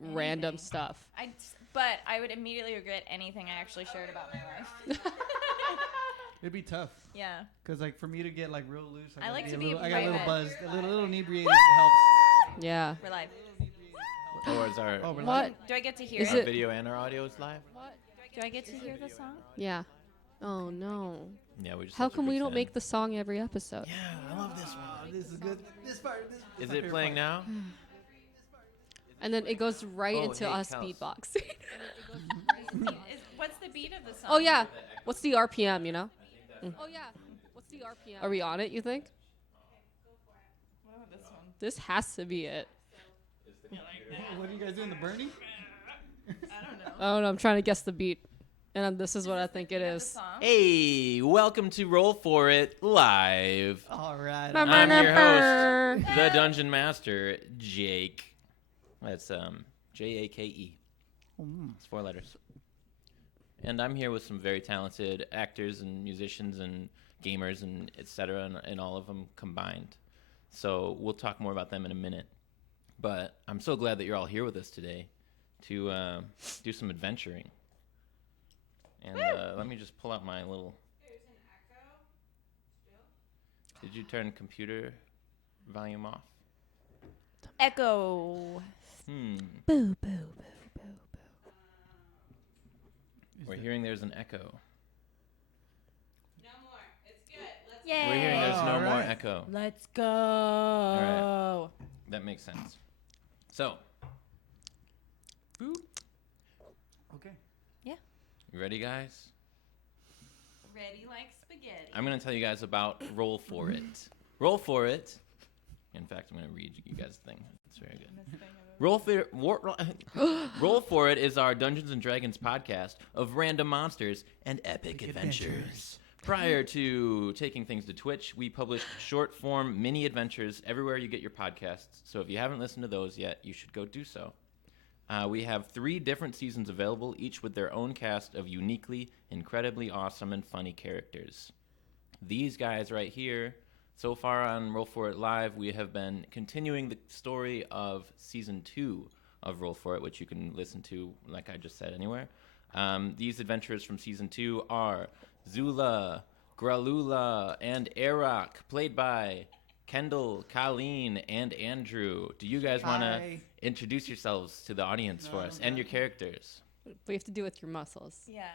random stuff. But I would immediately regret anything I actually shared about my life. It'd be tough. Yeah. Because, like, for me to get, like, real loose, I like to be I got a little private. buzzed. A little inebriated helps. Yeah. We're live. Or is our What? Do I get to hear Is it? it- video and our audio is live? Do I get to hear the song? Yeah. Oh, no. Yeah, we just. How have to come we don't pretend. make the song every episode? Yeah, I love this one. This is good. This part. Is it playing now? And then it goes right Oh, into hey, us Kels. beatboxing. What's the beat of the song? Oh, yeah. What's the RPM, you know? Oh, yeah. What's the RPM? Are we on it, you think? What about this one? This has to be it. What are you guys doing? The burning? I don't know. Oh, no. I'm trying to guess the beat. And this is what I think it The is. song? Hey, welcome to Roll For It Live. All right. I'm your host, the Dungeon Master, Jake. That's Jake. It's 4 letters. And I'm here with some very talented actors and musicians and gamers and etc. and all of them combined. So we'll talk more about them in a minute. But I'm so glad that you're all here with us today to do some adventuring. And let me just pull out my little... There's an echo. Did you turn computer volume off? Echo. Boo, boo, boo, boo, boo. We're hearing there's an echo. No more. It's good. Let's We're hearing there's no more Alright. echo. Let's go. right. That makes sense. So, Okay. you ready, guys? Ready like spaghetti. I'm going to tell you guys about Roll For It. Roll For It. In fact, I'm going to read you guys the thing. It's very good. Roll For It is our Dungeons & Dragons podcast of random monsters and epic adventures. Prior to taking things to Twitch, we published short-form mini adventures everywhere you get your podcasts. So if you haven't listened to those yet, you should go do so. We have 3 different seasons available, each with their own cast of uniquely, incredibly awesome, and funny characters. These guys right here, so far on Roll For It Live, we have been continuing the story of Season 2 of Roll For It, which you can listen to, like I just said, anywhere. These adventures from Season 2 are Zula, Gralula, and Arak, played by Kendall, Colleen, and Andrew. Do you guys want to Hi. introduce yourselves to the audience for us and your characters? We have to do it with your muscles. Yeah.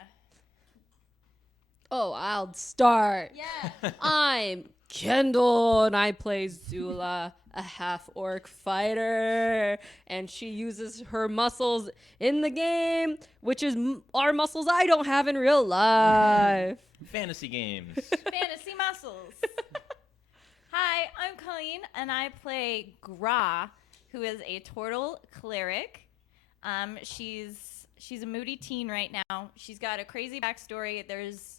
Oh, I'll start. Yeah. I'm Kendall, and I play Zula, a half-orc fighter. And she uses her muscles in the game, which is our muscles I don't have in real life. Fantasy games. Fantasy muscles. Hi, I'm Colleen, and I play Gra, who is a turtle cleric. She's a moody teen right now. She's got a crazy backstory. There's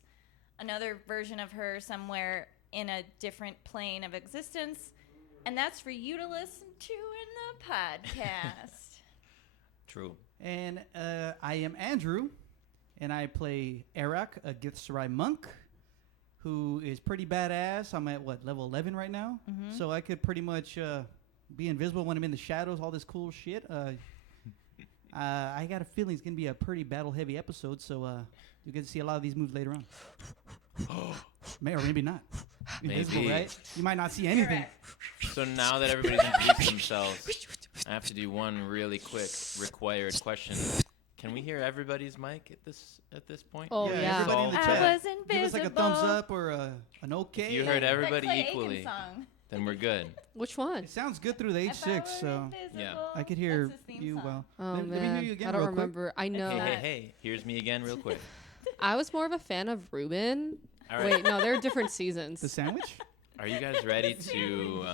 another version of her somewhere in a different plane of existence, and that's for you to listen to in the podcast. True. And I am Andrew, and I play Arak, a Githzerai monk, who is pretty badass. I'm at, level 11 right now? Mhm. So I could pretty much be invisible when I'm in the shadows, all this cool shit. I got a feeling it's going to be a pretty battle-heavy episode, so you get to see a lot of these moves later on. May or maybe not. Invisible, Maybe. right? You might not see anything. So now that everybody's introduced themselves, I have to do one really quick required question. Can we hear everybody's mic at this point? Oh, yeah. Everybody in the I chat, was give us like a invisible. thumbs up or an okay. If you heard everybody That Clay Aiken equally, song. then we're good. Which one? It sounds good through the If I H6, were so invisible. I could hear That's his theme you song. well. Oh, let me man. hear you again I don't real quick. remember. I know. Hey. Here's me again real quick. I was more of a fan of Ruben. All right. Wait, no, they're different seasons. The sandwich? Are you guys ready to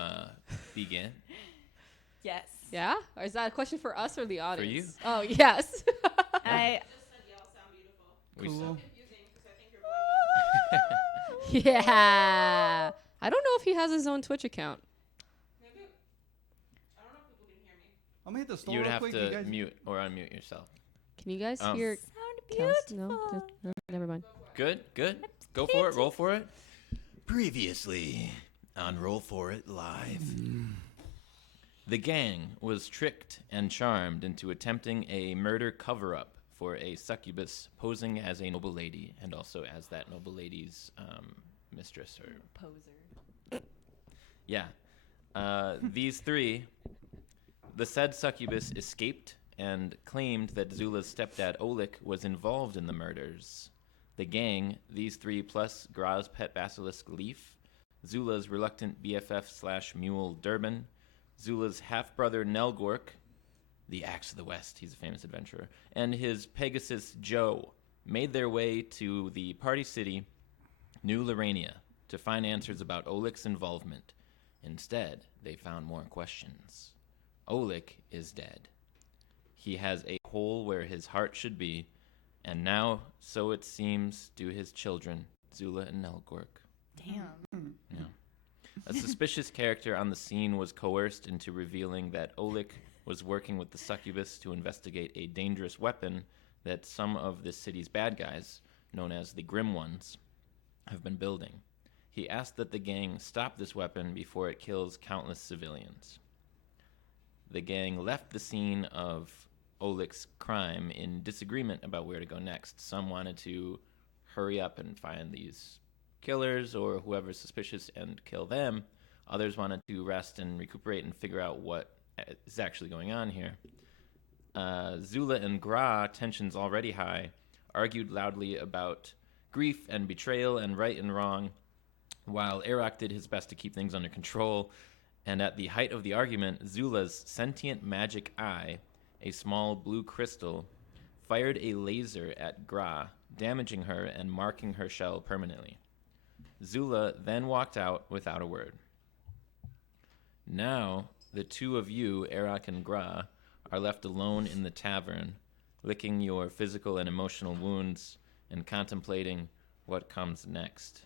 begin? Yes. Yeah? Or is that a question for us or the audience? you. Oh, yes. I We Cool. Yeah. I don't know if he has his own Twitch account. I'm gonna hit the store You would real have quick. to you guys mute or unmute yourself. Can you guys Oh. hear sound Kels? beautiful. No, never mind. Good. Go for it. Roll for it. Previously on Roll For It Live. The gang was tricked and charmed into attempting a murder cover-up for a succubus posing as a noble lady and also as that noble lady's mistress or Poser. yeah. These three, the said succubus escaped and claimed that Zula's stepdad Olek was involved in the murders. The gang, these three plus Gra's pet basilisk Leaf, Zula's reluctant BFF/mule Durbin, Zula's half-brother Nelgork, the Axe of the West, he's a famous adventurer, and his Pegasus Joe made their way to the party city, New Lorania, to find answers about Olek's involvement. Instead, they found more questions. Olek is dead. He has a hole where his heart should be, and now, so it seems, do his children, Zula and Nelgork. Damn. Yeah. A suspicious character on the scene was coerced into revealing that Olek was working with the succubus to investigate a dangerous weapon that some of the city's bad guys, known as the Grim Ones, have been building. He asked that the gang stop this weapon before it kills countless civilians. The gang left the scene of Olek's crime in disagreement about where to go next. Some wanted to hurry up and find these killers or whoever's suspicious and kill them. Others wanted to rest and recuperate and figure out what is actually going on here. Zula and Gra, tensions already high, argued loudly about grief and betrayal and right and wrong, while Arak did his best to keep things under control. And at the height of the argument, Zula's sentient magic eye, a small blue crystal, fired a laser at Gra, damaging her and marking her shell permanently. Zula then walked out without a word. Now, the two of you, Arak and Gra, are left alone in the tavern, licking your physical and emotional wounds and contemplating what comes next.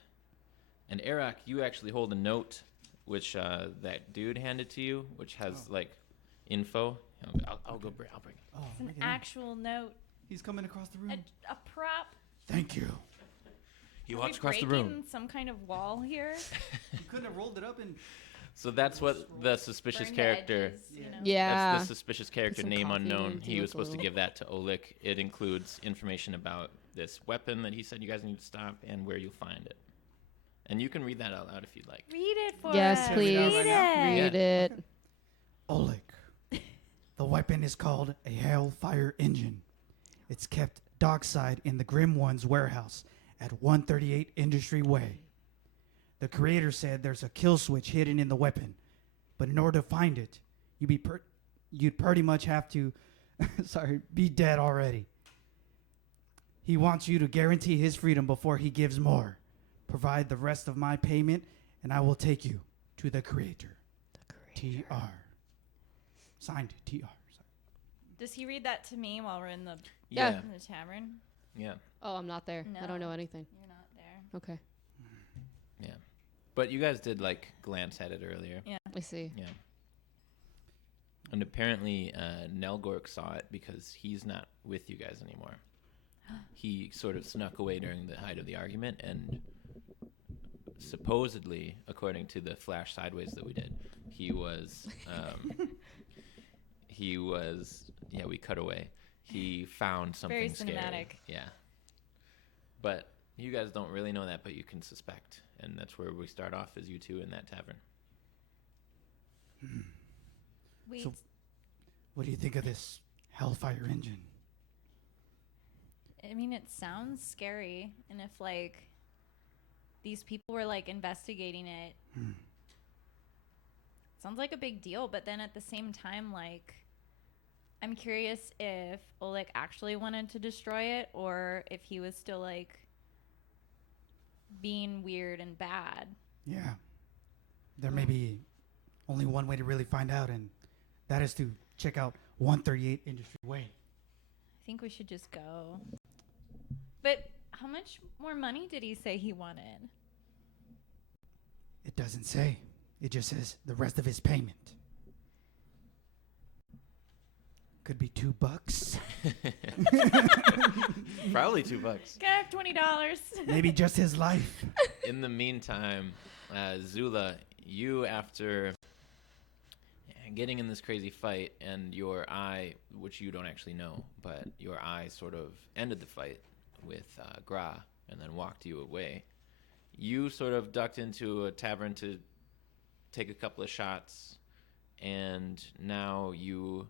And Arak, you actually hold a note which that dude handed to you, which has info. I'll bring it. Oh, It's an look at him. actual note. He's coming across the room. A prop. Thank you. He Are walks we across the breaking room. some kind of wall here? You couldn't have rolled it up and. So that's what the suspicious Burn the character. edges, you know? Yeah. That's the suspicious character, Some name coffee unknown. and He was supposed to glue. give that to Olek. It includes information about this weapon that he said you guys need to stop and where you'll find it. And you can read that out loud if you'd like. Read it for Yes, us. please. Read it. Read it. Olek. The weapon is called a Hellfire Engine. It's kept dockside in the Grim One's warehouse at 138 Industry Way. The creator said there's a kill switch hidden in the weapon, but in order to find it, you'd pretty much have to, be dead already. He wants you to guarantee his freedom before he gives more. Provide the rest of my payment, and I will take you to the creator. TR. Signed, TR. Sorry. Does he read that to me while we're in the Yeah. in the tavern? Yeah. Oh, I'm not there. I don't know No. anything. You're not there. Okay. Yeah. But you guys did glance at it earlier. Yeah. I see. Yeah. And apparently Nelgork saw it because he's not with you guys anymore. He sort of snuck away during the height of the argument, and supposedly, according to the flash sideways that we did, he was we cut away. He found something Very scary. cinematic. Yeah. But you guys don't really know that, but you can suspect. And that's where we start off, as you two in that tavern. Wait. So- What do you think of this Hellfire Engine? I mean, it sounds scary, and if these people were investigating it, sounds like a big deal. But then at the same time, I'm curious if Olek actually wanted to destroy it, or if he was still being weird and bad. Yeah. There may be only one way to really find out, and that is to check out 138 Industry Way. I think we should just go. But how much more money did he say he wanted? It doesn't say. It just says the rest of his payment. Could be $2. Probably $2. Can I have $20? Maybe just his life. In the meantime, Zula, you after getting in this crazy fight, and your eye, which you don't actually know, but your eye sort of ended the fight with Gra and then walked you away. You sort of ducked into a tavern to take a couple of shots, and now your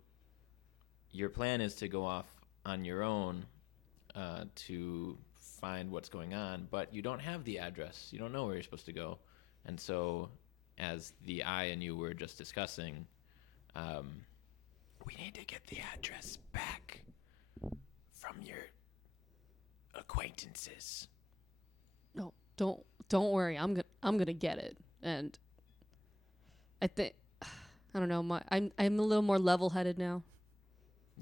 plan is to go off on your own to find what's going on, but you don't have the address. You don't know where you're supposed to go. And so, as the eye and you were just discussing, we need to get the address back from your acquaintances. No, don't worry. I'm gonna get it. And I think I don't know. I'm a little more level-headed now.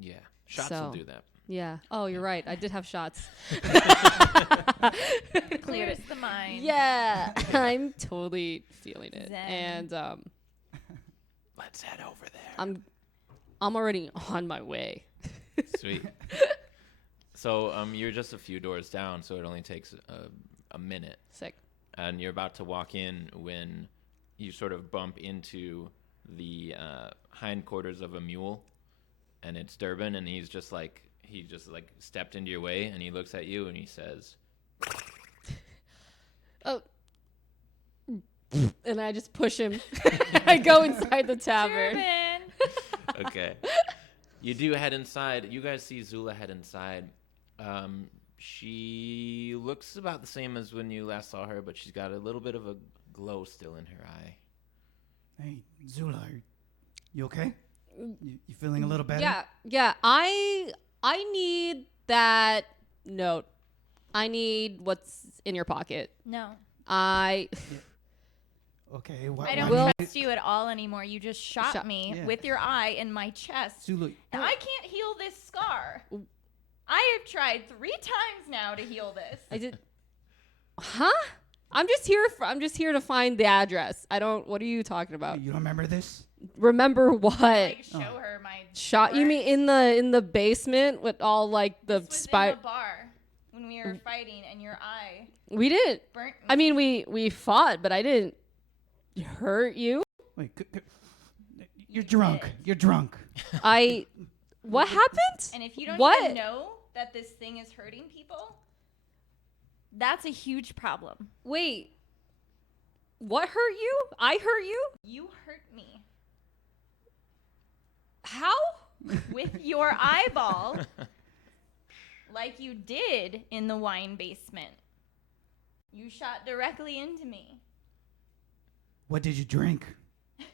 Yeah, shots So. will do that. Yeah. Oh, you're right. I did have shots. Clears the mind. Yeah, I'm totally feeling it. Zen. And Let's head over there. I'm already on my way. Sweet. So you're just a few doors down, so it only takes a minute. Sick. And you're about to walk in when you sort of bump into the hindquarters of a mule, and it's Durbin, and he just stepped into your way, and he looks at you and he says, Oh. And I just push him. I go inside the tavern. Durbin. okay. You do head inside. You guys see Zula head inside. She looks about the same as when you last saw her, but she's got a little bit of a glow still in her eye. Hey, Zula, you okay? You feeling a little better? Yeah. I need that note. I need what's in your pocket. No. I Okay. I don't Will- trust you at all anymore. You just shot me Yeah. with your eye in my chest. Zula, And I can't heal this scar. I have tried 3 times now to heal this. I did. Huh? I'm just here to find the address. What are you talking about? you don't remember this? Remember what? Like show her my Shot you mean in the basement with all like the This was in spy? the bar when we were fighting, and your eye We didn't. burnt me. I mean, we fought, but I didn't hurt you. Wait, you're drunk. did. You're drunk. What happened? And if you don't What? even know that this thing is hurting people, that's a huge problem. Wait. What hurt you? I hurt you? You hurt me How? with your eyeball, like you did in the wine basement. You shot directly into me. What did you drink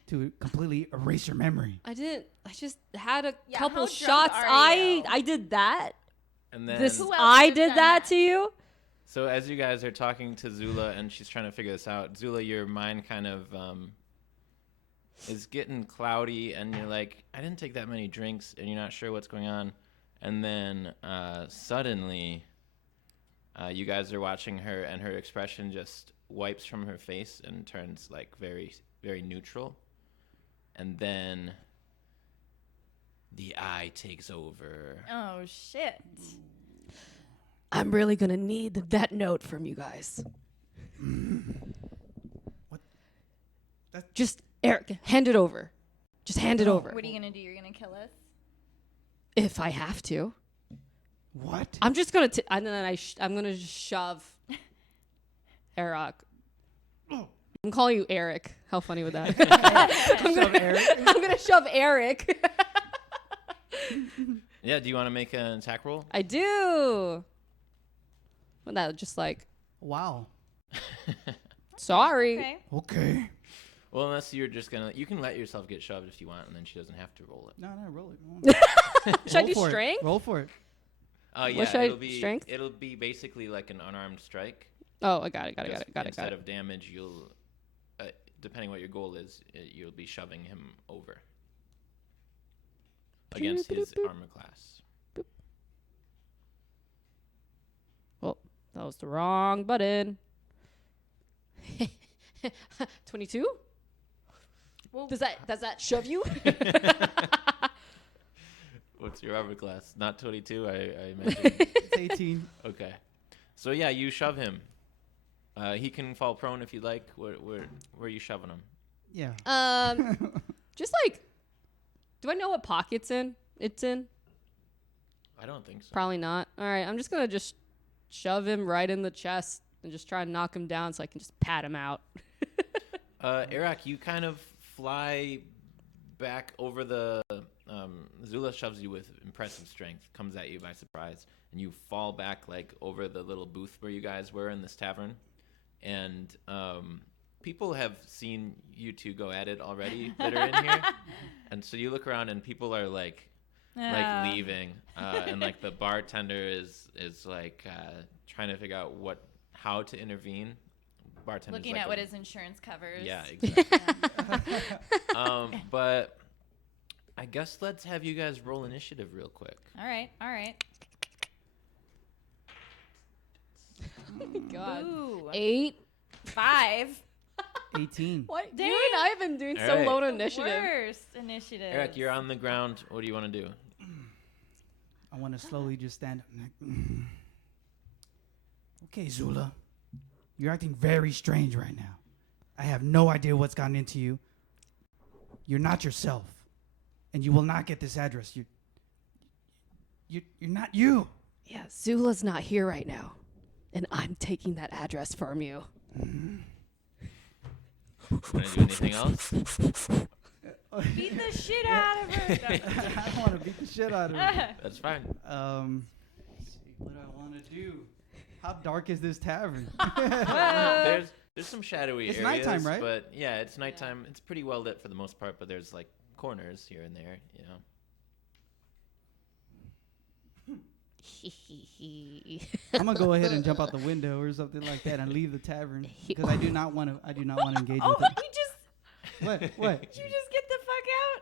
to completely erase your memory? I didn't. I just had a Yeah, couple how drunk shots. are I you? I did that. And then, This Who else I has did done that that? to you. so as you guys are talking to Zula and she's trying to figure this out, Zula, your mind kind of is getting cloudy, and you're like, I didn't take that many drinks, and you're not sure what's going on. And then suddenly, you guys are watching her, and her expression just wipes from her face and turns like very, very neutral. And then the eye takes over. Oh, shit. I'm really gonna need that note from you guys. What? Just Eric, hand it over. Just hand it over. What are you going to do? You're going to kill us? If I have to. What? I'm just gonna and then I'm gonna just shove Eric. I'm calling you Eric. How funny would that? I'm gonna shove Eric. Yeah, do you want to make an attack roll? I do. Well, that just like Wow. sorry. Okay. Okay. Well, unless you're just gonna, you can let yourself get shoved if you want, and then she doesn't have to roll it. No, roll it. Should I Roll do for it. strength? Roll for it. Yeah, should I- it'll be strength? It'll be basically like an unarmed strike. Oh, I got it. Just instead of damage, you'll, depending what your goal is, you'll be shoving him over against his armor class. Well, that was the wrong button. 22? Well, Does that shove you? What's your armor class? Not 22, I imagine. It's 18. Okay. So yeah, you shove him. He can fall prone if you like. Where are you shoving him? Yeah. just like Do I know what pocket it's in? I don't think so. Probably not. All right, I'm just gonna just shove him right in the chest and just try and knock him down so I can just pat him out. Eric, you kind of fly back over the. Zula shoves you with impressive strength, comes at you by surprise, and you fall back like over the little booth where you guys were in this tavern. And people have seen you two go at it already that are in here, and so you look around and people are like leaving, and like the bartender is like trying to figure out how to intervene. Bartender's looking like at what his insurance covers. Yeah, exactly. But I guess let's have you guys roll initiative real quick. All right. Oh, God. Ooh. 8. 5. 18. What? Dang. You and I have been doing All so right. low on initiative. Worst initiative. Eric, you're on the ground. What do you want to do? I want to slowly just stand up. Okay, Zula. You're acting very strange right now. I have no idea what's gotten into you. You're not yourself. And you will not get this address. You're not you. Yeah, Zula's not here right now. And I'm taking that address from you. Want to do anything else? Beat the shit out of her. I don't want to beat the shit out of her. That's fine. Let's see what I want to do. How dark is this tavern? There's some shadowy It's areas, nighttime, right? But yeah, it's nighttime. It's pretty well lit for the most part, but there's like corners here and there, you know. I'm gonna go ahead and jump out the window or something like that and leave the tavern because I do not want to. I do not want to engage Oh, with it. you just What? you just get the fuck out.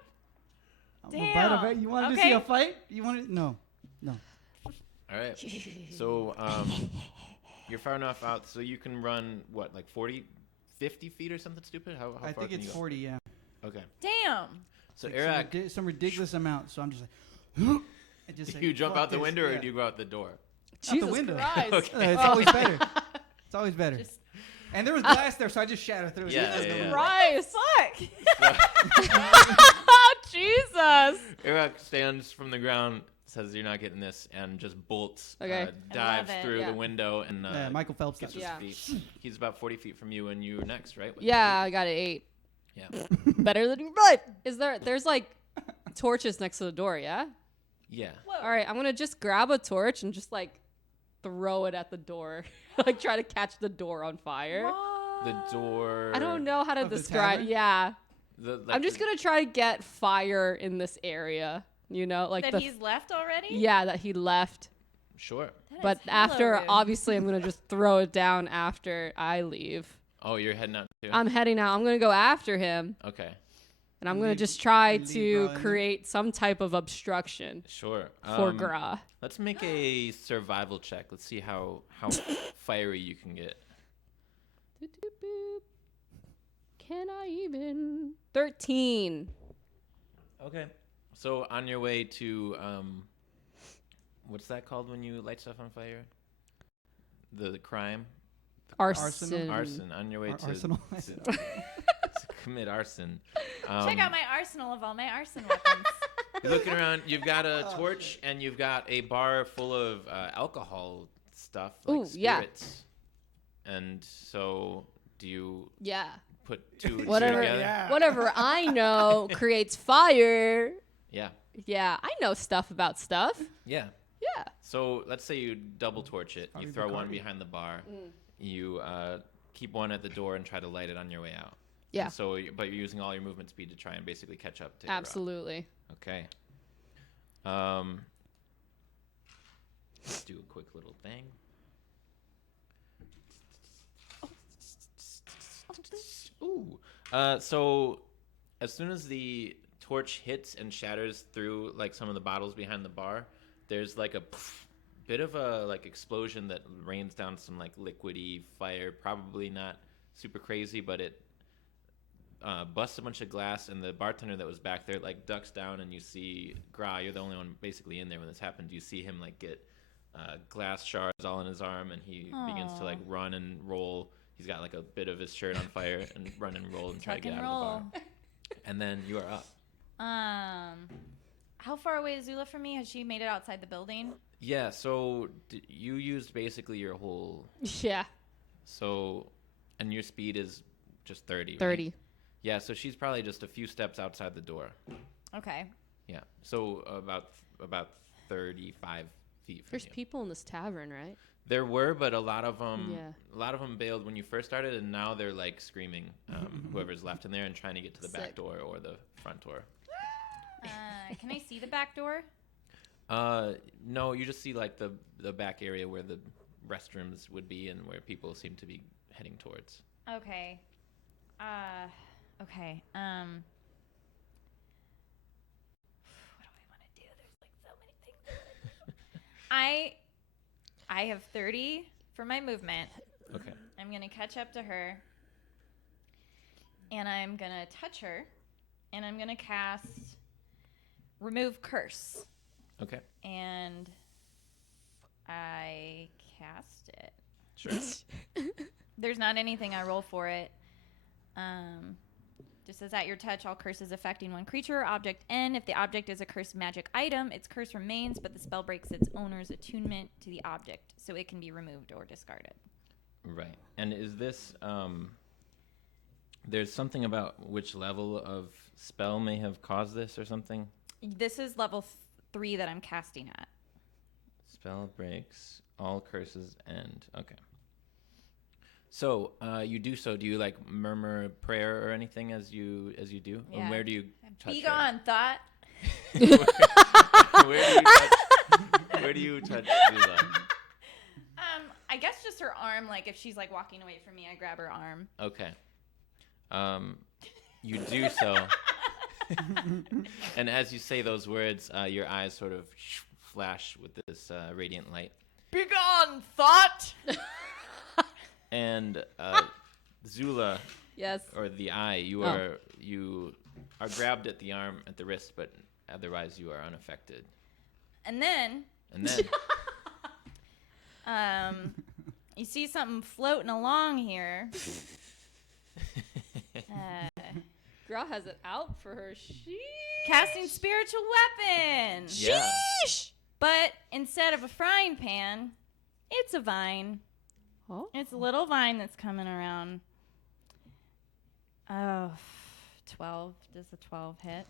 I'm about to Damn. bet- You wanted to Okay. see a fight? You wanted? No. All right. So you're far enough out so you can run what, like 40, 50 feet or something stupid? How I far think can it's you go? 40. Yeah. Okay. Damn. So Like Eric, some ridiculous amount. So I'm just like. I just do say, you jump "Fuck out the this," window or yeah. do you go out the door? Jesus window. Christ. Okay. It's always better. It's always better. Just- And there was glass there, so I just shattered through it. Yeah, Jesus yeah, Christ. Fuck. Jesus. Eric stands from the ground, says you're not getting this, and just bolts, Okay. dives it, through yeah. the window and Michael Phelps. gets does. his Yeah. feet. He's about 40 feet from you, and you're next, right? With Yeah, I got an 8. Yeah. Better than right. There's like torches next to the door, yeah? Yeah. Whoa. All right, I'm going to just grab a torch and just like throw it at the door. Like try to catch the door on fire. The door. I don't know how to Of the describe. tavern? Yeah. Like I'm just going to try to get fire in this area, you know, like That he's left already? yeah, that he left. Sure. That But is hella after rude. obviously I'm going to just throw it down after I leave. Oh, you're heading out too? I'm heading out. I'm going to go after him. Okay. And I'm going to Leave- just try leave to Gra in there? create some type of obstruction Sure. for Gra. Let's make a survival check. Let's see how fiery you can get. Doop, doop, boop. Can I even? 13. Okay. So on your way to what's that called when you light stuff on fire? The crime? Arson. Arson. On your way to Arsenal. to commit arson. Check out my arsenal of all my arson weapons. You're looking around. You've got a torch and you've got a bar full of alcohol stuff like Ooh, yeah. spirits. And so, do you Yeah. put two and two Whatever. together? Yeah. Whatever I know creates fire. Yeah. Yeah, I know stuff about stuff. Yeah. Yeah. So let's say you double torch it. You Probably throw one Bacardi. behind the bar. You keep one at the door and try to light it on your way out. Yeah. And so, but you're using all your movement speed to try and basically catch up to. Absolutely. Okay. Let's do a quick little thing. Ooh. So as soon as the torch hits and shatters through like some of the bottles behind the bar, there's like a bit of a like explosion that rains down some like liquidy fire. Probably not super crazy, but it busts a bunch of glass, and the bartender that was back there like ducks down, and you see Gra. You're the only one basically in there when this happened. You see him like get glass shards all in his arm, and he begins to like run and roll. He's got like a bit of his shirt on fire and run and roll and try to Tuck get and out of the roll. bar. And then you are up. How far away is Zula from me? Has she made it outside the building? Yeah, so you used basically your whole... Yeah. So, and your speed is just 30, 30. Right? Yeah, so she's probably just a few steps outside the door. Okay. Yeah, so about 35 feet from There's you. people in this tavern, right? There were, but a lot of them bailed when you first started, and now they're like screaming, whoever's left in there, and trying to get to the back Sick. door or the front door. Can I see the back door? No, you just see like the back area where the restrooms would be and where people seem to be heading towards. Okay. Okay. What do I want to do? There's like so many things. I have 30 for my movement. Okay. I'm gonna catch up to her, and I'm gonna touch her, and I'm gonna cast Remove Curse. Okay. And I cast it. Sure. There's not anything I roll for it. Just as at your touch, all curses affecting one creature or object end. If the object is a cursed magic item, its curse remains, but the spell breaks its owner's attunement to the object, so it can be removed or discarded. Right. And is this there's something about which level of spell may have caused this or something? This is level 3 that I'm casting at. Spell breaks, all curses end. Okay. So you do so. Do you like murmur a prayer or anything as you do? Yeah. And where do you touch Be her? gone, thought. Where do you touch Zula? I guess just her arm. Like if she's like walking away from me, I grab her arm. Okay. You do so. And as you say those words, your eyes sort of flash with this radiant light. Be gone, thought. And Zula, Yes. or the eye, you are grabbed at the arm, at the wrist, but otherwise you are unaffected. And then you see something floating along here. Gra has it out for her. Casting spiritual weapon. Yeah. But instead of a frying pan, it's a vine. Oh. It's a little vine that's coming around. Oh, 12. Does the 12 hit?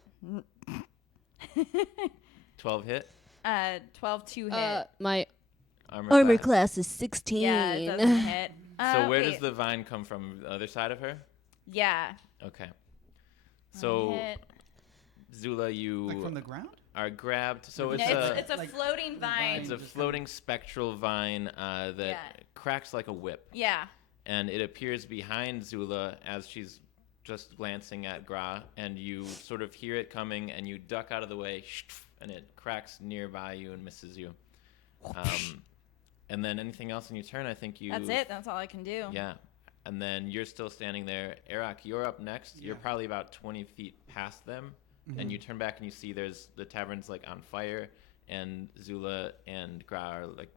12 hit? 12 to hit. My Armor class. class is 16. Yeah, it doesn't hit. So where does wait. the vine come from? The other side of her? Yeah. Okay. So, Hit. Zula, you Like from the ground? are grabbed. So No, it's a like floating vine. it's a floating spectral vine that Yeah. cracks like a whip. Yeah. And it appears behind Zula as she's just glancing at Gra, and you sort of hear it coming, and you duck out of the way, and it cracks nearby you and misses you. And then anything else in your turn, I think you... That's it. That's all I can do. Yeah. And then you're still standing there. Eric, you're up next. You're Yeah. probably about 20 feet past them, and you turn back and you see there's the tavern's like on fire, and Zula and Gra are like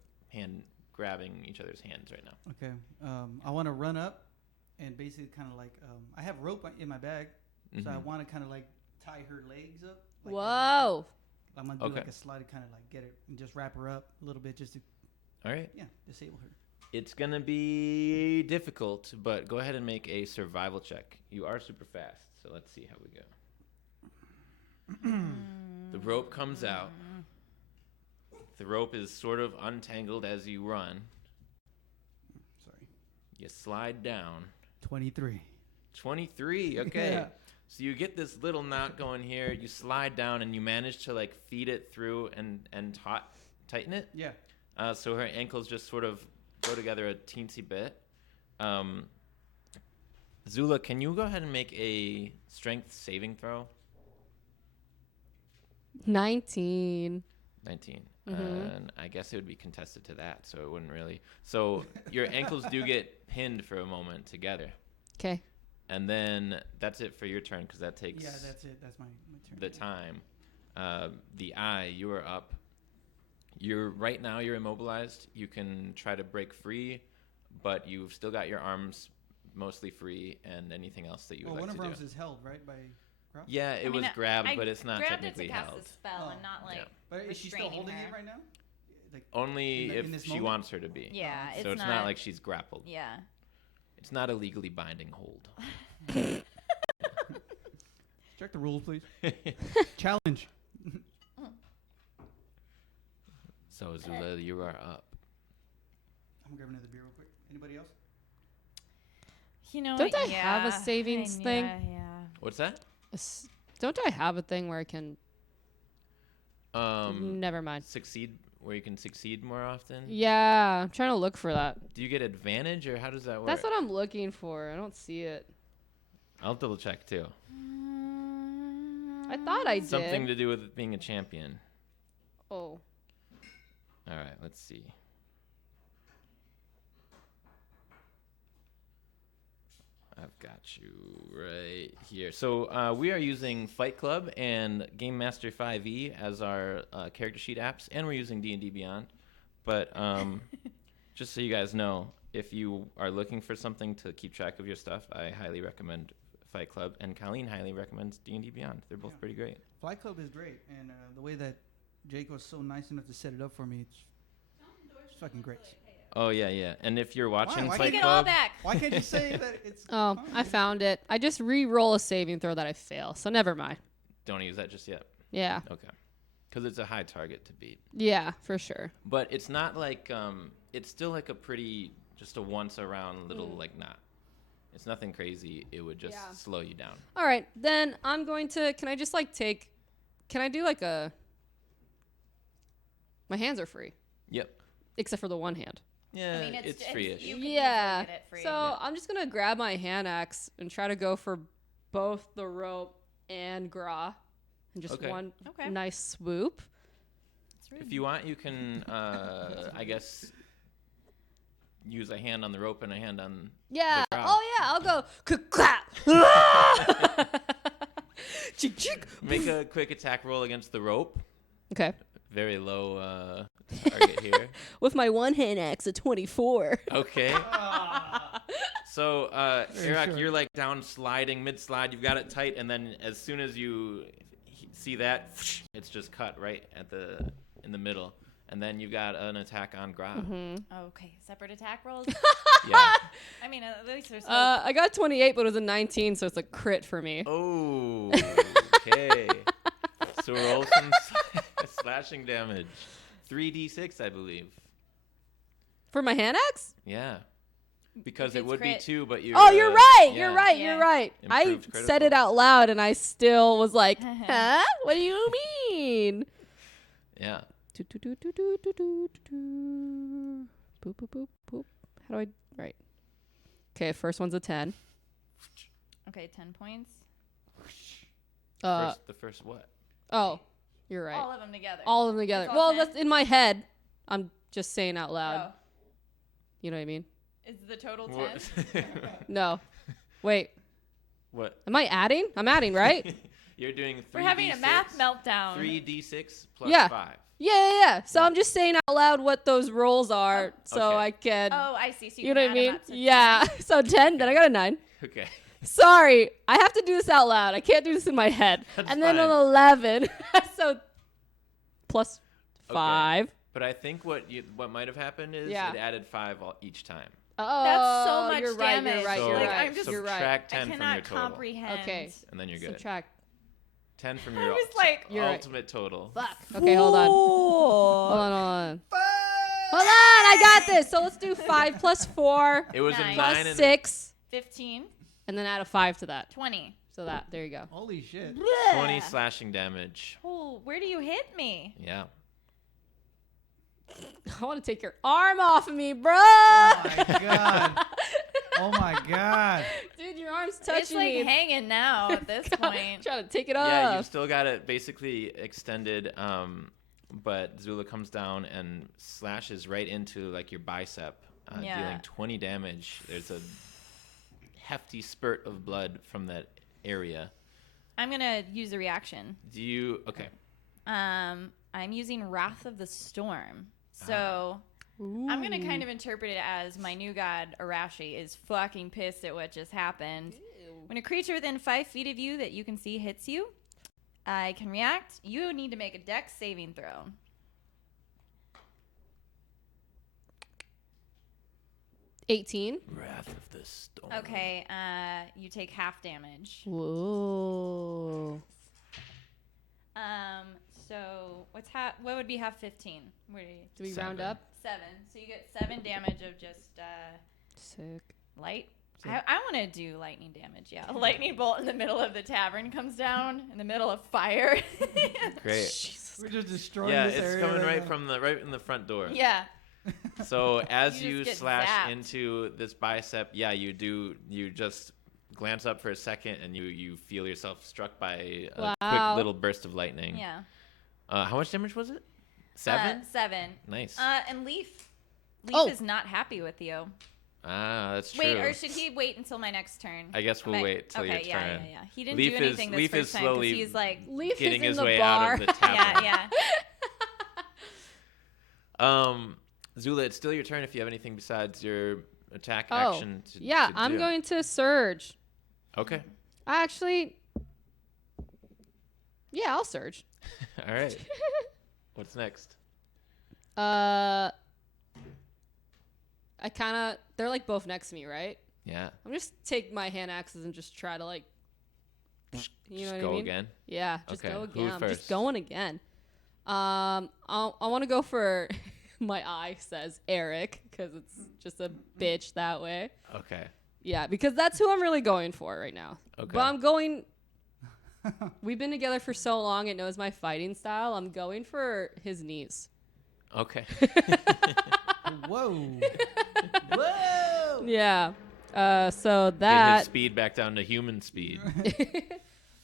grabbing each other's hands right now. Okay. I want to run up and basically kind of like, I have rope in my bag, so I Mhm. want to kind of like tie her legs up. Like Whoa. I'm going to do Okay. like a slide to kind of like get her and just wrap her up a little bit just to, All right. disable her. It's going to be difficult, but go ahead and make a survival check. You are super fast, so let's see how we go. The rope comes out. The rope is sort of untangled as you run. Sorry. You slide down. 23. 23, okay. Yeah. So you get this little knot going here. You slide down, and you manage to like feed it through and tighten it. Yeah. So her ankles just sort of go together a teensy bit. Zula, can you go ahead and make a strength saving throw? 19. 19. Mhm. And I guess it would be contested to that, so it wouldn't really. So your ankles do get pinned for a moment together. Okay. And then that's it for your turn, because that takes Yeah, that's it. That's my turn. the time. The eye, you are up. Right now you're immobilized. You can try to break free, but you've still got your arms mostly free and anything else that you would Well, like one to of do. our arms is held, right? By across? Yeah, it was grabbed, but it's not grabbed technically it to cast held. a spell and not like. Yeah. But is she still restraining holding her. it right now? Like Only in this if she moment? wants her to be. Yeah, So it's not like she's grappled. Yeah. It's not a legally binding hold. Check the rules, please. Challenge. So Zula, you are up. I'm gonna grab another beer real quick. Anybody else? You know, Don't I have a savings thing? Yeah. What's that? Don't I have a thing where I can? Never mind. Succeed, where you can succeed more often. Yeah, I'm trying to look for that. Do you get advantage, or how does that work? That's what I'm looking for. I don't see it. I'll double check too. I thought I did. Something to do with being a champion. Oh. All right, let's see. I've got you right here. So we are using Fight Club and Game Master 5e as our character sheet apps, and we're using D&D Beyond. But just so you guys know, if you are looking for something to keep track of your stuff, I highly recommend Fight Club, and Colleen highly recommends D&D Beyond. They're both pretty great. Fight Club is great, and the way that Jake was so nice enough to set it up for me, it's fucking great. Oh, yeah. And if you're watching Why Fight Take it Club... all back. Why can't you say that it's... Oh, fine? I found it. I just re-roll a saving throw that I fail, so never mind. Don't use that just yet. Yeah. Okay. Because it's a high target to beat. Yeah, for sure. But it's not like... it's still like a pretty... Just a once-around little, knot. It's nothing crazy. It would just slow you down. All right, then I'm going to... Can I just, take... Can I do, a... My hands are free. Yep. Except for the one hand. Yeah, I mean, it's free-ish. You can easily Yeah. get it free. So I'm just going to grab my hand axe and try to go for both the rope and Gra. And just one nice swoop. If you want, you can, I guess, use a hand on the rope and a hand on Yeah. the Gra. Oh, yeah. I'll go clap. Make a quick attack roll against the rope. Okay. Very low target here. With my one hand axe, a 24. Okay. So, Eric, you're down sliding, mid-slide. You've got it tight, and then as soon as you see that, it's just cut right in the middle. And then you got an attack on Gra. Okay, separate attack rolls. Yeah. I mean, at least there's. I got 28, but it was a 19, so it's a crit for me. Oh, okay. So roll some slashing damage. 3d6, I believe. For my hand axe? Yeah. Because If it it's would crit. be 2, but you're... Oh, you're right. yeah. You're right. Yeah. You're right. I Improved said critical. it out loud, and I still was like, huh? What do you mean? Yeah. Boop, boop, boop, boop. How do I... Right. Okay, first one's a 10. Okay, 10 points. The first what? Oh, you're right. All of them together. All of them together. It's all Well, 10? that's in my head. I'm just saying out loud. Oh. You know what I mean? Is the total 10? What? No. Wait. What? Am I adding? I'm adding, right? You're doing 3d6. We're having a math meltdown. 3d6 plus Yeah. 5. Yeah. So I'm just saying out loud what those rolls are, so Okay. I can. Oh, I see. So you know what I can add 'em mean? up, so Yeah. So 10. Then I got a 9. Okay. Sorry, I have to do this out loud. I can't do this in my head. That's and then fine. an 11. So plus Okay. 5. But I think what might have happened is Yeah. it added 5 each time. Oh, That's so much you're right, damage. You're right. So You're Like, right. I'm just- You're right. subtract I 10 from your cannot total. comprehend. Okay. And then you're good. Subtract. 10 from I your was like, You're right. ultimate total. Fuck. Okay, hold on. Hold on. Hold on, I got this. So let's do 5 plus 4 It was a 9. 9 plus and 6, 15, and then add a 5 to that. 20. So there you go. Holy shit. 20 slashing damage. Oh, where do you hit me? Yeah. I want to take your arm off of me, bro. Oh my god. Oh my god. Dude, your arm's It's touching like me. hanging now at this point. Trying to take it Yeah, you've off. still got it basically extended, but Zula comes down and slashes right into your bicep, Yeah. dealing 20 damage. There's a hefty spurt of blood from that area. I'm going to use a reaction. Do you... Okay. I'm using Wrath of the Storm. So I'm going to kind of interpret it as my new god, Arashi, is fucking pissed at what just happened. When a creature within 5 feet of you that you can see hits you, I can react. You need to make a Dex saving throw. $18. Wrath of the Storm. Okay, you take half damage. Whoa. So what would be half 15? Where Do we 7. round up? 7. So you get 7 damage of just Sick. light. I want to do lightning damage. Yeah, a lightning bolt in the middle of the tavern comes down in the middle of fire. Great. We're just destroying Yeah, this it's area coming right now. from right in the front door. Yeah. So as You you just get slash zapped. into this bicep, yeah, you just glance up for a second and you feel yourself struck by a quick Wow. little burst of lightning. Yeah. How much damage was it? 7? 7. Nice. And Leaf Oh. is not happy with you. That's true. Wait, or should he wait until my next turn? I guess we'll wait till your Okay, yeah, turn. yeah. He didn't Leaf do is- anything Leaf this is first time 'cause slowly he's like, Leaf Getting is his in the way bar. out of the tavern. yeah. Zula, it's still your turn if you have anything besides your attack Oh, action to yeah, to I'm do. going to surge. Okay. Yeah, I'll surge. All right. What's next? They're like both next to me, right? Yeah. I'm just take my hand axes and just try to like, you Just know what go I mean? again. Yeah, just Okay, go who's again. I'm first? just going again. I want to go for my eye says Eric because it's just a bitch that way. Okay. Yeah, because that's who I'm really going for right now. Okay. But I'm going. We've been together for so long; it knows my fighting style. I'm going for his knees. Okay. Whoa. Whoa. Yeah. So Get his that speed back down to human speed.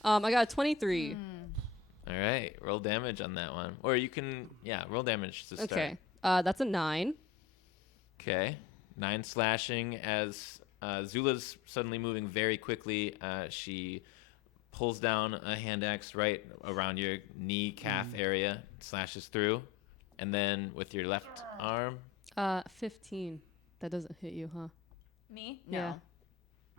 I got a 23. All right. Roll damage on that one. Or you can, roll damage to start. Okay. That's a 9. Okay. 9 slashing as Zula's suddenly moving very quickly. She pulls down a hand axe right around your knee calf area, slashes through, and then with your left arm. 15. That doesn't hit you, huh? Me? Yeah. No.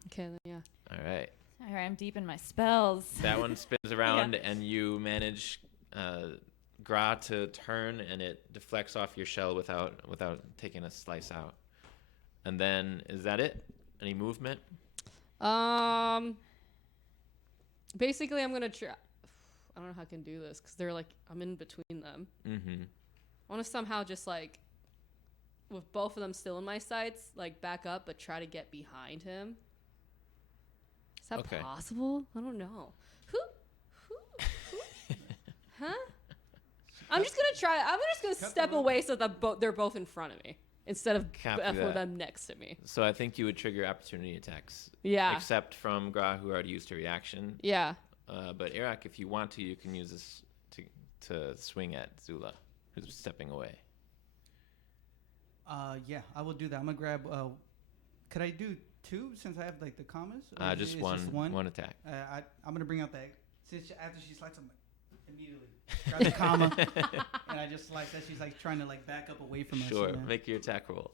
Okay, then yeah. All right. All right, I'm deep in my spells. That one spins around, and you manage Gra to turn, and it deflects off your shell without taking a slice out. And then, is that it? Any movement? Basically, I'm gonna try. I don't know how I can do this because they're like I'm in between them. Mm-hmm. I want to somehow just like, with both of them still in my sights, like back up, but try to get behind him. Is that Okay. possible? I don't know. Who? Huh? I'm just gonna try. I'm just gonna step away so that they're both in front of me instead of Copy both that. of them next to me. So I think you would trigger opportunity attacks. Yeah. Except from Gra, who already used her reaction. Yeah. But Eric, if you want to, you can use this to swing at Zula, who's stepping away. Yeah, I will do that. I'm gonna grab. Could I do 2 since I have like the commas? Or is Just it- one. it's One attack. I'm gonna bring out that since after she slices, I'm like, immediately grab the comma and I just slice that. She's like trying to like back up away from us. Sure. you know? Make your attack roll.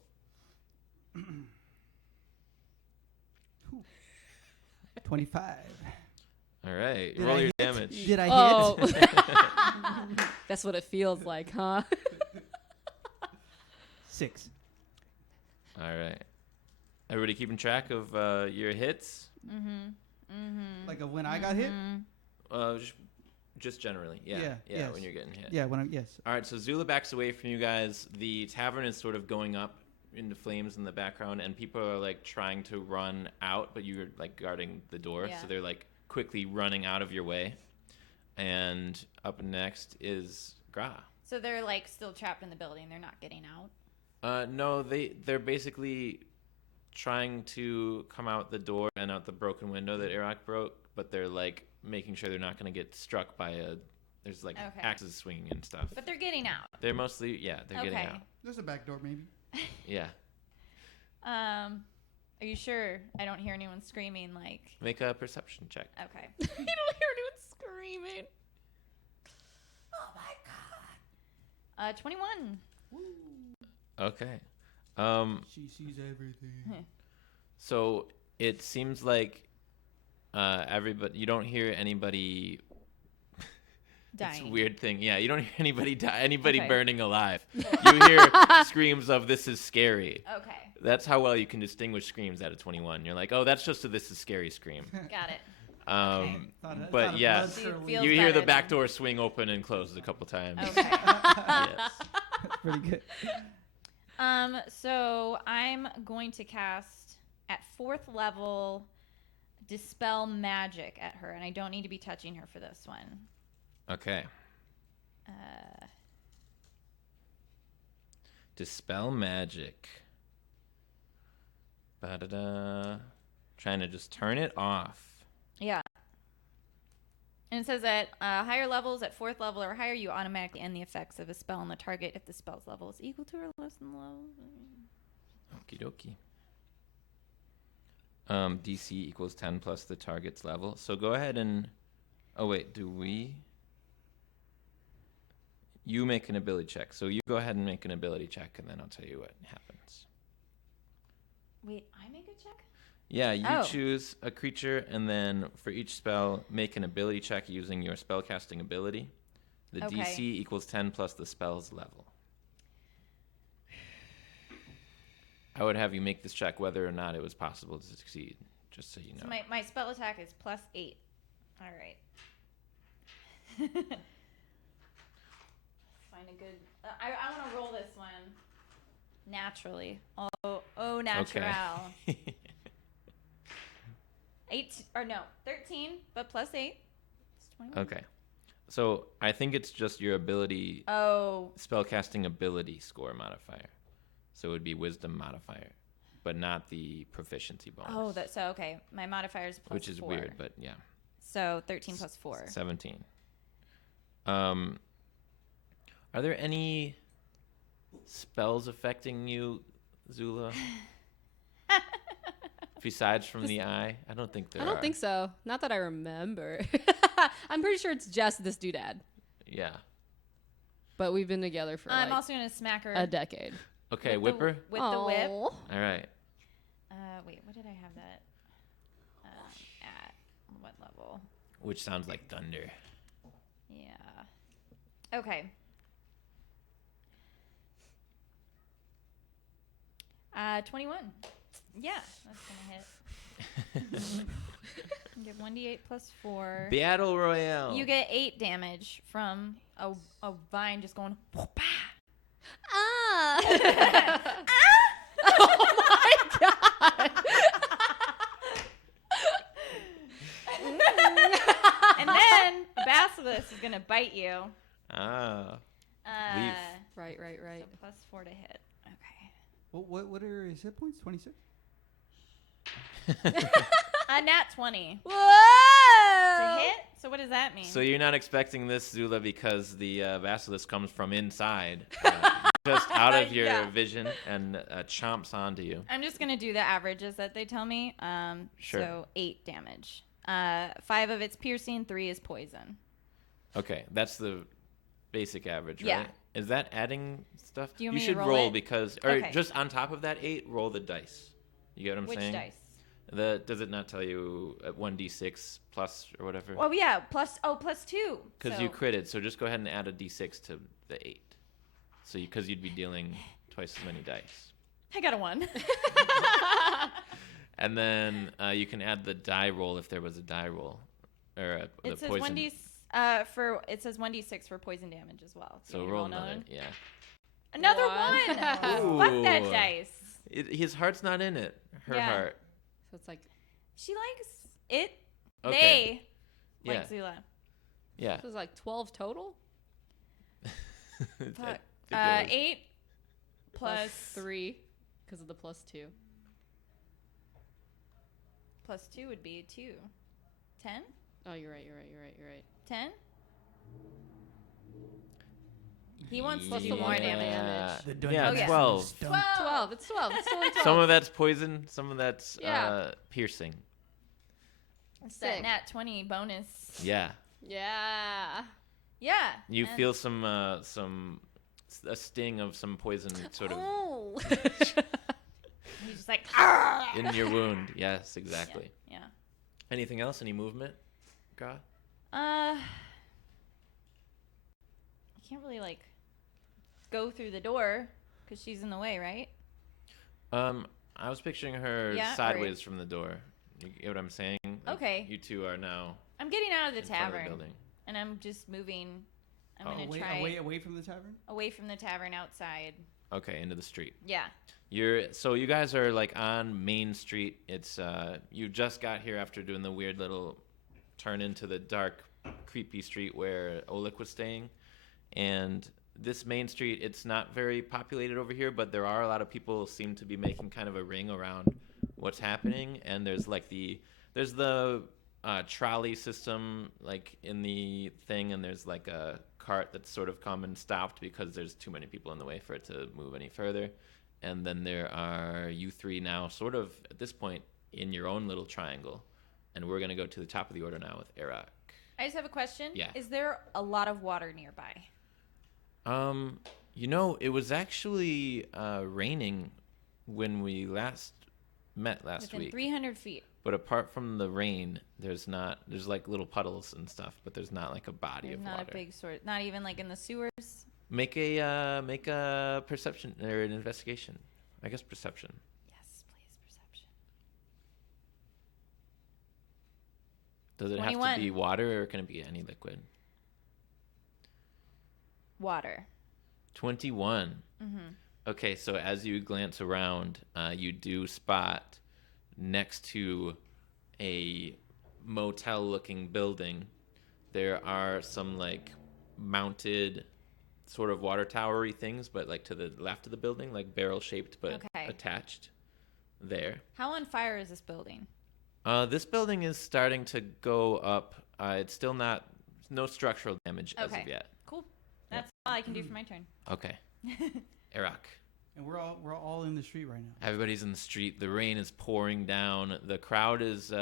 25. All right. Did Roll I your hit? damage. Did I Oh. hit? That's what it feels like, huh? 6. All right. Everybody keeping track of your hits? Like of when I got hit? Just generally. Yeah. Yeah, yes. When you're getting hit. Yeah, when I yes. All right, so Zula backs away from you guys. The tavern is sort of going up into flames in the background, and people are like trying to run out, but you're like guarding the door, Yeah. so they're like quickly running out of your way. And up next is Gra. So they're like still trapped in the building. They're not getting out. No, they're basically trying to come out the door and out the broken window that Iraq broke, but they're like making sure they're not going to get struck by there's like Okay. axes swinging and stuff. But they're getting out. They're mostly, they're getting Okay. out. There's a back door maybe. Yeah. Are you sure I don't hear anyone screaming like Make a perception check. okay. You don't hear anyone screaming. Oh my god. 21. Okay. She sees everything. So it seems like everybody. You don't hear anybody. It's a Dying. weird thing. Yeah, you don't hear anybody Okay. burning alive. You hear screams of "This is scary." Okay. That's how well you can distinguish screams out of 21. You're like, oh, that's just a "This is scary" scream. Got it. But yeah, Feels you hear the better back then. door swing open and close a couple times. Okay. Yes. That's pretty good. So I'm going to cast at 4th level Dispel Magic at her, and I don't need to be touching her for this one. Okay. Uh, Dispel magic. Ba-da-da. Trying to just turn it off. yeah. And it says at higher levels, at 4th level or higher, you automatically end the effects of a spell on the target if the spell's level is equal to or less than the level. Okie dokie. DC equals 10 plus the target's level. So go ahead and... Oh, wait. Do we... You make an ability check. So you go ahead and make an ability check, and then I'll tell you what happens. Wait, I make a check? Yeah, you Oh. choose a creature, and then for each spell, make an ability check using your spellcasting ability. The Okay. DC equals 10 plus the spell's level. I would have you make this check whether or not it was possible to succeed, just so you know. So my spell attack is +8. All right. Find a good. I want to roll this one naturally. Oh, natural. Okay. 13, but +8. It's 21. Okay. So I think it's just your ability, Oh, spellcasting ability score modifier. So it would be wisdom modifier, but not the proficiency bonus. oh, that's so okay. My modifier is +4. Which is weird, but yeah. So 13 + 4. 17. Are there any spells affecting you, Zula? Besides from the eye? I don't think there are. I don't think so. Not that I remember. I'm pretty sure it's just this doodad. Yeah. But we've been together for I'm like also gonna smack her a decade. Okay, with whipper. with the whip. Aw. All right. Wait, what did I have that at? What level? Which sounds like thunder. Yeah. Okay. 21. Yeah, that's gonna hit. Give 1d8 + 4. Battle Royale. You get 8 damage from a vine just going. Whoop-ah. Ah! Oh my god! And then the basilisk is gonna bite you. Ah. Uh, Right. so +4 to hit. Okay. What are his hit points? 26? A nat 20 to Whoa! hit. So what does that mean? So you're not expecting this, Zula, because the basilisk comes from inside, just out of your Yeah. vision, and chomps onto you. I'm just gonna do the averages that they tell me. Sure. So 8 damage. 5 of it's piercing, 3 is poison. Okay, that's the basic average, right? Yeah. Is that adding stuff? Do you want me to should roll it? because, or Okay. just on top of that 8, roll the dice. You get what I'm Which saying? dice? Does it not tell you 1d6 plus or whatever? Oh yeah, +2. Because you critted, so just go ahead and add a d6 to the 8. So because you'd be dealing twice as many dice. I got a 1. And then you can add the die roll if there was a die roll, or the It says poison. 1d6 for poison damage as well. So you roll another another. one? Yeah. Another One. 1. Fuck that Ooh. dice. His heart's not in it. Her Yeah. heart. So it's like She likes it. Okay. They Yeah. like Zula. Yeah. this is like 12 total. I think Fuck. it was- 8 Plus plus 3 because of the +2. +2 would be 2. 10? Oh, you're right. 10? He wants to Plus do the more one damage. The Yeah, dungeon Okay. 12. is stumped. 12. It's 12. It's totally 12. Some of that's poison, some of that's Yeah. piercing. It's that Sick. nat 20 bonus. Yeah. Yeah. Yeah. You and- feel a sting of some poison sort of Oh. He's just like, "Argh!" in your wound. Yes, exactly. Yeah. Anything else? Any movement? God? I can't really like go through the door because she's in the way, right? I was picturing her Yeah, sideways from the door. You get what I'm saying? Like, Okay. You two are now I'm getting out of the in front of the tavern, building. and I'm just moving. I'm Oh. gonna try away from the tavern. away from the tavern outside. Okay, into the street. Yeah. So you guys are like on Main Street. It's you just got here after doing the weird little turn into the dark, creepy street where Olek was staying. And this Main Street, it's not very populated over here, but there are a lot of people seem to be making kind of a ring around what's happening. And there's like the trolley system like in the thing, and there's like a cart that's sort of come and stopped because there's too many people in the way for it to move any further. And then there are you three now sort of at this point in your own little triangle. And we're going to go to the top of the order now with Eric. I just have a question. Yeah. Is there a lot of water nearby? It was actually raining when we last met last Within week. 300 feet. But apart from the rain, there's like little puddles and stuff, but there's not like a body There's of not water. a big sort. Not even like in the sewers. Make a perception or an investigation. I guess perception. Yes, please, perception. Does it 21. have to be water or can it be any liquid? Water. 21. Mm-hmm. Okay, so as you glance around, you do spot next to a motel-looking building, there are some like mounted sort of water towery things, but like to the left of the building, like barrel-shaped but Okay. attached there. How on fire is this building? This building is starting to go up. It's still no structural damage as Okay. of yet. Cool. That's all I can do for my turn. Okay. Eric. And we're all in the street right now. Everybody's in the street. The rain is pouring down. The crowd is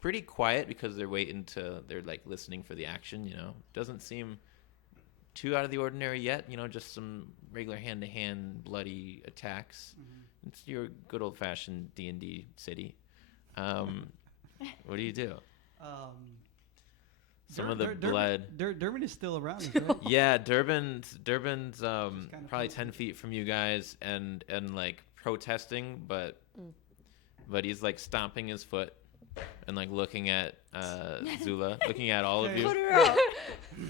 pretty quiet because they're like listening for the action, Doesn't seem too out of the ordinary yet, just some regular hand-to-hand bloody attacks. Mm-hmm. It's your good old-fashioned D&D city. What do you do? Some of the blood. Durbin is still around, right? Yeah, Durbin's probably 10 feet from you guys and like protesting, but he's like stomping his foot and like looking at Zula, looking at all of you. Put her out.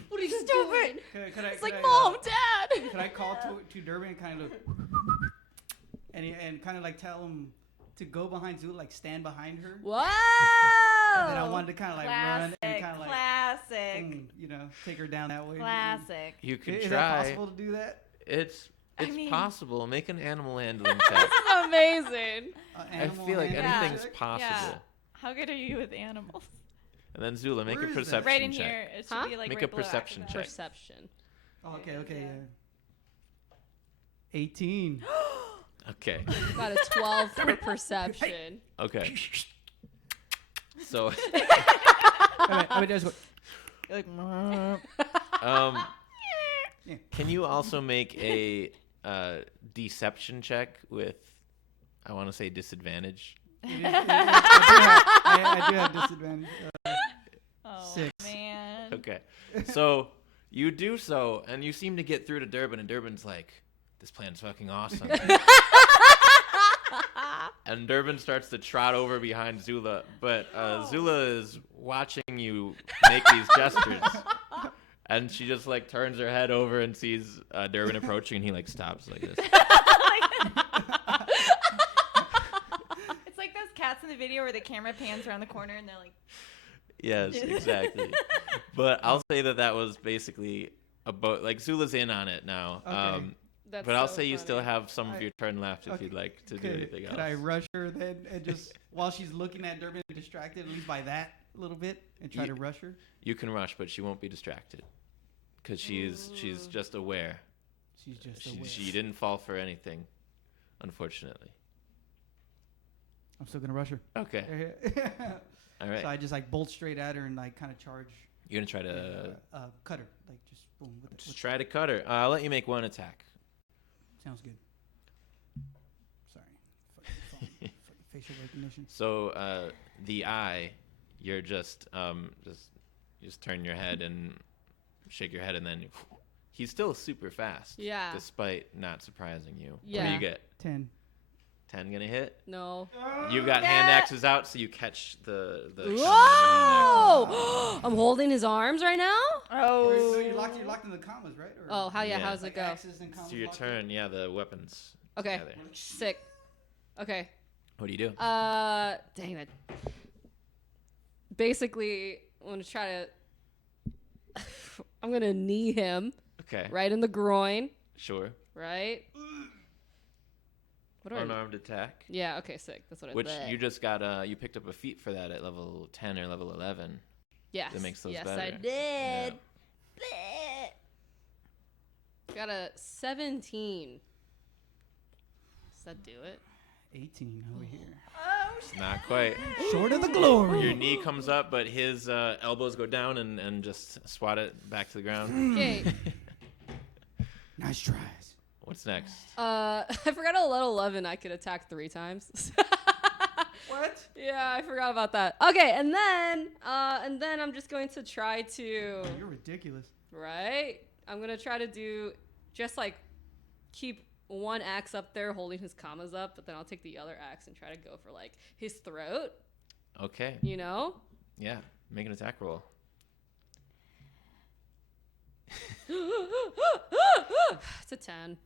What are you doing? It's like, Mom, Dad. Could I call to Durbin and kind of and kind of like tell him to go behind Zula, like stand behind her? Wow. And then I wanted to kind of like run and kind of like classic. take her down that way. Classic. You could Is try. that possible to do that? It's I mean- possible. Make an animal handling check. This is amazing. I feel like handling anything's check? possible. Yeah. How good are you with animals? And then Zula, make Where a is that? perception Right in check. here. It should Huh? be like Make right a below perception acrobat. check. Perception. Oh, okay, Yeah. 18. Okay. Got a 12 for perception. Okay. So, I mean, just go, You're like, Yeah. can you also make a deception check with, I want to say disadvantage? I do have disadvantage. oh, 6. man. Okay. So you do so, and you seem to get through to Durbin, and Durbin's like, this plan's fucking awesome. And Durbin starts to trot over behind Zula, but Zula is watching you make these gestures. And she just like turns her head over and sees Durbin approaching, and he like stops like this. It's like those cats in the video where the camera pans around the corner and they're like, Yes, exactly. But I'll say that was basically about like Zula's in on it now. Okay. That's But I'll so say you funny. still have some of I- your turn left if okay. you'd like to do anything else. Could I rush her then and just, while she's looking at Durbin, distracted at least by that little bit, and try to rush her? You can rush, but she won't be distracted because she's just aware. She's just aware. She didn't fall for anything, unfortunately. I'm still going to rush her. Okay, all right. So I just like bolt straight at her and like kind of charge, You're gonna try to cut her. Like just boom. just try to cut her. I'll let you make one attack. Sounds good. Sorry. Fucking phone. Fucking facial recognition. So the eye, you're just turn your head and shake your head, and then he's still super fast. Yeah. Despite not surprising you. What do Yeah. you get? 10. 10 gonna hit? No. You've got hand axes out, so you catch the Whoa! I'm holding his arms right now? So you're locked in the commas, right? Or Oh, how Yeah. how's it like go? axes and commas So your locked turn, yeah, the weapons. Okay. together. Sick. Okay. What do you do? Dang it. Basically, I'm gonna try to. I'm gonna knee him Okay. right in the groin. Sure. Right. What do I? Unarmed attack. Yeah. Okay. Sick. That's what I. Which bleh. you just got, you picked up a feat for that at level 10 or level 11. Yes. that makes those yes, better. I did. Bleh. Got a 17. Does that do it? 18 over here. Oh, shit. Not quite. Short of the glory. Your knee comes up, but his elbows go down and just swat it back to the ground. Okay. Nice tries. What's next? I forgot at level 11 I could attack 3 times. What? Yeah, I forgot about that. Okay, and then I'm just going to try to You're ridiculous. right. I'm gonna try to do just like keep one axe up there, holding his commas up, but then I'll take the other axe and try to go for like his throat. Okay. You know? Yeah. Make an attack roll. It's a 10.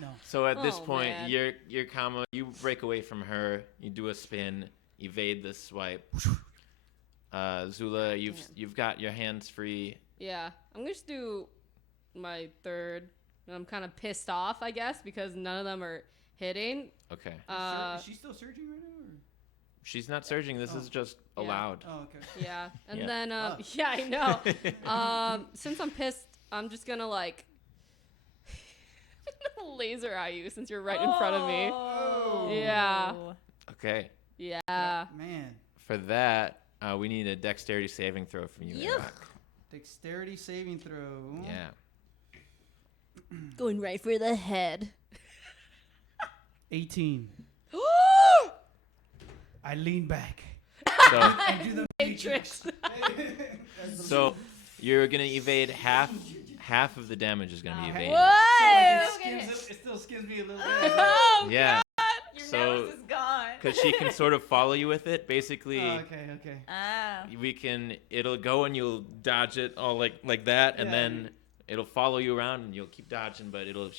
No. So at this Oh, point, man. your comma, you break away from her. You do a spin, evade the swipe. Zula, you've got your hands free. Yeah, I'm gonna just do my third. I'm kind of pissed off, I guess, because none of them are hitting. Okay. Is she still surging right now? Or? She's not surging. This is just Yeah. allowed. Oh, okay. Yeah, and Yeah. then Oh. yeah, I know. Since I'm pissed, I'm just gonna like laser at you since you're right in front of me. Oh. Yeah. Okay. Yeah. Man. For that, we need a dexterity saving throw from you. Yuck. Olek. Dexterity saving throw. Yeah. Going right for the head. 18. I lean back. So, And do the Matrix. so you're gonna evade half of the damage is gonna be evaded. Whoa! It still skins me a little bit. Oh, Yeah. your So- nose is gone. Because she can sort of follow you with it. Basically, Okay. Oh. it'll go and you'll dodge it all like that, and Yeah. then it'll follow you around and you'll keep dodging, but it'll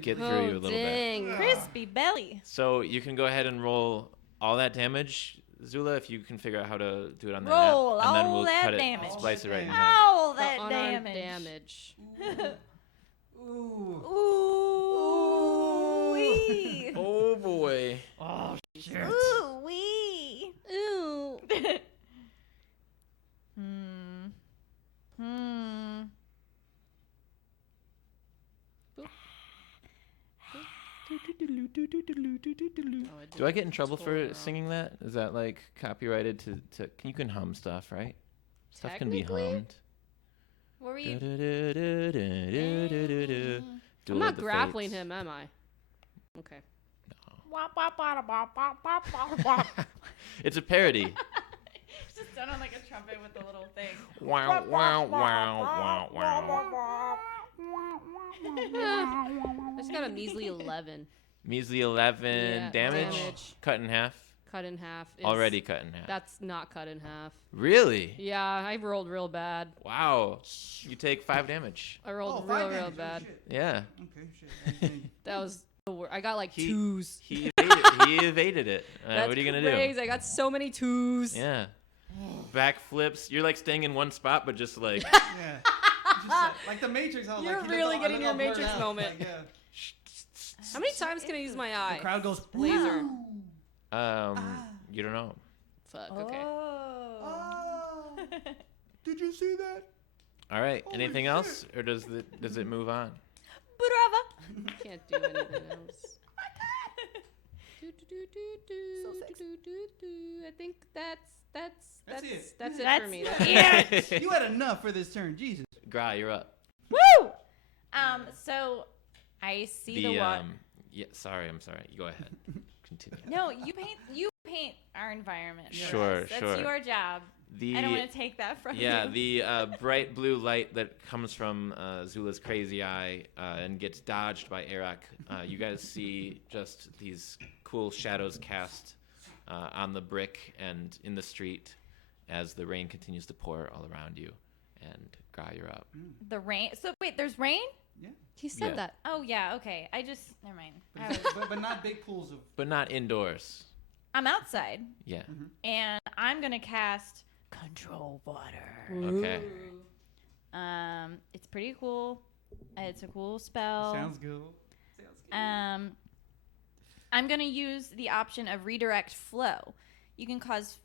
get through Oh, you a little bit. dang. Crispy belly. So you can go ahead and roll all that damage, Zula, if you can figure out how to do it on the Roll map. And then all we'll that cut it, damage. splice it right in Oh, half. All The that unarmed damage. damage. Ooh. Ooh. Wee. Oh boy. Oh, shit. Ooh. Wee. Ooh. Do I get in trouble for singing that? Is that like copyrighted to you can hum stuff, right? Stuff can be Technically? hummed. What were you? I'm not grappling him, am I? Okay. It's a parody. Just done on like a trumpet with a little thing. Wow, wow, wow, wow, wow. I just got a measly 11. Measly 11 Yeah, damage. damage. Cut in half. Cut in half. Is- Already cut in half. That's not cut in half. Really? Yeah, I rolled real bad. Wow. You take 5 damage. I rolled Oh, real 5 damage. bad. Oh, shit. Yeah. Okay, shit. That was the worst. I got like He- 2s. He evaded it. That's What are you going crazy. to I got so many 2s. do? Yeah. Backflips. You're like staying in one spot, but just like. Yeah. It's just like the Matrix. How, You're like, really getting your Matrix moment. Like, yeah. How many times can I use my The eye? crowd goes Laser. You don't know. Fuck, okay. Oh. Did you see that? All right. Holy Anything shit. else, or does it move on? Bravo. Can't do anything else. So sexy. I think that's it. That's it That's for me. it. You had enough for this turn, Jesus. Gra, you're up. Woo! So I see the water. Yeah. Sorry. I'm sorry. You go ahead. continue. No, you paint our environment. for Sure, us. That's sure. your job. I don't want to take that from Yeah, you. the bright blue light that comes from Zula's crazy eye and gets dodged by Arak. You guys see just these cool shadows cast on the brick and in the street as the rain continues to pour all around you. And Gra, you're up. The rain. So wait, there's rain? Yeah. He said Yeah. that. Oh yeah, okay. Never mind. But not big pools of. But not indoors. I'm outside, Yeah. and I'm gonna cast Control Water. Okay. It's pretty cool. It's a cool spell. Sounds good. I'm gonna use the option of redirect flow. You can cause.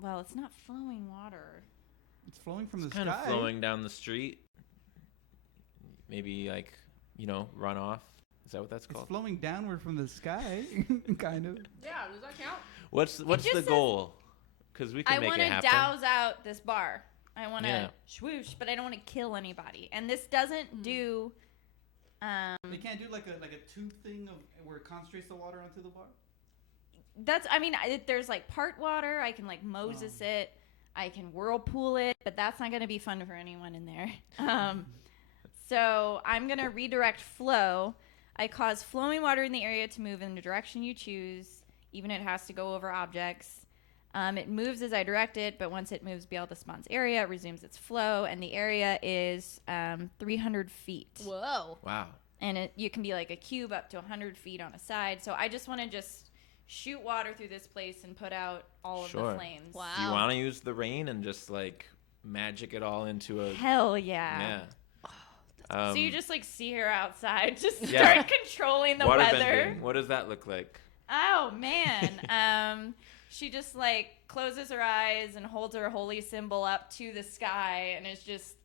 Well, it's not flowing water. It's flowing from It's the kind sky. of flowing down the street. Maybe like, run off. Is that what that's It's called? flowing downward from the sky, kind of. Yeah, does that count? What's just the says- goal? Because we can I make want it to happen. douse out this bar. I want to Yeah. swoosh, but I don't want to kill anybody. And this doesn't do. They can't do like a tube thing where it concentrates the water onto the bar. There's like part water. I can like Moses it. I can whirlpool it, but that's not going to be fun for anyone in there. So I'm going to redirect flow. I cause flowing water in the area to move in the direction you choose, even if it has to go over objects. It moves as I direct it, but once it moves beyond the spawn's area, it resumes its flow, and the area is 300 feet. Whoa. Wow. And you can be like a cube up to 100 feet on a side. So I just want to shoot water through this place and put out all of Sure. the flames. Wow. Do you want to use the rain and just like magic it all into a Hell yeah. yeah? So you just like see her outside, just Yeah. start controlling the water weather. bending. What does that look like? Oh man. She just like closes her eyes and holds her holy symbol up to the sky and is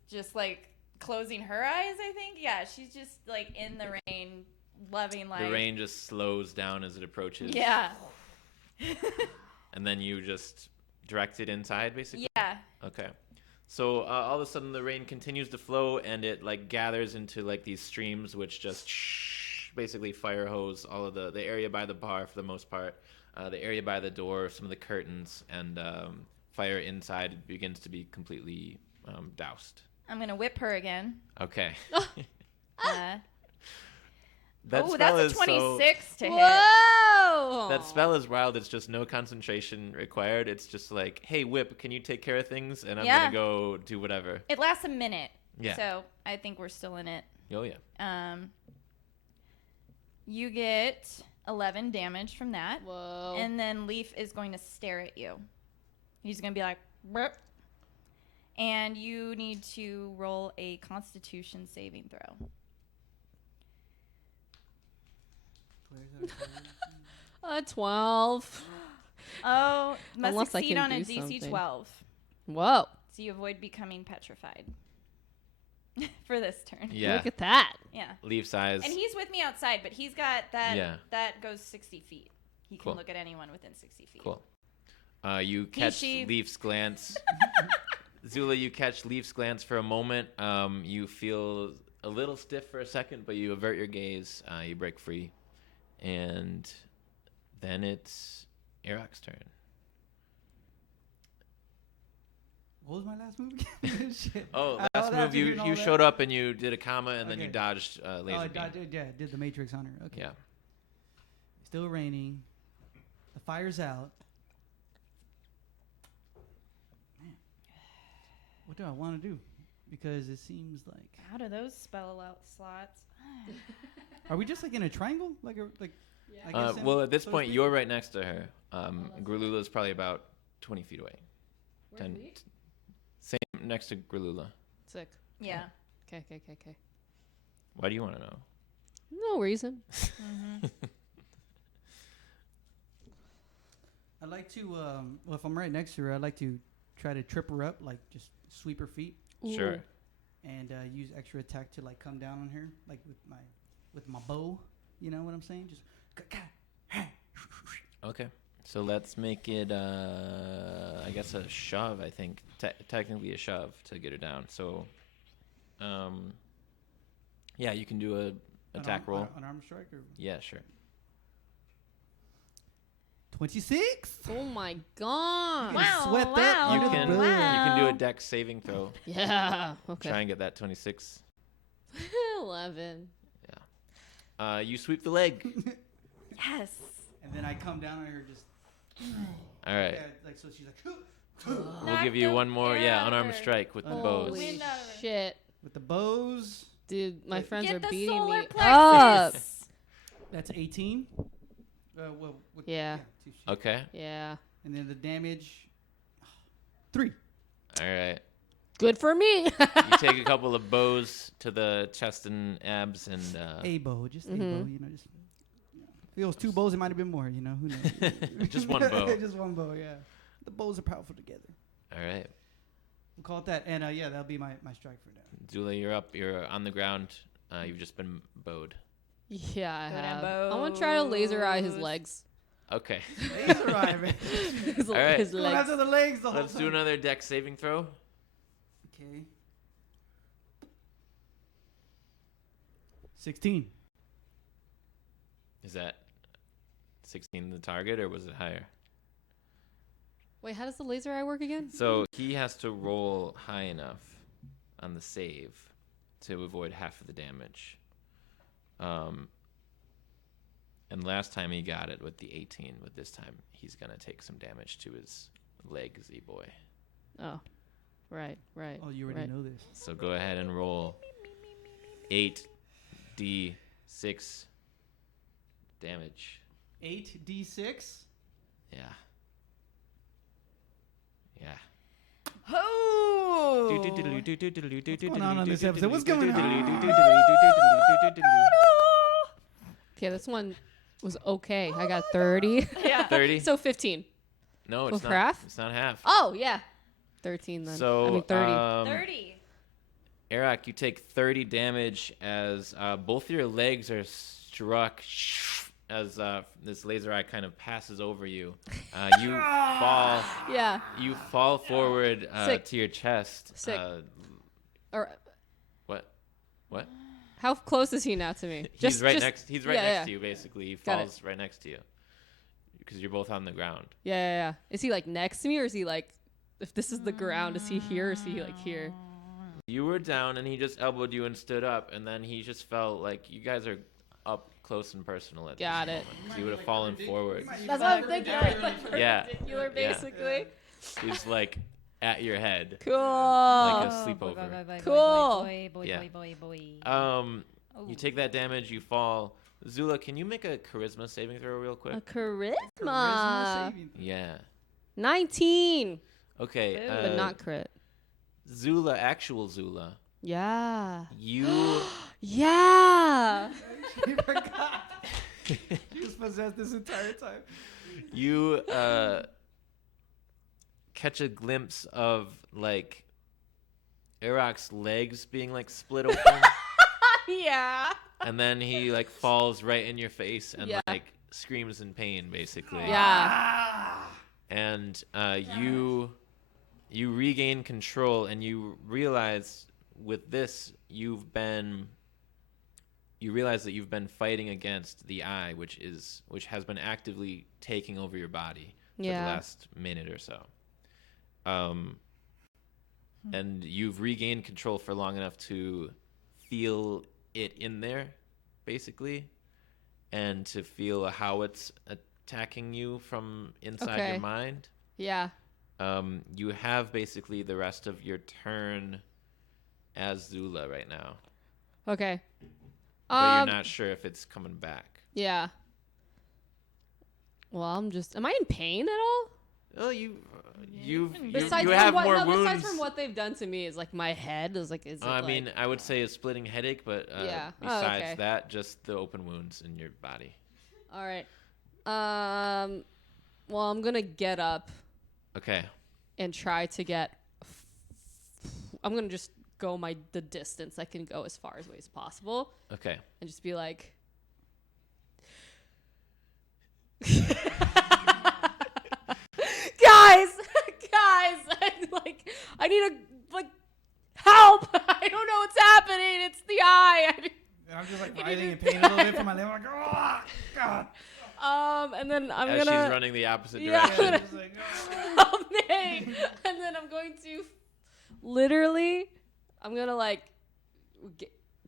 just like closing her eyes, I think. Yeah, she's just like in the rain, loving life. The rain just slows down as it approaches. Yeah. And then you just direct it inside, basically. Yeah. Okay. So all of a sudden the rain continues to flow and it like gathers into like these streams which just basically fire hose all of the area by the bar for the most part, the area by the door, some of the curtains, and fire inside begins to be completely doused. I'm going to whip her again. Okay. That's a spell is 26 to hit. Whoa. That spell is wild. It's just no concentration required. It's just like, hey, Whip, can you take care of things? And I'm Yeah. going to go do whatever. It lasts a minute. Yeah. So I think we're still in it. Oh, yeah. You get 11 damage from that. Whoa. And then Leaf is going to stare at you. He's going to be like, burp. And you need to roll a Constitution saving throw. 12. Oh, must Unless I succeed can on a do DC something. 12. Whoa. So you avoid becoming petrified for this turn. Yeah. Look at that. Yeah. Leaf size. And he's with me outside, but he's got that. Yeah. That goes 60 feet. He can Cool. look at anyone within 60 feet. Cool. You catch she. Leaf's glance. Zula, you catch Leaf's glance for a moment. You feel a little stiff for a second, but you avert your gaze. You break free. And then it's Arak's turn. What was my last move again? Shit. Oh, I last don't have move, to do all you that. showed up and you did a comma, and then you Okay. dodged laser I beam. did the Matrix on her. Okay. Yeah. Still raining. The fire's out. Man. What do I want to do? Because it seems like. How do those spell out slots? Are we just like in a triangle? Like I guess Well, at this so to point, speak? you're right next to her. Grulula is probably about 20 feet away. Where's me? Same next to Grulula. Sick. Yeah. Okay. Why do you want to know? No reason. I'd like to. Well, if I'm right next to her, I'd like to try to trip her up, like just sweep her feet, Sure. and use extra attack to like come down on her, like with my bow. You know what I'm saying? Just. Okay. So let's make it, I guess, a shove, I think. Technically a shove to get her down. So, yeah, you can do a attack roll. An arm strike or. Yeah, sure. 26. Oh my god. Wow. Swept up. Wow. You Oh, can wow. you can do a dex saving throw. Yeah. Okay. Try and get that 26. 11. You sweep the leg. Yes. And then I come down on her just. All right. Yeah, like so she's like. We'll give you one more, unarmed strike with the bows. Holy Wind out of it. shit. With the bows, Dude, my friends Get are the beating solar me plexus. up. that's 18. Well, Yeah. two sheets. Okay. Yeah. And then the damage, 3. All right. Good for me. You take a couple of bows to the chest and abs, and A bow, just a Mhm. bow, just. If it was 2 bows, it might have been more, who knows? Just one bow. Just one bow, yeah. The bows are powerful together. all right. We'll call it that. And yeah, that'll be my strike for now. Zula, you're up. You're on the ground. You've just been bowed. Yeah, I Good have. and I want to try to laser eye his bows. legs. Okay. Laser eye, man. His, All right. his Going legs. after the legs the whole Let's time. do another dex saving throw. Okay. 16. Is that 16 the target, or was it higher? Wait, how does the laser eye work again? So he has to roll high enough on the save to avoid half of the damage. And last time he got it with the 18, but this time he's going to take some damage to his leg, Z-boy. Oh, right. Oh, you already right. know this. So go ahead and roll 8d6 damage. 8d6. Yeah. Yeah. Oh. What's going on this episode? What's going Okay, this one was okay. I got 30. Yeah. 30? So 15. No, So it's not. half? It's not half. Oh, yeah. 13 then. So, I mean 30. 30. Eric, you take 30 damage as both your legs are struck as this laser eye kind of passes over you. You fall. Yeah. You fall forward Sick. to your chest. Sick. What? How close is he now to me? He's right next. He's right yeah, next yeah. to you. Basically, he Got it. falls right next to you because you're both on the ground. Yeah. Is he like next to me, or is he like, if this is the ground, is he here, or is he like here? You were down, and he just elbowed you and stood up, and then he just felt like you guys are up close and personal at Got this it. moment, 'cause he would have fallen forward. That's what I'm thinking. Yeah. Perpendicular, Yeah. basically. He's like at your head, Cool. like a sleepover. Cool. Yeah. Oh. You take that damage, you fall. Zula, can you make a charisma saving throw real A quick? charisma. Charisma saving. Yeah. 19. Okay. But not crit. Zula, actual Zula. Yeah. You. Yeah. She forgot. She was possessed this entire time. You catch a glimpse of like Iraq's legs being like split open, Yeah. and then he like falls right in your face and Yeah. like screams in pain, basically. Yeah. And you regain control, and you realize with this you realize that you've been fighting against the eye, which has been actively taking over your body for the last minute or so. And you've regained control for long enough to feel it in there, basically, and to feel how it's attacking you from inside your mind. Yeah. You have basically the rest of your turn as Zula right now, Okay. but you're not sure if it's coming back. Yeah. Well, am I in pain at all? Oh, you Besides have from more what, wounds. Besides from what they've done to me, is like my head is like. I mean, I would say a splitting headache, but Yeah. Oh, besides okay. that, just the open wounds in your body. All right. Well, I'm gonna get up Okay. and try to get. I'm gonna just go the distance I can go as far away as possible, Okay. and just be like. guys, I need help. I don't know what's happening. It's the eye. I'm just like writhing in pain a little bit from my leg. I'm like, oh, God. And then I'm As gonna. she's running the opposite Yeah, direction. It's like, Oh, dang. And then I'm going to literally, I'm gonna like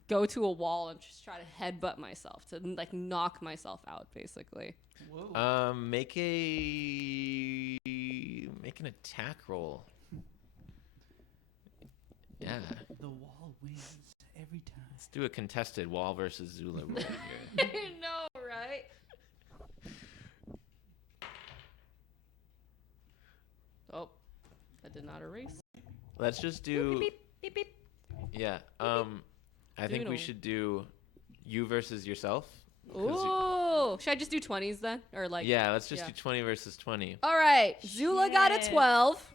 go to a wall and just try to headbutt myself to like knock myself out, basically. whoa. Make an attack roll. Yeah. The wall wins every time. Let's do a contested wall versus Zula roll here. I know, right? Oh, I did not erase. Let's just do. Beep, beep, beep, beep. Yeah. I think we Uno. should do you versus yourself. 'Cause you- Ooh, should I just do 20s then, or like? yeah. Let's just yeah. do 20 versus 20. All right, Zula got a Shit. 12.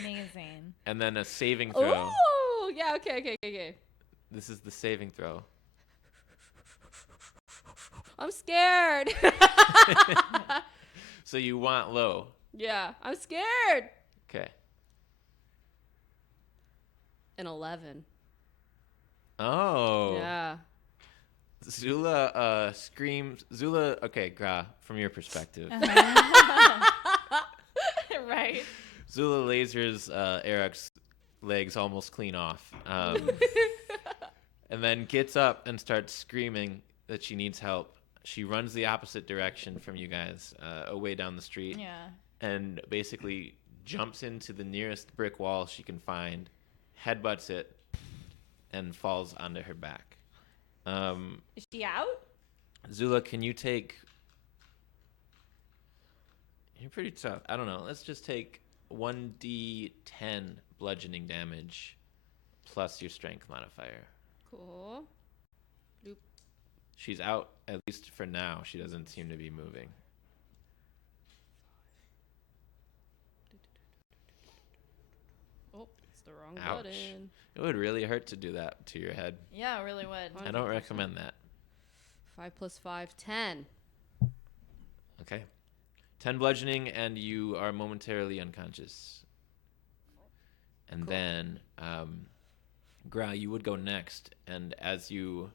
Amazing. And then a saving throw. Ooh, yeah. Okay. This is the saving throw. I'm scared. So you want low. Yeah, I'm scared. Okay. An 11. Oh. Yeah. Zula screams. Zula. Okay, Gra. From your perspective, Right. Zula lasers Eric's legs almost clean off, and then gets up and starts screaming that she needs help. She runs the opposite direction from you guys, away down the street, Yeah. and basically jumps into the nearest brick wall she can find, headbutts it, and falls onto her back. Is she out? Zula, can you take... You're pretty tough. I don't know. Let's just take 1d10 bludgeoning damage plus your strength modifier. Cool. She's out, at least for now. She doesn't seem to be moving. Oh, it's the wrong Ouch. button. It would really hurt to do that to your head. Yeah, it really would. I don't recommend that. 5 plus 5, 10. Okay. 10 bludgeoning, and you are momentarily unconscious. And Cool. then, Gra, you would go next. And as you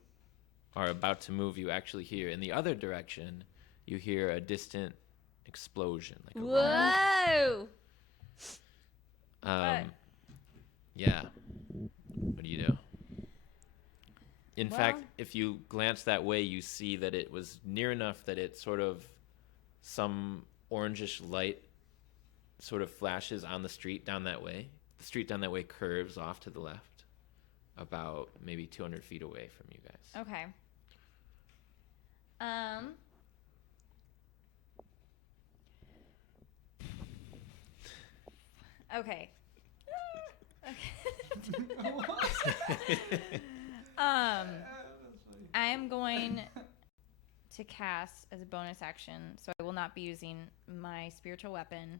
are about to move, you actually hear, in the other direction, you hear a distant explosion. Like a rumble. Whoa! What? Yeah. What do you do? In Well- fact, if you glance that way, you see that it was near enough that it sort of, some orangish light sort of flashes on the street down that way. The street down that way curves off to the left, about maybe 200 feet away from you guys. Okay. Okay. I am going to cast as a bonus action, so I will not be using my spiritual weapon.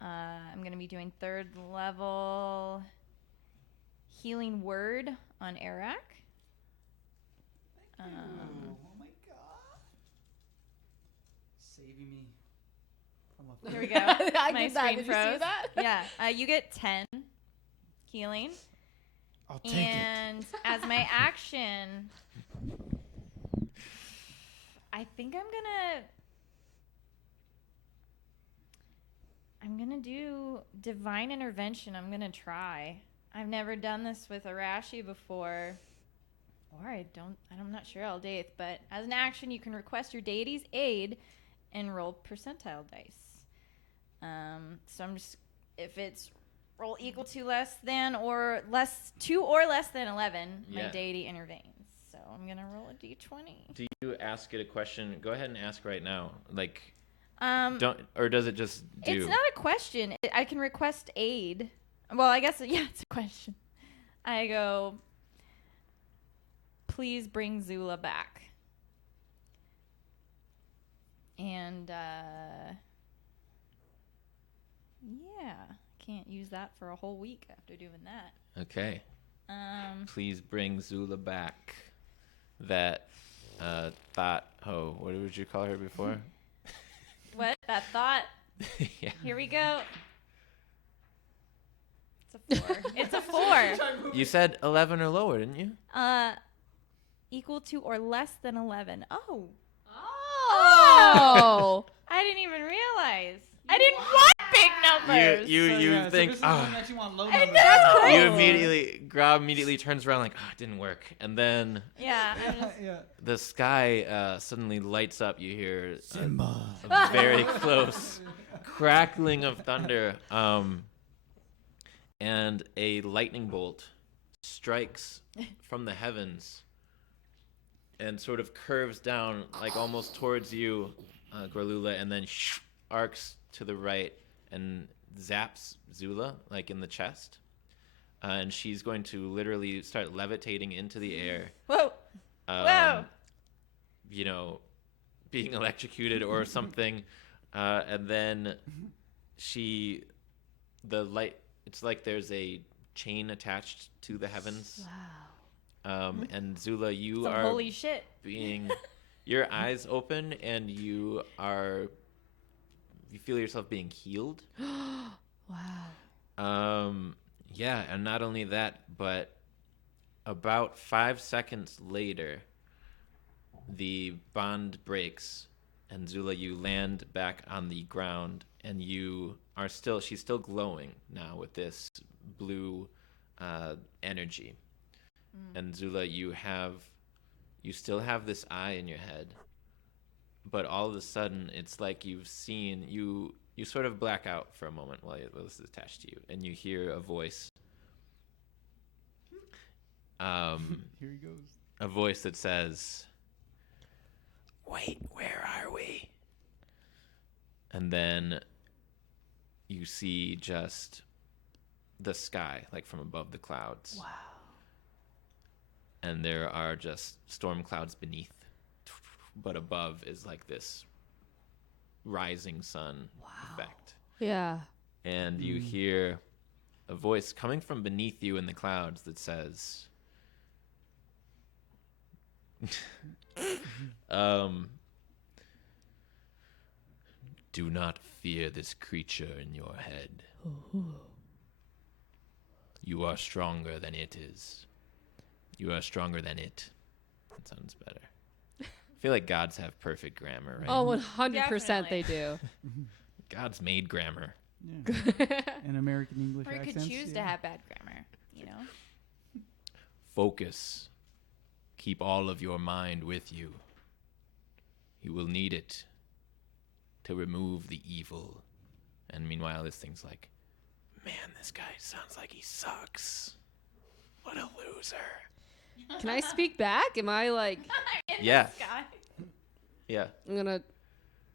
I'm going to be doing 3rd level healing word on Eric. Oh my god. Saving me from a Here we go. I My did that. screen Did you see froze. that? Yeah, you get 10 healing. I'll take And as my action, I think I'm gonna do divine intervention. I'm gonna try. I've never done this with Arashi before, or I'm not sure I'll date. But as an action, you can request your deity's aid and roll percentile dice. So I'm just, if it's roll equal to less than or less 2 or less than 11, my Yeah. deity intervenes. So I'm gonna roll a d20. Do you ask it a question? Go ahead and ask right now. Like, Don't. or does it just do? It's not a question. I can request aid. Well, I guess yeah, it's a question. I go, please bring Zula back. And yeah, can't use that for a whole week after doing that. Okay. Um, Please bring Zula back. That thought. Oh, what would you call her before? what that thought? Yeah. Here we go. It's a 4. It's a 4. You said 11 or lower, didn't you? equal to or less than 11. Oh. Oh. I didn't even realize. I didn't want big numbers. You think, so this is one that you want low I numbers. know. you immediately, Grob immediately turns around like, oh, it didn't work. And then Yeah. I'm just, Yeah. the sky suddenly lights up. You hear Simba. a very close crackling of thunder. And a lightning bolt strikes from the heavens and sort of curves down like almost towards you, Gorlula, and then arcs to the right and zaps Zula like in the chest. And she's going to literally start levitating into the air. whoa. Whoa. You know, being electrocuted or something. And then it's like there's a chain attached to the heavens. Wow. And Zula, you Some are holy shit. being, your eyes open and you feel yourself being healed. Wow. Yeah, and not only that, but about 5 seconds later, the bond breaks, and Zula, you land back on the ground, and she's still glowing now with this blue energy. And Zula, you still have this eye in your head, but all of a sudden, it's like you sort of black out for a moment while this is attached to you, and you hear a voice. Here he goes. A voice that says, "Wait, where are we?" And then you see just the sky, like from above the clouds. Wow. And there are just storm clouds beneath, but above is like this rising sun effect. Yeah. And you hear a voice coming from beneath you in the clouds that says, "Do not fear this creature in your head. You are stronger than it is. You are stronger than it." That sounds better. I feel like gods have perfect grammar, right? Oh, 100% they Definitely. do. Gods made grammar. Yeah. And American English Or you accents. could choose to have bad grammar, you know? Focus. Keep all of your mind with you. You will need it to remove the evil. And meanwhile, this thing's like, man, this guy sounds like he sucks. What a loser. Can I speak back? Am I like, Yeah. Sky. Yeah. can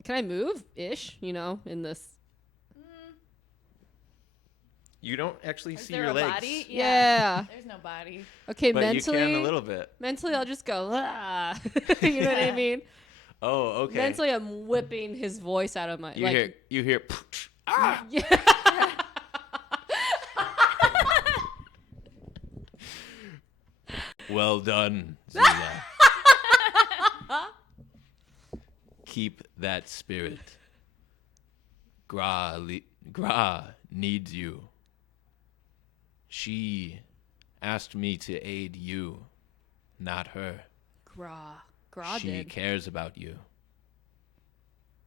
I move ish, in this? You don't actually Is see there your a legs. body? Yeah. There's no body. Okay, But mentally. you can a little bit. Mentally, I'll just go, ah. You know what I mean? Oh, okay. Mentally, I'm whipping his voice out of my, You hear, ah! Yeah. Well done, Zula. Keep that spirit. Gra needs you. She asked me to aid you, not her. Gra She did. cares about you.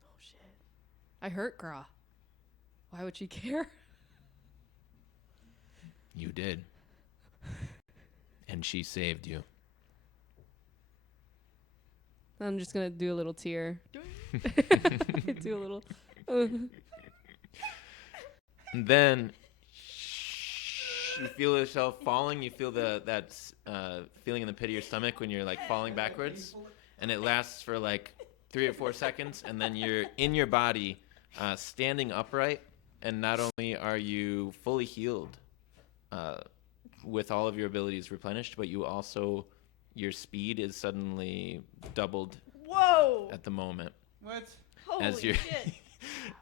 Oh, shit. I hurt Gra. Why would she care? You did. And she saved you. I'm just going to do a little tear. Do a little. And then you feel yourself falling. You feel that feeling in the pit of your stomach when you're like falling backwards, and it lasts for like 3 or 4 seconds, and then you're in your body, standing upright. And not only are you fully healed, with all of your abilities replenished, but you also, your speed is suddenly doubled. Whoa! At the moment. What? Holy As you're shit.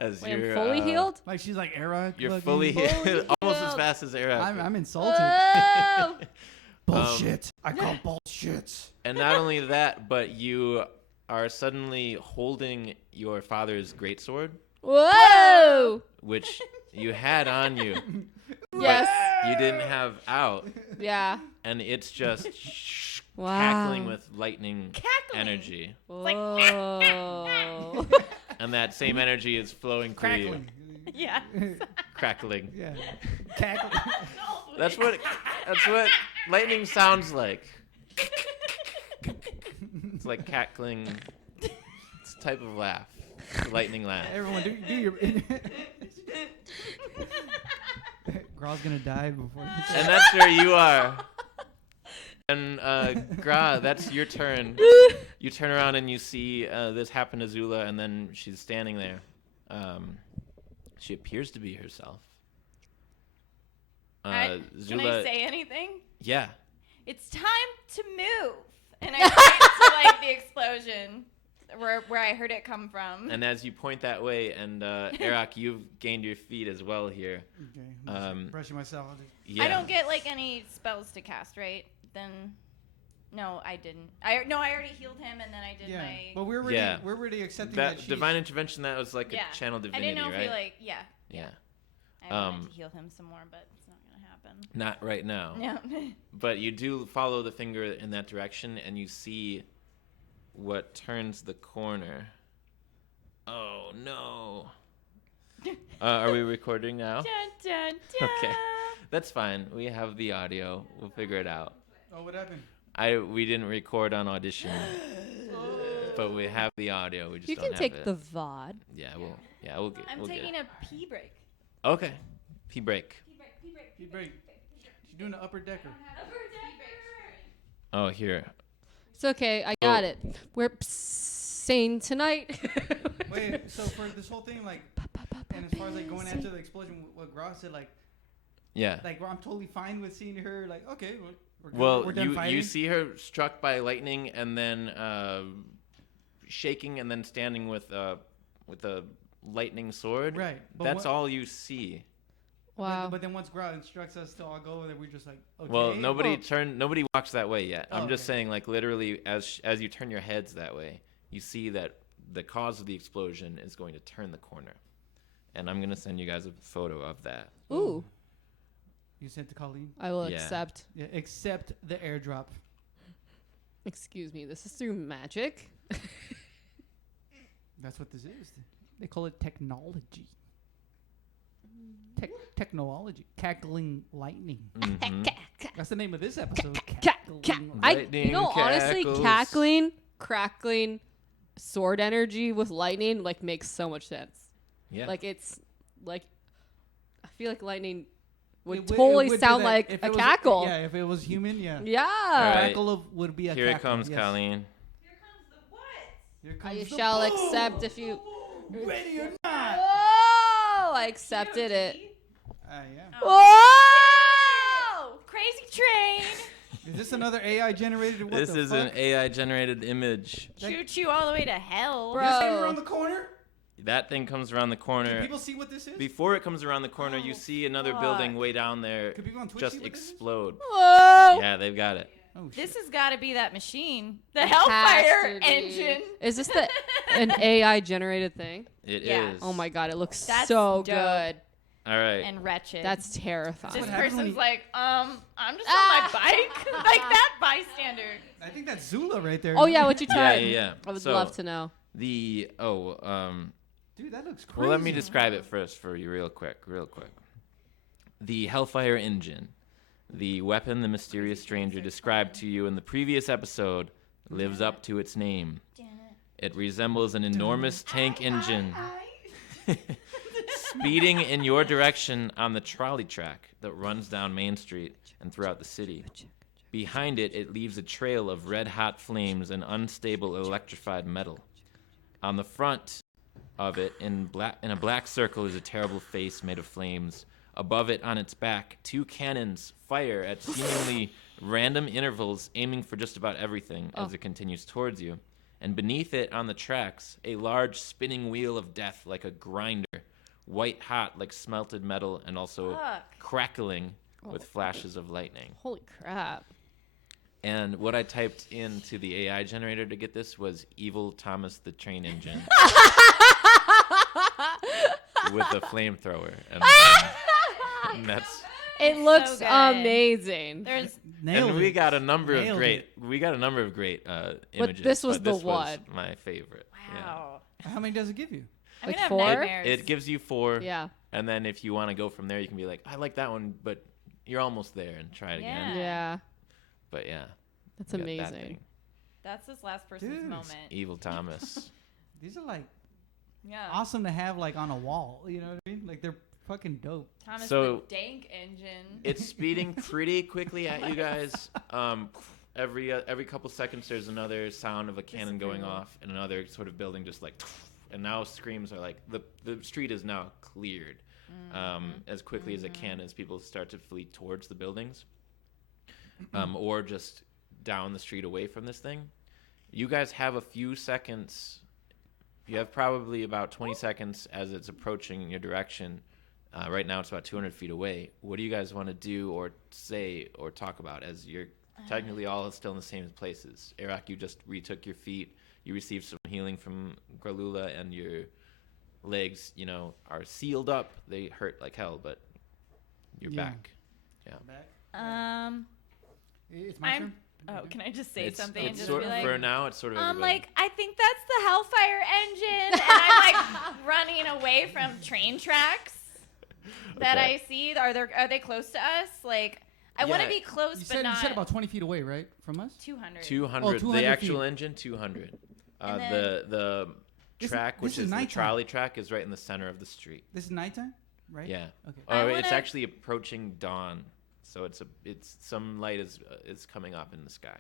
as Wait, you're I'm fully healed? Like she's like era. You're fucking- fully healed, almost as healed. fast as Era. I'm insulted. Oh! Bullshit. I call bullshit. And not only that, but you are suddenly holding your father's greatsword, Whoa! which you had on you, Yes. you didn't have out, Yeah. and it's just cackling with lightning Cackling. energy. Whoa. And that same energy is flowing through you. Crackling. Yeah. Crackling. Yeah. Cackling. That's what lightning sounds like. It's like cackling. It's a type of laugh. It's a lightning laugh. Everyone, do your. Graw's gonna die before. And that's where you are. And Gra, that's your turn. You turn around and you see this happen to Zula, and then she's standing there. She appears to be herself. Can I say anything? Yeah. It's time to move. And I point to like the explosion where I heard it come from. And as you point that way, and Arak, you've gained your feet as well here. Okay. I'm just brushing myself. Yeah. I don't get like any spells to cast, right? Then no, I didn't. I already healed him, and then I did Yeah, my. but we're already accepting that that divine intervention. That was like Yeah. a channel divinity, I didn't know if right? he like Yeah. I wanted to heal him some more, but it's not gonna happen. Not right now. No. But you do follow the finger in that direction, and you see what turns the corner. Oh no! Are we recording now? Dun, dun, dun. Okay, that's fine. We have the audio. We'll figure it out. Oh, what happened? We didn't record on audition, but we have the audio. We just You don't can have take it. the VOD. We'll get. I'm we'll get taking it. a pee break. Okay, pee break. You break. She's doing an upper decker. Oh, here. It's okay. I got it. We're sane tonight. Wait, so for this whole thing, like, and as far as like going after the explosion, what Graw said, like, Yeah. I'm totally fine with seeing her. Like, okay, we're done you fighting. see her struck by lightning and then shaking and then standing with a lightning sword. Right. But That's all you see. Wow. But then once Graw instructs us to all go over there, we're just like, okay. Well, nobody walks that way yet. I'm just okay. saying, like, literally, as you turn your heads that way, you see that the cause of the explosion is going to turn the corner, and I'm gonna send you guys a photo of that. Ooh. You sent to Colleen? I will Yeah. accept. Yeah, accept the airdrop. Excuse me. This is through magic. That's what this is. They call it technology. Technology. Cackling lightning. Mhm. That's the name of this episode. Cackling Lightning honestly, cackles. crackling, sword energy with lightning makes so much sense. Yeah. Like it's like I feel like lightning would It totally do sound that like if a it was cackle. Yeah, if it was human, yeah. Yeah. Right. Crackle would be a Here cackle. it comes, yes. Colleen. Here comes the what? Here I comes the shall boom. accept if you. Ready or not. Oh, I accepted it. Yeah. Whoa! Crazy train. Is this another AI generated? What This the is fuck? an AI generated image. Shoot you all the way to hell. Bro. This came around the corner. That thing comes around the Can corner. people see what this is? Before it comes around the corner, you see another building way down there Could people on Twitch just see what this is? explode. Whoa! Yeah, they've got it. Oh shit. This has got to be that machine. The It has Hellfire to be. Engine. Is this an AI generated thing? It is. Yeah. Oh my god, it looks That's so dope. good. All right. And wretched. That's terrifying. this what happens when person's you- like, I'm just on my bike. Like that bystander. I think that's Zula right there. Oh yeah, what you Yeah, tried? yeah. I would So, love to know. The Dude, that looks crazy. well, let me describe it first for you real quick. The Hellfire Engine, the weapon the mysterious stranger described to you in the previous episode, lives up to its name. It resembles an enormous tank engine speeding in your direction on the trolley track that runs down Main Street and throughout the city. Behind it, it leaves a trail of red-hot flames and unstable electrified metal. On the front of it, in a black circle, is a terrible face made of flames. Above it, on its back, two cannons fire at seemingly random intervals, aiming for just about everything as it continues towards you. And beneath it, on the tracks, a large spinning wheel of death like a grinder, white hot like smelted metal, and also Fuck. crackling with flashes of lightning. Holy crap. And what I typed into the AI generator to get this was Evil Thomas the Train Engine with a flamethrower. And that's It So looks good. amazing. There's Nailed And it. we got a number of Nailed great. it. We got a number of great images. this was but the this one. was my favorite. wow. How many does it give you? I'm Like gonna have 4? nightmares. It gives you 4. Yeah. And then if you want to go from there, you can be like, I like that one, but you're almost there, and try it again. Yeah. But yeah, That's you got that amazing. thing. That's this last person's Dude. moment. Evil Thomas. These are like Yeah. awesome to have like on a wall. You know what I mean? Like they're fucking dope. Thomas So- the Dank Engine. It's speeding pretty quickly at you guys. Every couple seconds, there's another sound of a cannon going off, and another sort of building just like, and now screams are like the street is now cleared as quickly as it can as people start to flee towards the buildings, or just down the street away from this thing. You guys have a few seconds. You have probably about 20 seconds as it's approaching your direction. Right now, it's about 200 feet away. What do you guys want to do or say or talk about as you're technically all still in the same places? Iraq, you just retook your feet. You received some healing from Gralula, and your legs, are sealed up. They hurt like hell, but you're Yeah. back. Yeah. It's my turn. Oh, can I just say It's something and just sort be of, like, for now, it's sort of I'm everybody. like, I think that's the Hellfire Engine, and I'm like running away from train tracks that Okay. I see. Are they close to us? Like, I want to Yeah. be close, You but said, not you said about 20 feet away, right, from us? 200. 200. 200 The actual feet. engine, 200. And The This is- track, this which is is the nighttime. trolley track, is right in the center of the street. This is nighttime, right? Yeah. Okay. I Oh, it's wanna- actually approaching dawn, so it's some light is coming up in the sky.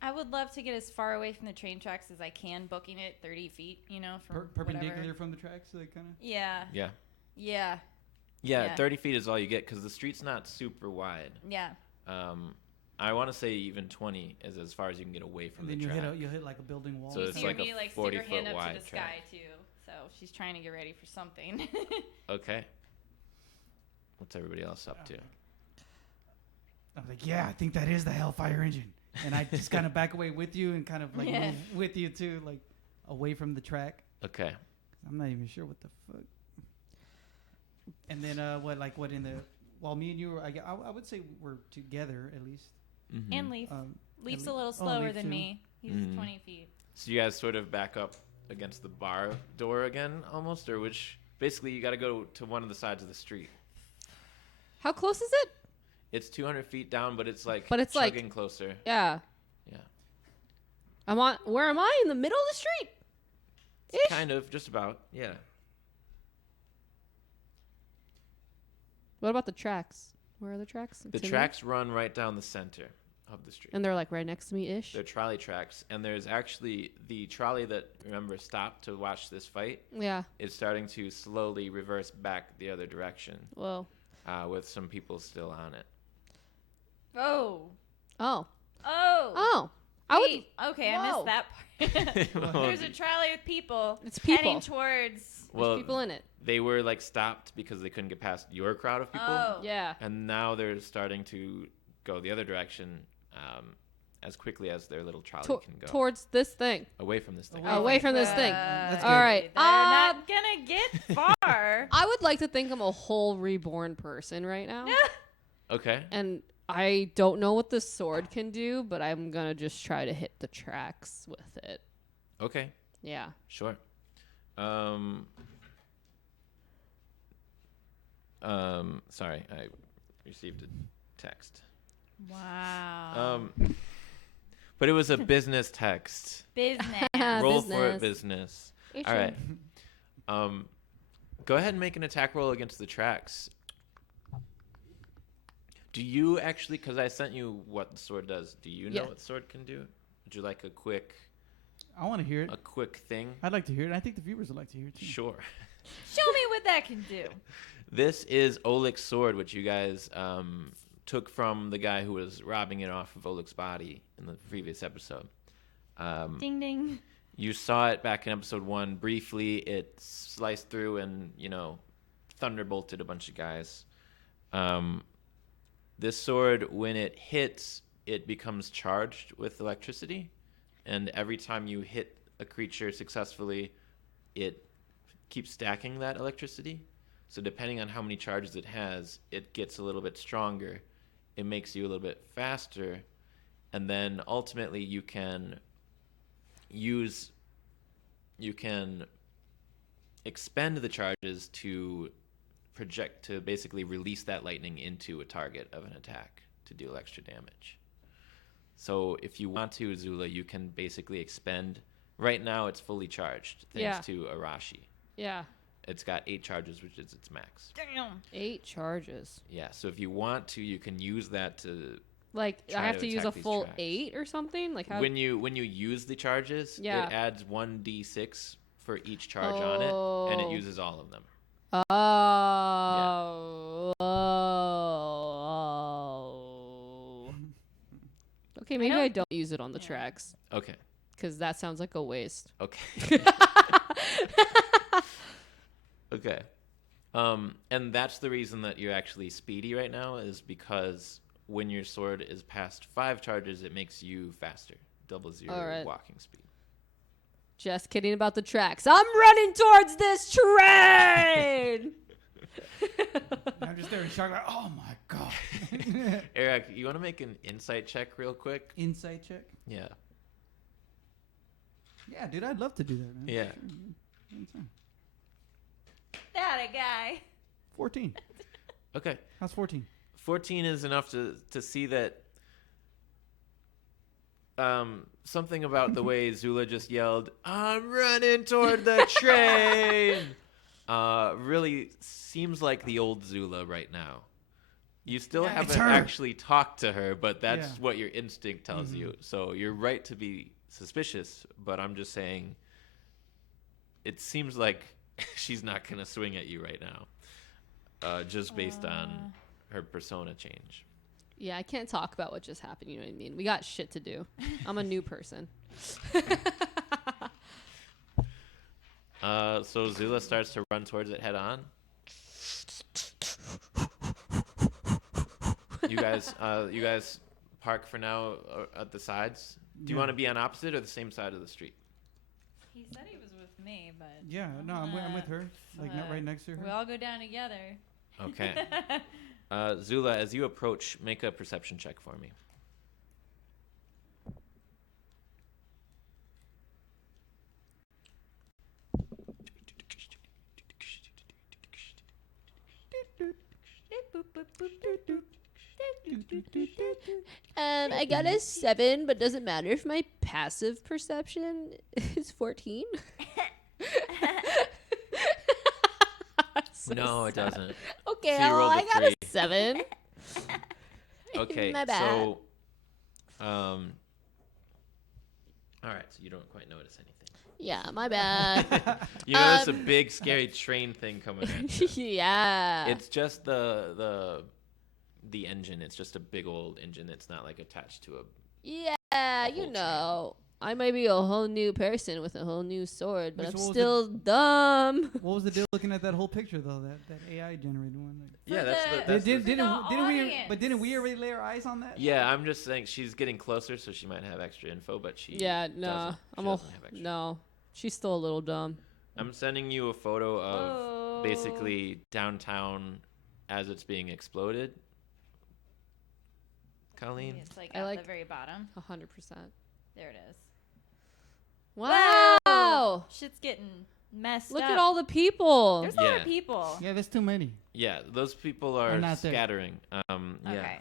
I would love to get as far away from the train tracks as I can, booking it 30 feet, from Perpendicular whatever. from the tracks, so they kind of. Yeah. Yeah. Yeah. Yeah, Yeah. 30 feet is all you get because the street's not super wide. Yeah. I want to say even 20 is as far as you can get away from And then the you track. hit like a building wall. So You it's see like me a stick her 40-foot hand up to wide the sky track. too, so she's trying to get ready for something. Okay. What's everybody else up to? I was like, yeah, I think that is the Hellfire Engine. And I just kind of back away with you and kind of like Yeah. move with you too, like away from the track. Okay. I'm not even sure what the fuck. And then what in the while me and you were, I would say we're together at least. Mhm. And Leaf. Leaf's a Le- little oh, slower Leaf than too. me. He's Mhm. 20 feet. So you guys sort of back up against the bar door again, almost, or which? Basically, you got to go to one of the sides of the street. How close is it? It's 200 feet down, but it's like But it's like- chugging closer. Yeah. Yeah. Where am I? In the middle of the street? Ish. Kind of, just about. Yeah. What about the tracks? Where are the tracks? The It's in tracks run right down the center of the street. there? And they're like right next to me ish. They're trolley tracks, and there's actually the trolley that, remember, stopped to watch this fight Yeah. is starting to slowly reverse back the other direction, Well. with some people still on it. Oh. Oh. Oh. Oh. I would. Wait, okay, I Whoa. missed that part. There's a trolley with people. It's people. Heading towards. Well, There's people in it. they were like stopped because they couldn't get past your crowd of people, Oh. Yeah. and now they're starting to go the other direction as quickly as their little trolley can go Towards this thing. away from this thing. Away from this thing. That's All good. right. They're not gonna get far. I would like to think I'm a whole reborn person right now. Okay. And I don't know what this sword can do, but I'm going to just try to hit the tracks with it. Okay. Yeah. Sure. Sorry, I received a text. Wow. But it was a business text. Business. Roll for it, Business. business. All right. Go ahead and make an attack roll against the tracks. Do you actually, because I sent you what the sword does, do you know Yeah. what the sword can do? Would you like a quick I want to hear it. thing? I'd like to hear it. I think the viewers would like to hear it too. Sure. Show me what that can do. This is Olek Sword, which you guys took from the guy who was robbing it off of Olek's body in the previous episode. Ding ding. You saw it back in episode 1 briefly. It sliced through and, thunderbolted a bunch of guys. This sword, when it hits, it becomes charged with electricity. And every time you hit a creature successfully, it keeps stacking that electricity. So depending on how many charges it has, it gets a little bit stronger. It makes you a little bit faster. And then ultimately you can expend the charges to basically release that lightning into a target of an attack to deal extra damage. So if you want to, Zula, you can basically expend. Right now, it's fully charged thanks to Arashi. Yeah. It's got 8 charges, which is its max. Damn. 8 charges. Yeah. So if you want to, you can use that to. Like I have to use a attack these full tracks. 8 or something. Like how? When you use the charges, it adds 1d6 for each charge on it, and it uses all of them. Oh. Yeah. Oh. Okay, maybe I don't use it on the tracks. Okay. Because that sounds like a waste. Okay. Okay. And that's the reason that you're actually speedy right now, is because when your sword is past 5 charges, it makes you faster. Doubles your walking speed. Just kidding about the tracks. I'm running towards this train! I'm just there in shock, like, oh my god. Eric, you want to make an insight check real quick? Insight check? Yeah. Yeah, dude, I'd love to do that, man. Yeah. Sure. That a guy. 14. Okay. How's 14? 14 is enough to see that something about the way Zula just yelled, "I'm running toward the train," really seems like the old Zula right now. You still haven't actually talked to her, but that's what your instinct tells you. So you're right to be suspicious, but I'm just saying it seems like she's not going to swing at you right now, just based on her persona change. Yeah, I can't talk about what just happened, you know what I mean? We got shit to do. I'm a new person. So Zula starts to run towards it head on. You guys park for now at the sides. Do you want to be on opposite or the same side of the street? He said he was with me, but Yeah, no, I'm with her. Like, not right next to her. we all go down together. Okay. Zula, as you approach, make a perception check for me. I got a 7, but doesn't matter if my passive perception is 14. No, it doesn't. Okay, So you well, rolled a I got a 3. 7. Okay, My bad. so, all right, so you don't quite notice anything. Yeah, my bad. You notice a big, scary train thing coming at you. Yeah. It's just the engine. It's just a big old engine. It's not like attached to a. Yeah, you whole know. I might be a whole new person with a whole new sword, but Which I'm was still dumb. What was the deal looking at that whole picture though? That AI generated one. Like, Yeah, that's the. the- That's the didn't we already lay our eyes on that? yeah, I'm just saying she's getting closer, so she might have extra info, but she. Yeah, no. doesn't have extra. No. She's still a little dumb. I'm sending you a photo of Oh. basically downtown as it's being exploded. Colleen. It's like I at like- the very bottom. 100%. There it is. Wow. Shit's getting messed Look up. at all the people. There's a lot Yeah. of people. Yeah, there's too many. Yeah, those people are I'm not there. scattering. Yeah. Okay.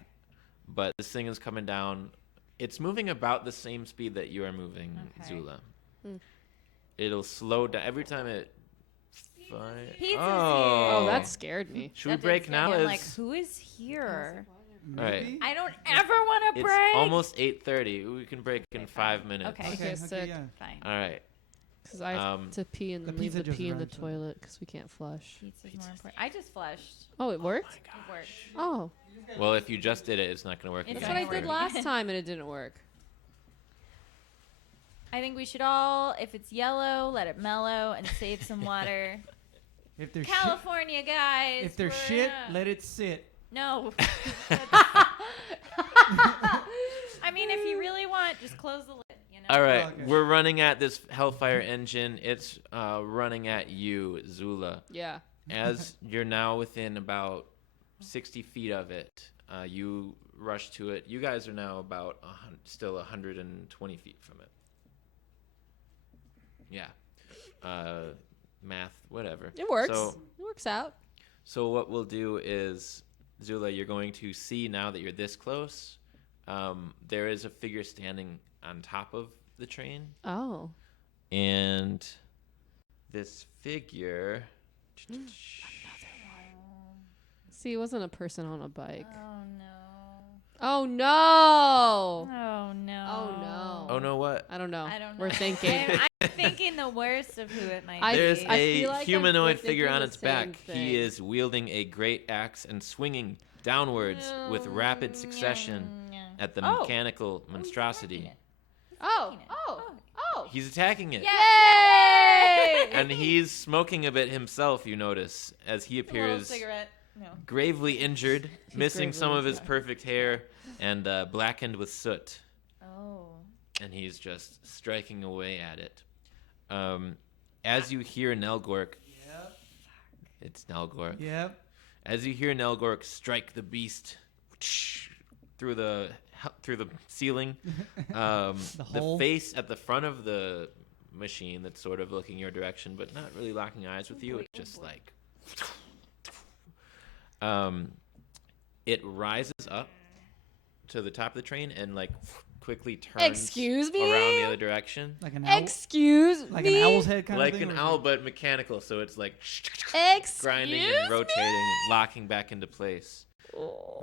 But this thing is coming down. It's moving about the same speed that you are moving, Okay. Zula. Hmm. It'll slow down every time it. Pizza's here. Oh, that scared me. Should we That did break scare now? me. I'm It's, like, who is here? All right. Maybe? I don't ever want to it's break. almost 8:30. We can break in Okay, 5 fine. minutes. Okay. Okay, sick. yeah. Fine. All right. Because I have to pee and the then leave pizza the just pee in the arrived, so- toilet because we can't flush. Pizza's more important. I just flushed. Oh, it worked? It worked. Oh, Well, if you just did it, it's not going to work. It's that's again. what I not did working. last time and it didn't work. I think we should all, if it's yellow, let it mellow and save some water. If there's California, guys. shit, if there's we're, shit, let it sit. No. I mean, if you really want, just close the lid. You know. All right, Okay. we're running at this Hellfire Engine. It's running at you, Zula. Yeah. As you're now within about 60 feet of it, you rush to it. You guys are now about still 120 feet from it. Yeah. Math, whatever. It works. So, It works out. So what we'll do is, Zula, you're going to see now that you're this close, there is a figure standing on top of the train. Oh. And this figure... See, it wasn't a person on a bike. Oh no. Oh no. Oh no. Oh no. Oh no, what? I don't know. I don't know. We're thinking. I'm thinking the worst of who it might There's be. I a feel like humanoid we're figure thinking on the its back. same thing. He is wielding a great axe and swinging downwards with rapid succession at the Oh. mechanical monstrosity. Oh. Oh. He's attacking it. Yay! And he's smoking a bit himself, you notice, as he A little appears cigarette. No. gravely injured, missing gravely some of his injured. perfect hair and blackened with soot. Oh. And he's just striking away at it. As you hear Nelgork, Yep. it's Nelgork. Yep. As you hear Nelgork strike the beast through the ceiling, the hole. face at the front of the machine that's sort of looking your direction, but not really locking eyes with you. It's just like it rises up to the top of the train and like quickly turns Excuse me? around the other direction. Like an owl. Excuse Like me. an owl's head kind Like of thing. an or owl, is but mechanical. So it's like Excuse grinding and rotating and locking back into place.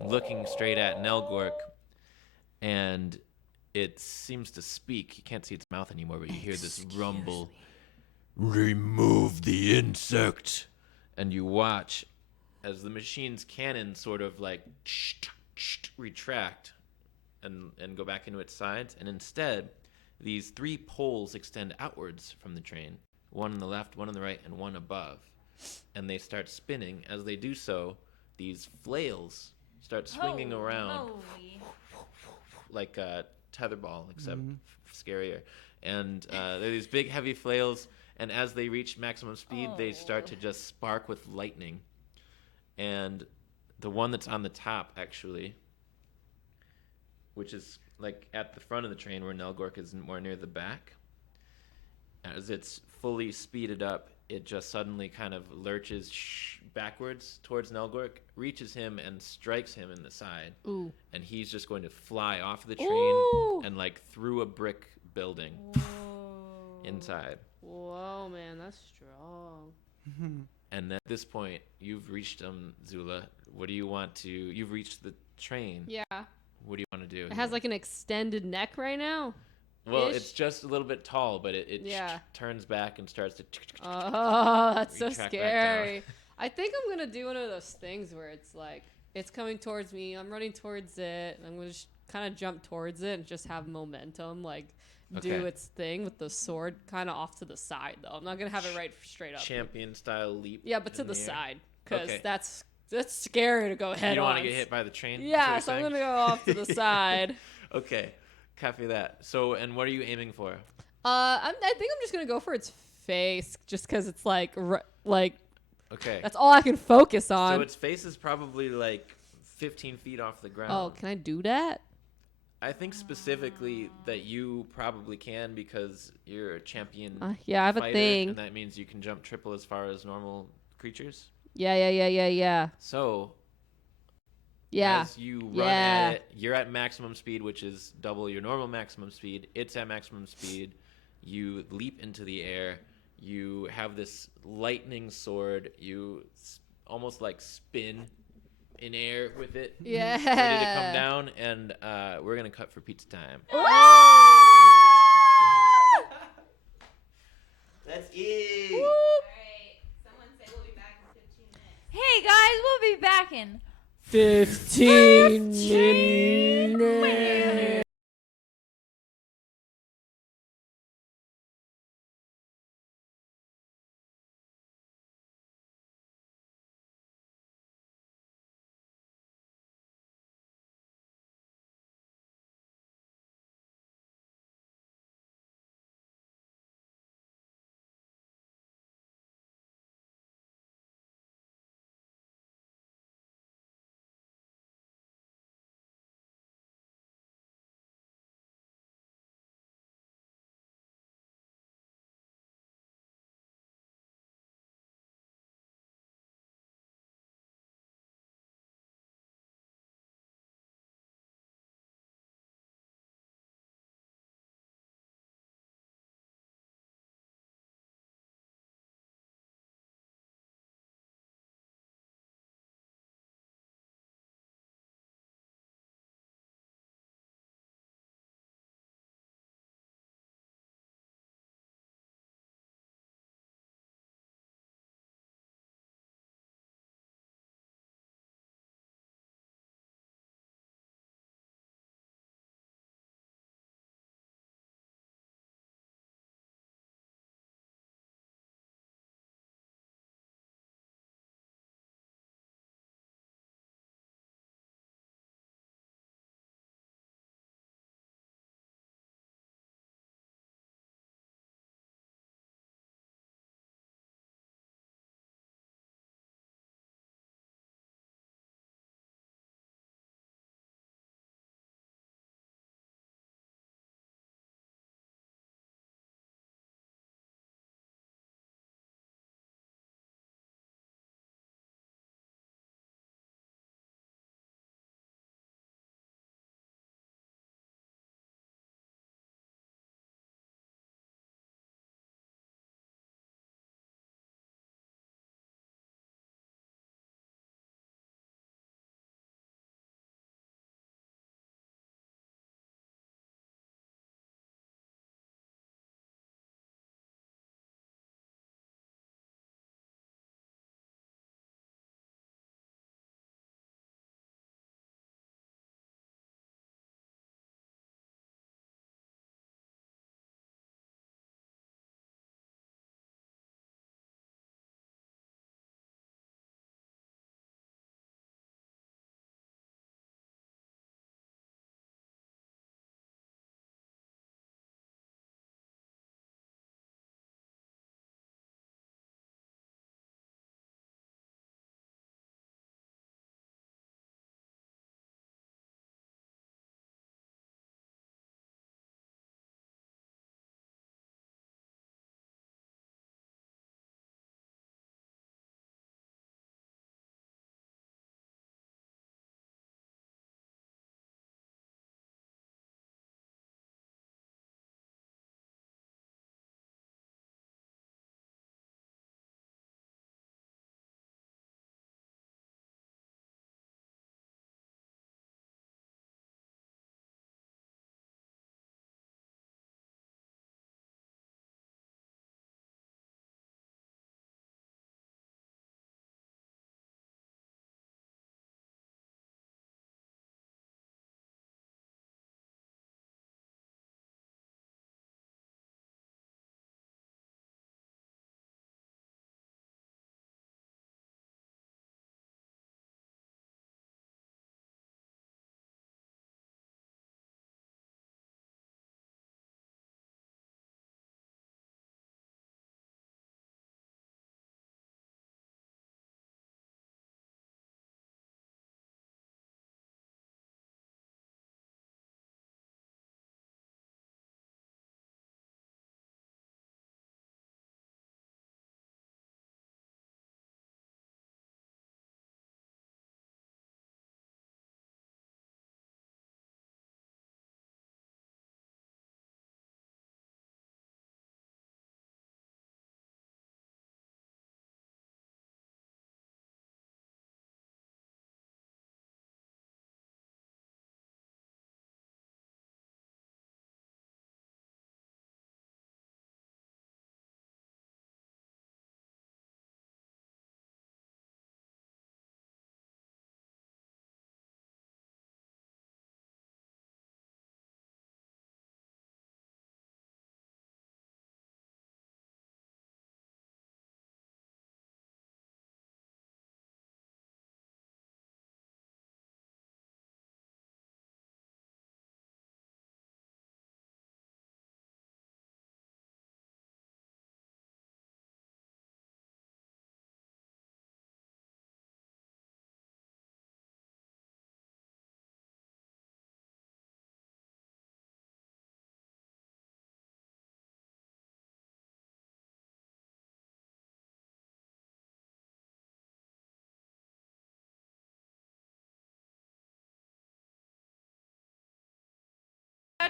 Looking straight at Nelgork, and it seems to speak. You can't see its mouth anymore, but you hear this rumble. Remove the insect. And you watch as the machine's cannon sort of like retract and go back into its sides. And instead, these 3 poles extend outwards from the train. One on the left, one on the right, and one above. And they start spinning. As they do so, these flails start swinging around like a tetherball, except scarier. And they're these big, heavy flails. And as they reach maximum speed, they start to just spark with lightning. And the one that's on the top, actually, which is like at the front of the train where Nelgork is more near the back, as it's fully speeded up, it just suddenly kind of lurches backwards towards Nelgork, reaches him, and strikes him in the side. Ooh. And he's just going to fly off the train Ooh. and like through a brick building inside. Whoa, man, that's strong. And at this point, you've reached Zula. What do you want to... You've reached the train. Yeah. What do you want to do? It has like an extended neck right now. Well, ish. it's just a little bit tall, but it Yeah. turns back and starts to... Oh, that's so Retract back scary. I think I'm going to do one of those things where it's like, it's coming towards me, I'm running towards it, and I'm going to just kind of jump towards it and just have momentum, like do Okay. its thing with the sword kind of off to the side, though. I'm not going to have it right straight up. Champion-style leap. Yeah, but to in the air. side, because Okay. that's scary to go head on. You don't want to get hit by the train? Yeah, is so what I'm you're going to go off to the side. Okay, copy that. So, and what are you aiming for? I think I'm just going to go for its face, just because it's like Okay. that's all I can focus on. So its face is probably like 15 feet off the ground. Oh, can I do that? I think specifically that you probably can because you're a champion Yeah, I have fighter, a thing. and that means you can jump triple as far as normal creatures. Yeah. So, Yeah. as you run Yeah. at it, you're at maximum speed, which is double your normal maximum speed. It's at maximum speed. You leap into the air. You have this lightning sword. You almost like spin in air with it, Yeah. ready to come down, and we're gonna cut for pizza time. That's it. Alright, someone say we'll be back in 15 minutes. Hey guys, we'll be back in 15 minutes.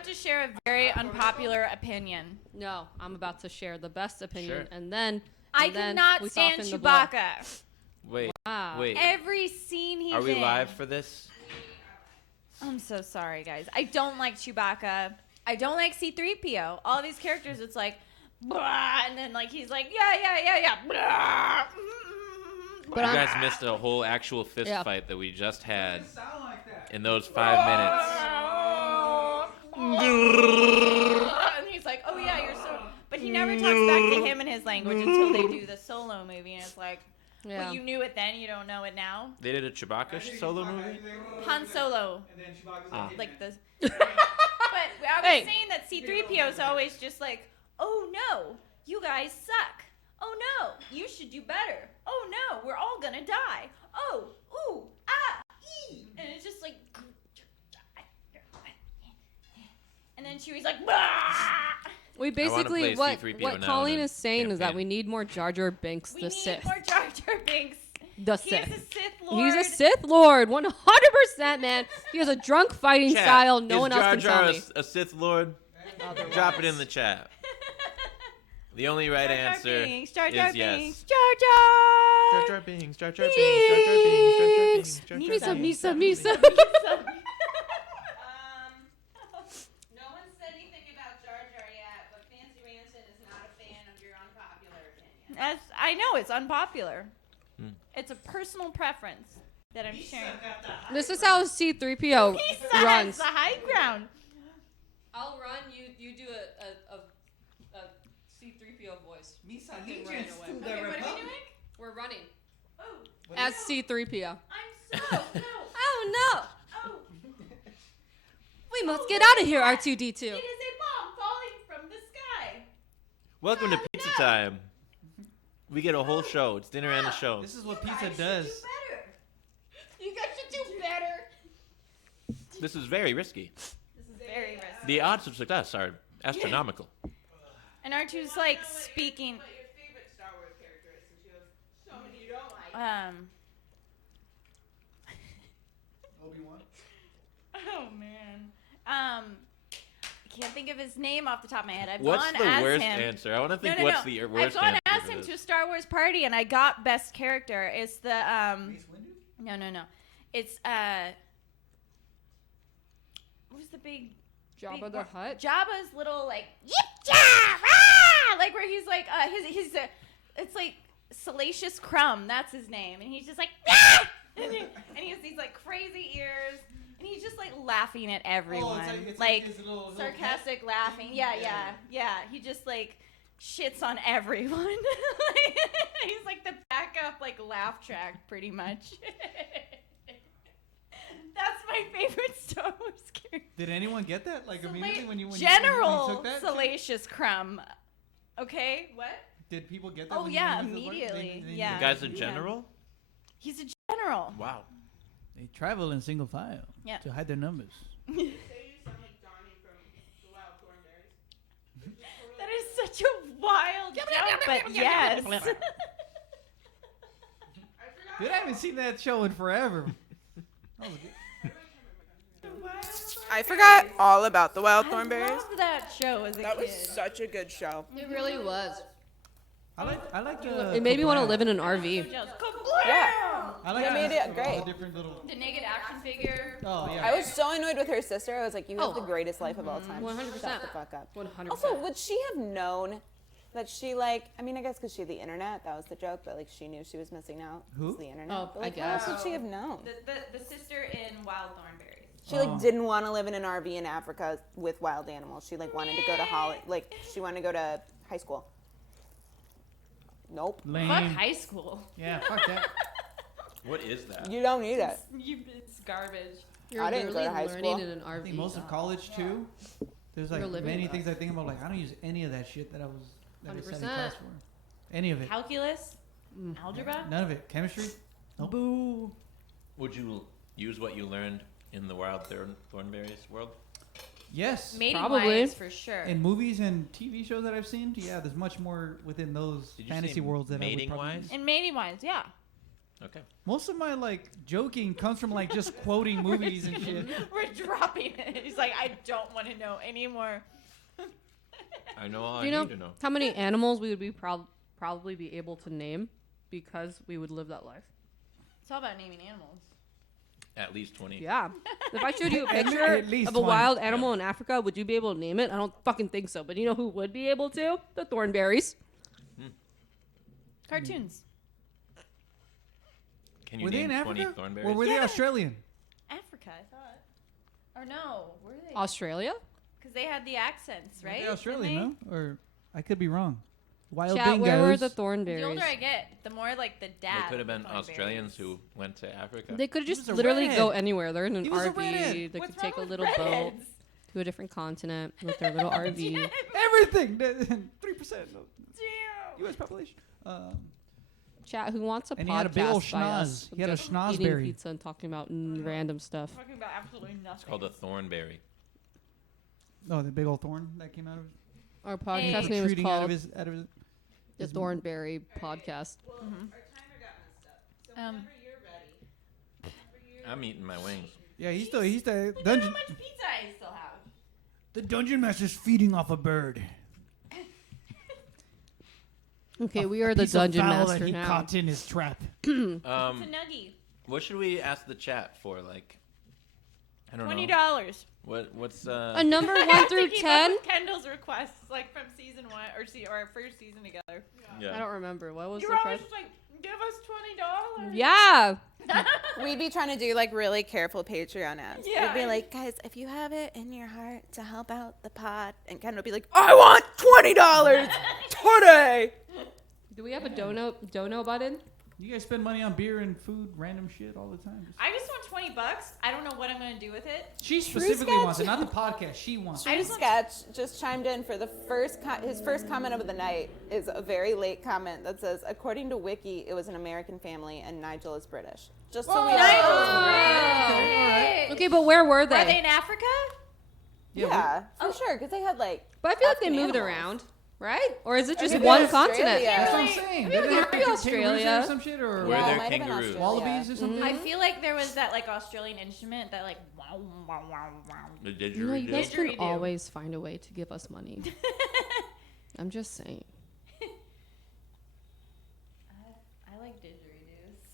to share a very unpopular opinion. No, I'm about to share the best opinion, Sure. and then I then cannot we stand soften the blow. Chewbacca. Wait, Wow. wait. Every scene he's in. Are we live for this? I'm so sorry, guys. I don't like Chewbacca. I don't like C-3PO. All these characters, it's like, blah, and then like he's like, yeah. Blah. But You I'm- guys missed a whole actual fist Yeah. fight that we just had Sound like that. in those 5 minutes. And he's like, oh yeah, you're so. But he never talks back to him in his language until they do the Solo movie, and it's like, Yeah. well, you knew it then, you don't know it now. They did a Chewbacca solo movie? Han Solo, And then Chewbacca's Ah. like this. But I was Hey. saying that C-3PO is always just like, oh no, you guys suck. Oh no, you should do better. Oh no, we're all gonna die. Oh, ooh, ah, ee. And it's just like, and then Chewie's like, bah! We play basically what C-3PO now Colleen in a is saying is that campaign. we need more Jar Jar Binks, We the need Sith. more Jar Jar Binks. The He Sith. is a Sith Lord. He's a Sith Lord, 100%, man. He has a drunk fighting Chat, style no is one else Jar can Jar tell me. a Sith Lord? Drop it in the chat. The only right Jar Jar answer Binks, Jar Jar is yes. Binks, Jar Jar. Jar Jar Binks, Jar Jar Binks, Jar Jar Binks, Jar Jar Binks, Jar Jar Misa, Binks. Misa, Misa. No one said anything about Jar Jar yet, but Fancy Ranson is not a fan of your unpopular opinion. I know it's unpopular. Hmm. It's a personal preference that I'm sharing. This is how C-3PO He runs. the high ground. I'll run, you do a C-3PO voice. Misa Fucking legions right away. to the Okay, what are we Republic. doing? We're running. Oh, As C-3PO. I'm so no. Oh no! Oh, We must get out of here, R2-D2. it is a bomb falling from the sky. Welcome to Pizza Time. We get a whole show. It's dinner and a show. This is what You pizza guys should does. do better. You guys should do better. This is very risky. This is very risky. The odds of success are astronomical. And R2's like speaking. But your favorite Star Wars character is, since you have so many you don't like. Obi-Wan. Oh man. I can't think of his name off the top of my head. I've What's gone the as worst him. answer? I want to think No. what's the worst I've gone answer. as to him this. to a Star Wars party, and I got best character. It's the Mace Windu? no. It's who's the big Jabba big the one? Hutt? Jabba's little like yip rah! Like where he's like his it's like Salacious Crumb. That's his name, and he's just like "Ah!" and he has these like crazy ears, and he's just like laughing at everyone, it's like his little sarcastic pet laughing. thing. Yeah. He just like shits on everyone. He's like the backup like laugh track pretty much. That's my favorite Star Wars character. Did anyone get that? Like immediately when you General took that? Salacious Crumb. Okay, what? Did people get that? Oh when you yeah, went to the party? immediately. They- Yeah. The guy's a general? He's a general. Wow. They travel in single file Yeah. to hide their numbers. Say you sound like Donnie from The Wild Thornberrys. That is such a wild joke, but yes. I forgot. Dude, I haven't seen that show in forever. That was good. I forgot all about The Wild I Thornberrys. loved that show as a That was kid. such a good show. It really was. I like It made me want to live in an RV. Just Yeah. I like They made it great. all the different little. the naked action figure. Oh yeah. I was so annoyed with her sister. I was like, you have Oh. the greatest life of all time. 100%. Shut the fuck up. 100%. Also, would she have known that she like? I mean, I guess because she had the internet, that was the joke. But like, she knew she was missing out. Who? It's the internet. Oh, but, I like, how else guess. would she have known? The sister in Wild Thornberrys. She like Oh. didn't want to live in an RV in Africa with wild animals. She like wanted to go to she wanted to go to high school. Nope. Lame. Fuck high school. Yeah, fuck that. What is that? You don't need it. It's garbage. You're I didn't go literally to high learning school. in an I RV. think most of college too. There's like You're living many it. things I think about. Like I don't use any of that shit that I sat in 100%. class for. Any of it. Calculus, algebra. None of it. Chemistry. Nope. Boo. Would you use what you learned in the Wild Thornberrys world? Yes. Mating Probably. wise, for sure. In movies and TV shows that I've seen, yeah, there's much more within those Did you fantasy say worlds that I would mating probably wise? use. And mating wise, yeah. Okay. Most of my like joking comes from like just quoting movies and shit. We're dropping it. He's like, I don't want to know anymore. I know all Do I you know need to know. how many animals we would be probably be able to name because we would live that life? It's all about naming animals. At least 20. Yeah. If I showed you a At picture least of a 20. wild animal in Africa, would you be able to name it? I don't fucking think so. But you know who would be able to? The thornberries. Cartoons. Can you Were they name in 20 Africa? thornberries? Or were they Yeah. Australian? Africa, I thought. Or no, were they? Australia? Because they had the accents, right? Were they Didn't Australian, no? Or I could be wrong. Wild Chat, where were dingoes. the The thornberries? older I get, the more like the They dad. could have of been the thornberries. Australians who went to Africa. They could He just was a literally go redhead. anywhere. They're in an He was a RV. redhead. They What's could take a wrong with little boat redheads? to a different continent with their little RV. Everything. 3% of Damn. U.S. population. Chat, who wants a And podcast he had a big ol' by us? schnoz. He had a Just schnozberry. eating pizza and talking about random stuff. Talking about absolutely nothing. It's called a thornberry. Oh, the big old thorn that came out of Our podcast Hey. name is protruding out of called his The his- Thornberry Podcast. Well, our timer got messed up. So Um, whenever you're ready. I'm eating my wings. Yeah, he's the Look how dungeon. much pizza I still have. The dungeon master's feeding off a bird. Okay, we are the Piece of dungeon fowl master that he now. caught in his trap. It's a nuggie. What should we ask the chat for? Like, I don't $20. know. What's A number I 1 have through to keep 10? up with Kendall's requests, like from season 1 or our first season together. I don't remember. What was You're the always question? like, give us $20. Yeah. We'd be trying to do like really careful Patreon ads. Yeah. We'd be like, guys, if you have it in your heart to help out the pod, and Ken would be like, I want $20 today. Do we have a dono button? You guys spend money on beer and food, random shit all the time. I just want $20. I don't know what I'm gonna do with it. She True specifically wants it, sketch. not the podcast. She wants it. I True just Sketch just chimed in for the his first comment of the night is a very late comment that says, according to Wiki, it was an American family and Nigel is British. Just so we know. Nice. Okay, but where were they? Are they in Africa? Yeah, for sure, because they had like. But I feel like they African moved animals. around, right? Or is it just Maybe one Australia. continent? That's what I'm Really? saying. I They feel didn't like have it could be kangaroos there Australia. or some shit, or Where Yeah, they're it might have been kangaroos. Australia. wallabies or something. I feel like there was that like Australian instrument that like wow wow wow wow. The You know, you guys can Didgeridoo. always find a way to give us money. I'm just saying. I like didgeridoos.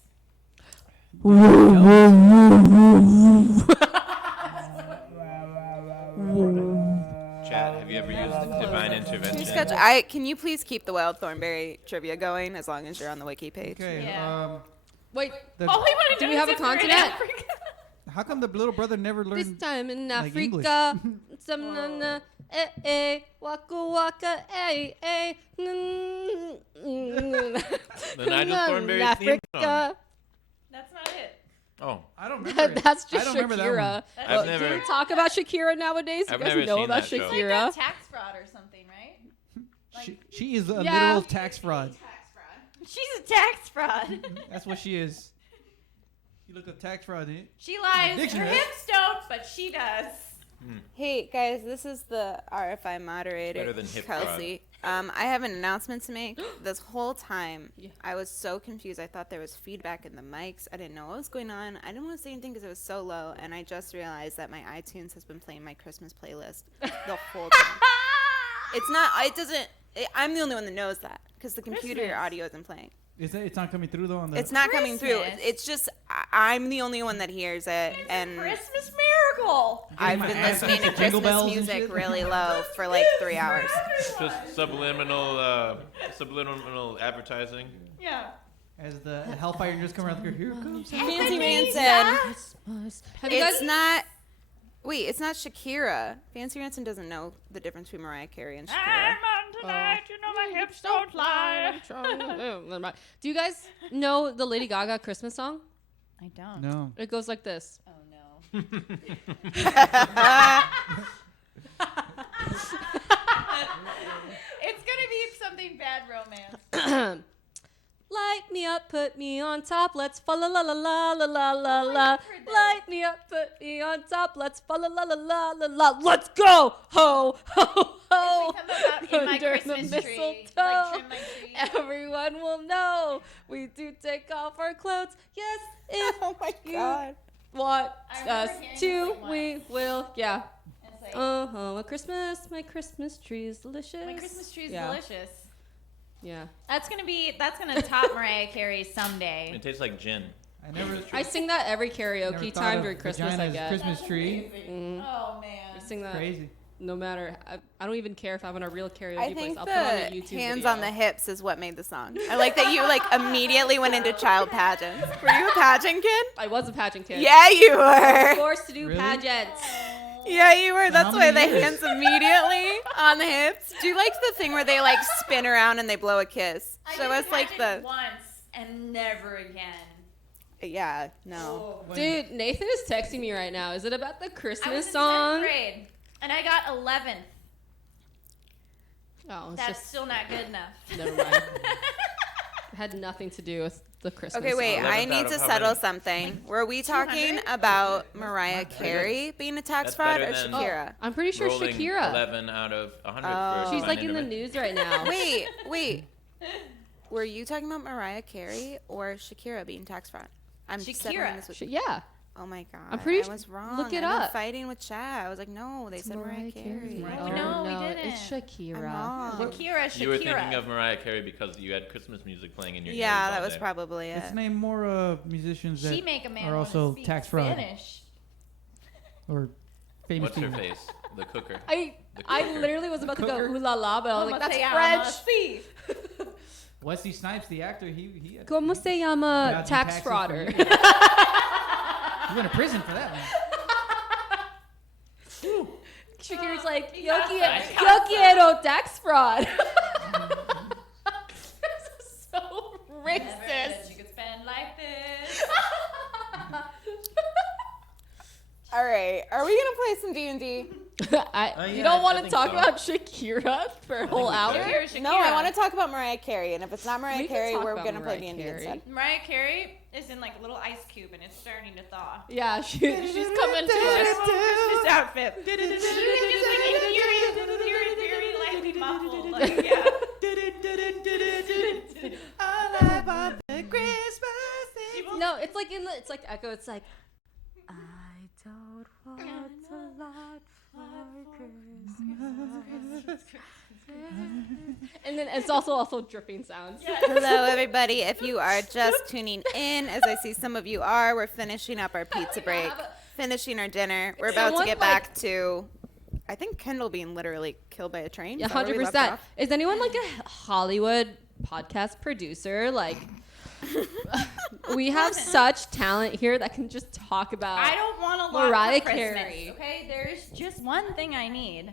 Chat, have you ever used divine True intervention? Sketch, can you please keep the Wild Thornberry trivia going as long as you're on the Wiki page? Okay. Yeah. Wait, The, All we want to Do know we is have a if we're in continent? Africa. how come the little brother never this learned? time in like English. Africa. Some waka waka, The Nigel Thornberry theme song. Africa. That's not it. Oh, I don't remember. it. That's I just don't remember that Shakira. one. That's I've Do never. we talk about Shakira nowadays? You I've guys never know seen about that show. It's like Shakira. a tax fraud or something, right? She is a Yeah. literal tax fraud. She's a tax fraud. That's what she is. You look up tax fraud. She lies. Her Dictionary. hips don't, but she does. Hey guys, this is the RFI moderator, Better than hip Kelsey. I have an announcement to make. This whole time, Yeah. I was so confused. I thought there was feedback in the mics. I didn't know what was going on. I didn't want to say anything because it was so low, and I just realized that my iTunes has been playing my Christmas playlist the whole time. It's not. It doesn't. I'm the only one that knows that because the computer Christmas. audio isn't playing. It's not coming through though on the. It's not coming through. Christmas. It's just I'm the only one that hears it, It's and a Christmas miracle. I've my been ass listening to off to Jingle Christmas Bells and music shit. really low for like 3 hours. Just subliminal advertising. Yeah. As the Hellfire Engine come around, here it comes. Fancy Ranson. Christmas. Have you guys? It's not. Wait, it's not Shakira. Fancy Ranson doesn't know the difference between Mariah Carey and Shakira. I'm on tonight, you know my hips don't lie. Oh, never mind. Do you guys know the Lady Gaga Christmas song? I don't. No. It goes like this. Oh no. It's gonna be something bad romance. Light me up, put me on top. Let's fa la la la la la la la la. Right. Light me up, put me on top. Let's fa la la la la la la. Let's go! Ho ho ho! It's become about in my Under the Christmas tree. Like, mistletoe. trim my tree. Everyone will know we do take off our clothes. Yes, if Oh my you god. want I remember us hearing to, this, like, we once. will. Yeah. It's like, My Christmas tree is delicious. my Christmas tree is Yeah. delicious. Yeah. That's gonna top Mariah Carey someday. It tastes like gin. I sing that every never karaoke thought time of during Christmas. I vagina as guess. Christmas tree. Oh I man. sing that Crazy. no matter. I don't even care if I'm in a real karaoke I place. think I'll put on a the YouTube hands video. on the hips is what made the song. I like that you like immediately went into child pageants. Were you a pageant kid? I was a pageant kid. Yeah, you I was were. forced to do Really? pageants. Yeah, you were. That's how why the many years? hands immediately on the hips. Do you like the thing where they like spin around and they blow a kiss? Show us like the. once and never again. Yeah, no. Dude, Nathan is texting me right now. Is it about the I was Christmas in song? 10th grade and I got 11th. Oh, it's That's just still not good enough. never mind. It had nothing to do with the Christmas Okay, wait. song. I 11th need out to of how settle many? something. Were we talking 200? about Mariah Carey being a tax That's fraud better or than- Shakira? I'm pretty sure Rolling Shakira. 11 out of 100 Oh. for She's like finding in the them. news right now. Wait. Were you talking about Mariah Carey or Shakira being tax fraud? I'm Shakira. settling this with Yeah. Oh my god. I'm pretty I was wrong. look it I've been up. fighting with Chad. I was like, no, they said Mariah Carey. Mariah Oh, Carey. No, we no, didn't. it's Shakira. I'm wrong. Shakira. You were thinking of Mariah Carey because you had Christmas music playing in your Yeah, ears that all was day. probably it. Let's name more musicians that She make a man are wanna also speak tax fraud Spanish. or famous What's her people. face? The cooker. I cooker. literally was about to go Cooker. ooh la la, but I was like, Como that's se llama? French. Sí. Wesley Snipes, the actor, he had Como se llama dodging tax taxes for frauder? years. He went to prison for that one. Shakira's like, yo Casa, quiero tax fraud. This is so Never said racist. you could spend like this. All right, are we gonna play some D&D? yeah, You don't I want to think talk so. about Shakira for a whole we hour? should. Shakira. No, I want to talk about Mariah Carey, and if it's not Mariah We can Carey, talk we're about gonna play Mariah D&D Carey. instead. Mariah Carey is in like a little ice cube and it's starting to thaw. Yeah, she's coming to us. Christmas outfit. She was just like very like muffled. Like, yeah. No, it's like it's like echo. It's like, I don't want a lot for Christmas. And then it's also dripping sounds. Hello, everybody. If you are just tuning in, as I see some of you are, we're finishing up our pizza break, finishing our dinner. We're about to Someone, get back to, I think, Kendall being literally killed by a train. Yeah, Is that where we left 100%. off? Is anyone like a Hollywood podcast producer? Like, we have such talent here that can just talk about. I don't want a lot Mariah for Christmas. Carey. Okay, there's just one thing I need.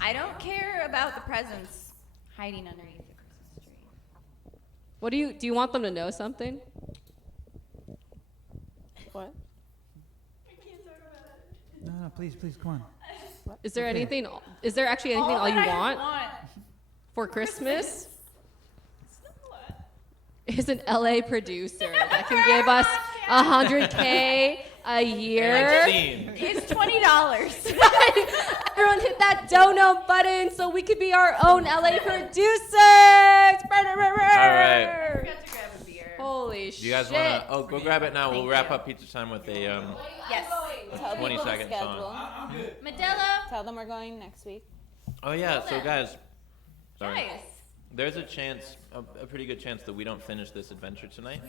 I don't care about the presents hiding underneath the Christmas tree. What do you want them to know something? What? No, please, come on. Is there Okay. anything? Is there actually anything all you that I want for Christmas? Is an LA producer that can give us $100K a year. Scene. It's $20. Everyone hit that dono button so we could be our own LA producers. All Forgot right. to grab a beer. Holy Do you guys shit. want to? Oh, go grab it now. We'll Thank wrap you. up pizza time with a Yes. Tell 20 people the second song. schedule. Medela. Tell them we're going next week. Oh yeah. So guys, sorry. Nice. There's a chance, a pretty good chance that we don't finish this adventure tonight.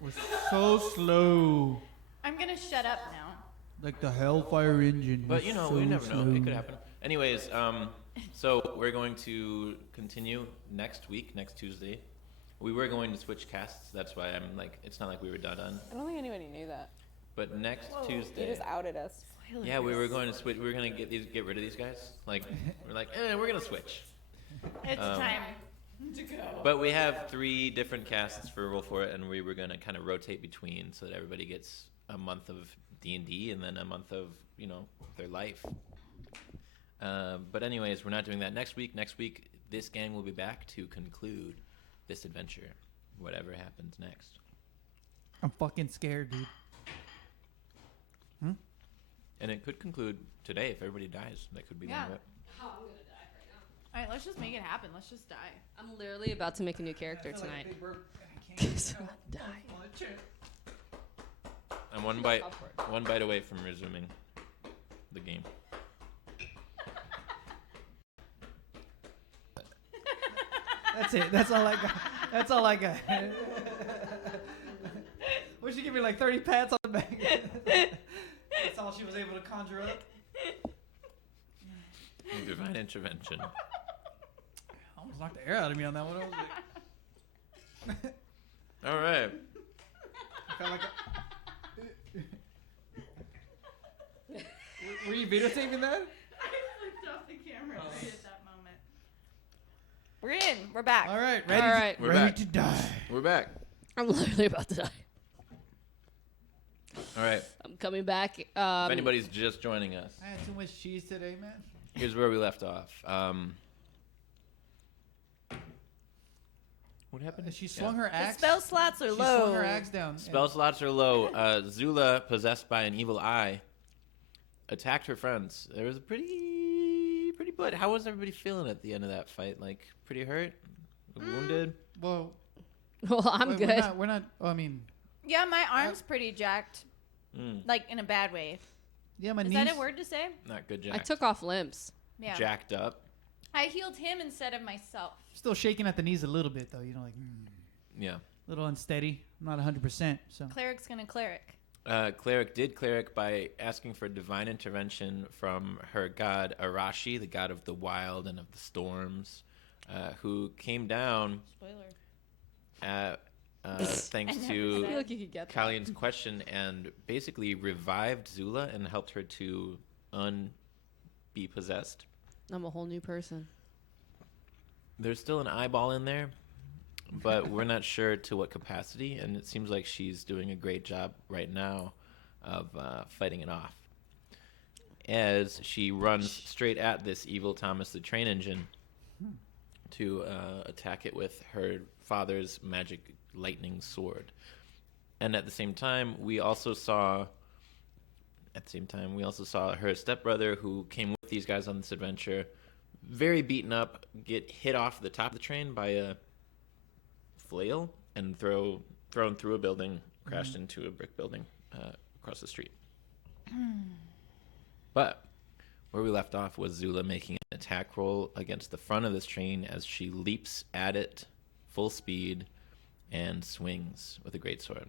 We're so slow. I'm gonna shut up now. Like the Hellfire Engine. But We're you know, so we never know. slow. It could happen. Anyways, so we're going to continue next week, next Tuesday. We were going to switch casts. That's why I'm like, it's not like we were done. I don't think anybody knew that. But next You Tuesday. just outed us. Yeah, we were going to switch. We were going to get rid of these guys. Like, we're like, we're going to switch. It's time to go. But we have 3 different casts for Roll For It, and we were going to kind of rotate between so that everybody gets a month of D&D and then a month of, their life. But anyways, we're not doing that next week. Next week, this gang will be back to conclude this adventure, whatever happens next. I'm fucking scared, dude. And it could conclude today if everybody dies. That could be the end of it. Oh, I'm gonna die right now. All right, let's just make it happen. Let's just die. I'm literally about to make a new character tonight. So die. I'm one bite away from resuming the game. That's it. That's all I got. That's all I got. Would she give me like 30 pats on the back? That's all she was able to conjure up. Divine intervention. Almost knocked the air out of me on that one. I was like, All right. I felt like Were you videotaping that? I flipped off the camera right at that moment. We're in. We're back. All right, All right. We're ready back. to die. We're back. I'm literally about to die. All right. I'm coming back. If anybody's just joining us, I had too much cheese today, man. here's where we left off. What happened? She swung her The axe. spell slots are She low. swung her axe down. Spell slots are low. Zula, possessed by an evil eye, attacked her friends. There was a pretty blood. How was everybody feeling at the end of that fight? Like, pretty hurt? Wounded? Well, well, I'm wait, good. We're not. Oh, I mean, Yeah, my arm's pretty jacked. Like, in a bad way. yeah, my Is knees. that a word to say? Not good, I Jack. took off limps. Yeah. Jacked up. I healed him instead of myself. Still shaking at the knees a little bit, though. You know, like Yeah. a little unsteady. I'm not 100%. So Cleric's gonna cleric. Cleric did cleric by asking for divine intervention from her god Arashi, the god of the wild and of the storms, who came down Spoiler. thanks I never I to feel like you could get that. Kallian's question and basically revived Zula and helped her to be possessed. I'm a whole new person. There's still an eyeball in there, but we're not sure to what capacity, and it seems like she's doing a great job right now of fighting it off. As she runs straight at this evil Thomas the Train Engine to attack it with her father's magic lightning sword. And at the same time, we also saw her stepbrother, who came with these guys on this adventure, very beaten up, get hit off the top of the train by a flail and thrown through a building, crashed into a brick building across the street. But where we left off was Zula making an attack roll against the front of this train as she leaps at it full speed and swings with a greatsword.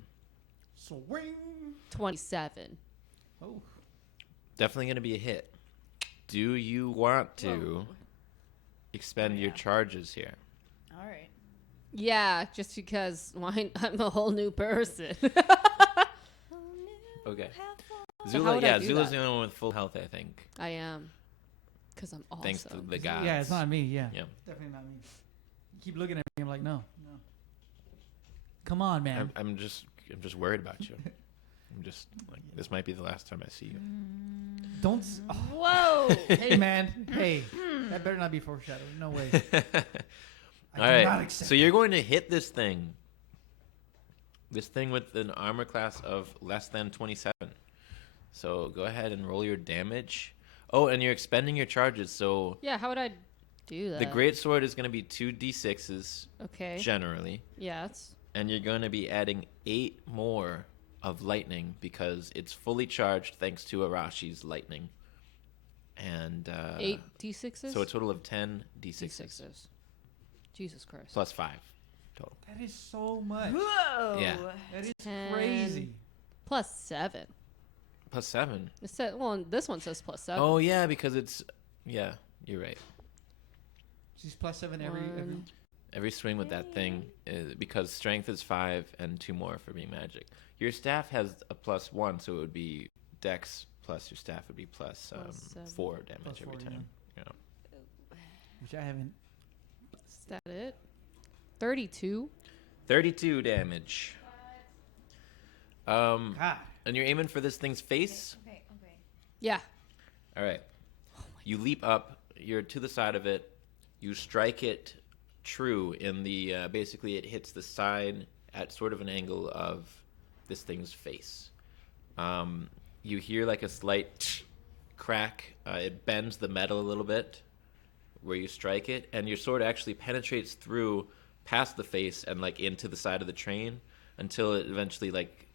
swing. 27. Oh, Definitely going to be a hit. Do you want to expend your charges here? All right. Yeah, just because I'm a whole new person. Okay. So Zula, how would I do Zula's that? the only one with full health, I think. I am. Because I'm awesome. Thanks to the gods. yeah, it's not me. Yeah, Yeah. definitely not me. You keep looking at me. I'm like, no. Come on, man. I'm just worried about you. I'm just like, this might be the last time I see you. Don't. Whoa. Hey, man. Hey, that better not be foreshadowing. No way. All I do not right. accept So you're going to hit this thing. This thing with an armor class of less than 27. So go ahead and roll your damage. Oh, and you're expending your charges. So Yeah, how would I do that? the greatsword is going to be 2d6s Okay. generally. Yeah, it's And you're going to be adding 8 more of lightning because it's fully charged thanks to Arashi's lightning. And 8 d6s? so a total of 10 d6s d6s. Jesus Christ. plus 5 total. That is so much. Whoa. Yeah. That is 10 crazy. Plus 7. Plus 7. It said, well, this one says plus 7. Oh yeah, because it's you're right. She's plus 7 every. One. Every swing with that thing is, because strength is 5 and 2 more for being magic. Your staff has a plus 1, so it would be dex plus your staff would be plus, Plus 7. 4 damage Plus every 4, time. Which I haven't. Is that it? 32. 32 damage. God. And you're aiming for this thing's face. Okay. Yeah. All right. You leap up. You're to the side of it. You strike it true in the basically it hits the side at sort of an angle of this thing's face. you hear like a slight crack. It bends the metal a little bit where you strike it, and your sword actually penetrates through past the face and like into the side of the train until it eventually like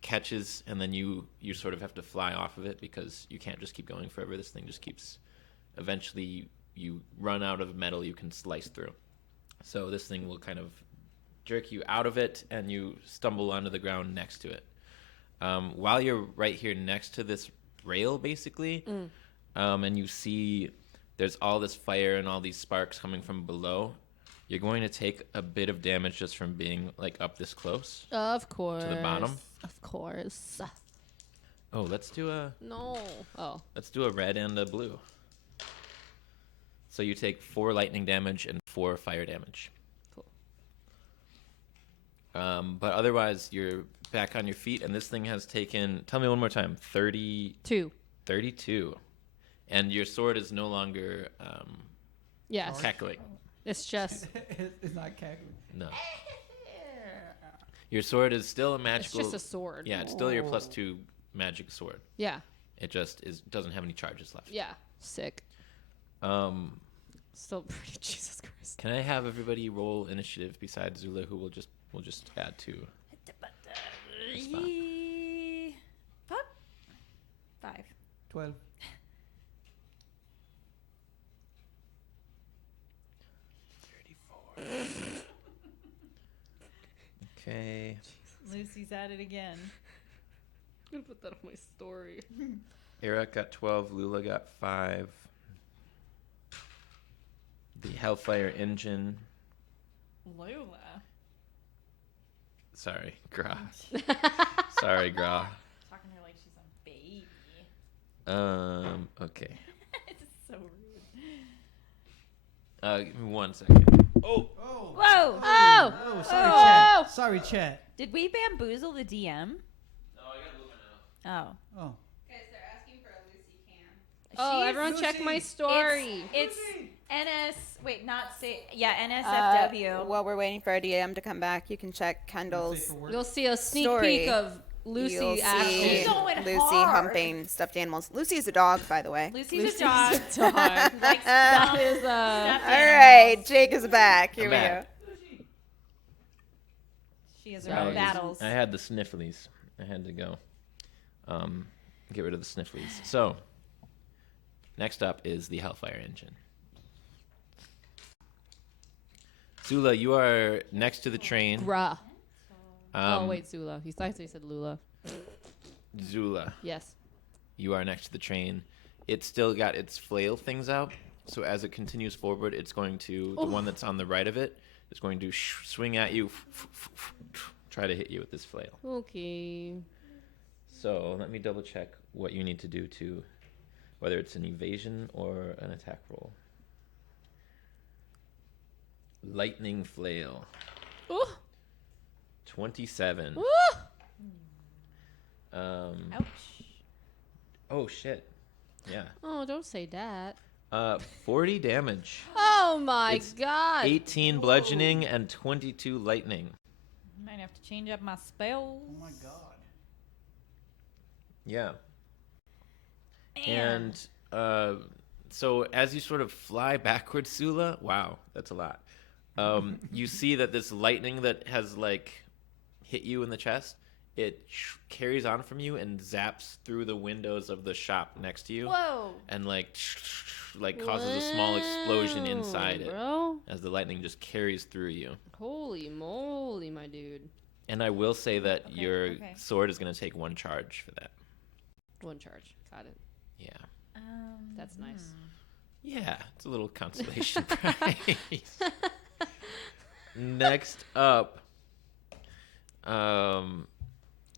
catches, and then you sort of have to fly off of it because you can't just keep going forever. This thing just keeps, eventually you run out of metal you can slice through. So this thing will kind of jerk you out of it, and you stumble onto the ground next to it. While you're right here next to this rail, basically, and you see there's all this fire and all these sparks coming from below, you're going to take a bit of damage just from being like up this close. Of course. To the bottom? Of course. Oh, let's do a red and a blue. So you take 4 lightning damage and 4 fire damage. Cool. But otherwise, you're back on your feet, and this thing has taken, tell me one more time, 32. And your sword is no longer Yes. cackling. It's just. It's not cackling. No. Your sword is still a magical. It's just a sword. Yeah, it's still your +2 magic sword. Yeah. It just doesn't have any charges left. Yeah. Sick. Still pretty. Jesus Christ. Can I have everybody roll initiative besides Zula, who we'll just add to? Spot. 5. 12. Okay. Lucy's at it again. I'm gonna put that on my story. Eric got 12. Lula got 5. The Hellfire Engine. Lola. Sorry, Gra. Sorry, Gra. Talking to her like she's a baby. Okay. It's so rude. Give me 1 second. Oh! Oh. Whoa! Oh, sorry, chat. Sorry, chat. Did we bamboozle the DM? No, I gotta move it out. Oh. Oh. Guys, they're asking for a Lucy cam. Oh, She's- everyone check my Lucy. story. It's NS. Wait, not say. Yeah, NSFW. While we're waiting for our DM to come back, you can check Kendall's. You'll see a sneak Story. peek of Lucy You'll see action. She's going Lucy hard. humping stuffed animals. Lucy is a dog, by the way. Lucy's a dog. dog. Likes That stuff- is stuffed All animals. right, Jake is back. Here I'm we back. go. She has her Sorry. own battles. I had the snifflies. I had to go get rid of the snifflies. So, next up is the Hellfire Engine. Zula, you are next to the train. Bruh. Oh, wait, Zula. He thought he said Lula. Zula, Yes. you are next to the train. It's still got its flail things out. So as it continues forward, it's going to, the one that's on the right of it, is going to swing at you, try to hit you with this flail. Okay. So let me double check what you need to do to, whether it's an evasion or an attack roll. Lightning flail. Ooh. 27. Ooh. Ouch. Oh shit. Yeah. Oh, don't say that. 40 damage. Oh my It's god. 18 bludgeoning and 22 lightning. Might have to change up my spells. Oh my god. Yeah. And so as you sort of fly backwards, Zula, wow, that's a lot. You see that this lightning that has like hit you in the chest, it carries on from you and zaps through the windows of the shop next to you. Whoa. And like causes a small explosion inside it Bro. as the lightning just carries through you. Holy moly, my dude. And I will say that Okay, your okay. sword is going to take 1 charge for that. 1 charge. Got it. Yeah. That's nice. Yeah, it's a little consolation prize. Next up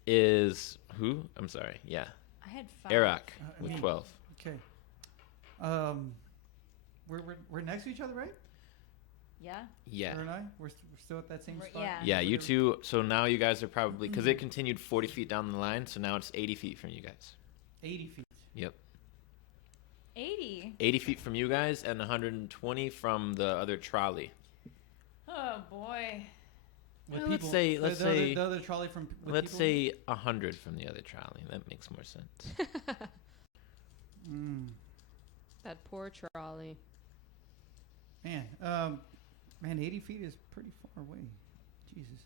is who? I'm sorry. Yeah. I had 5. Arak with me. 12. Okay. We're next to each other, right? Yeah. Yeah. Her and I. We're still at that same We're- spot. yeah. Yeah, you two. So now you guys are probably, because it continued 40 feet down the line, so now it's 80 feet from you guys. 80 feet. Yep. 80. 80 feet from you guys and 120 from the other trolley. Oh boy. With Let's people. say- the other trolley from. With Let's people? say 100 from the other trolley. That makes more sense. Mm, That poor trolley. man, 80 feet is pretty far away. Jesus.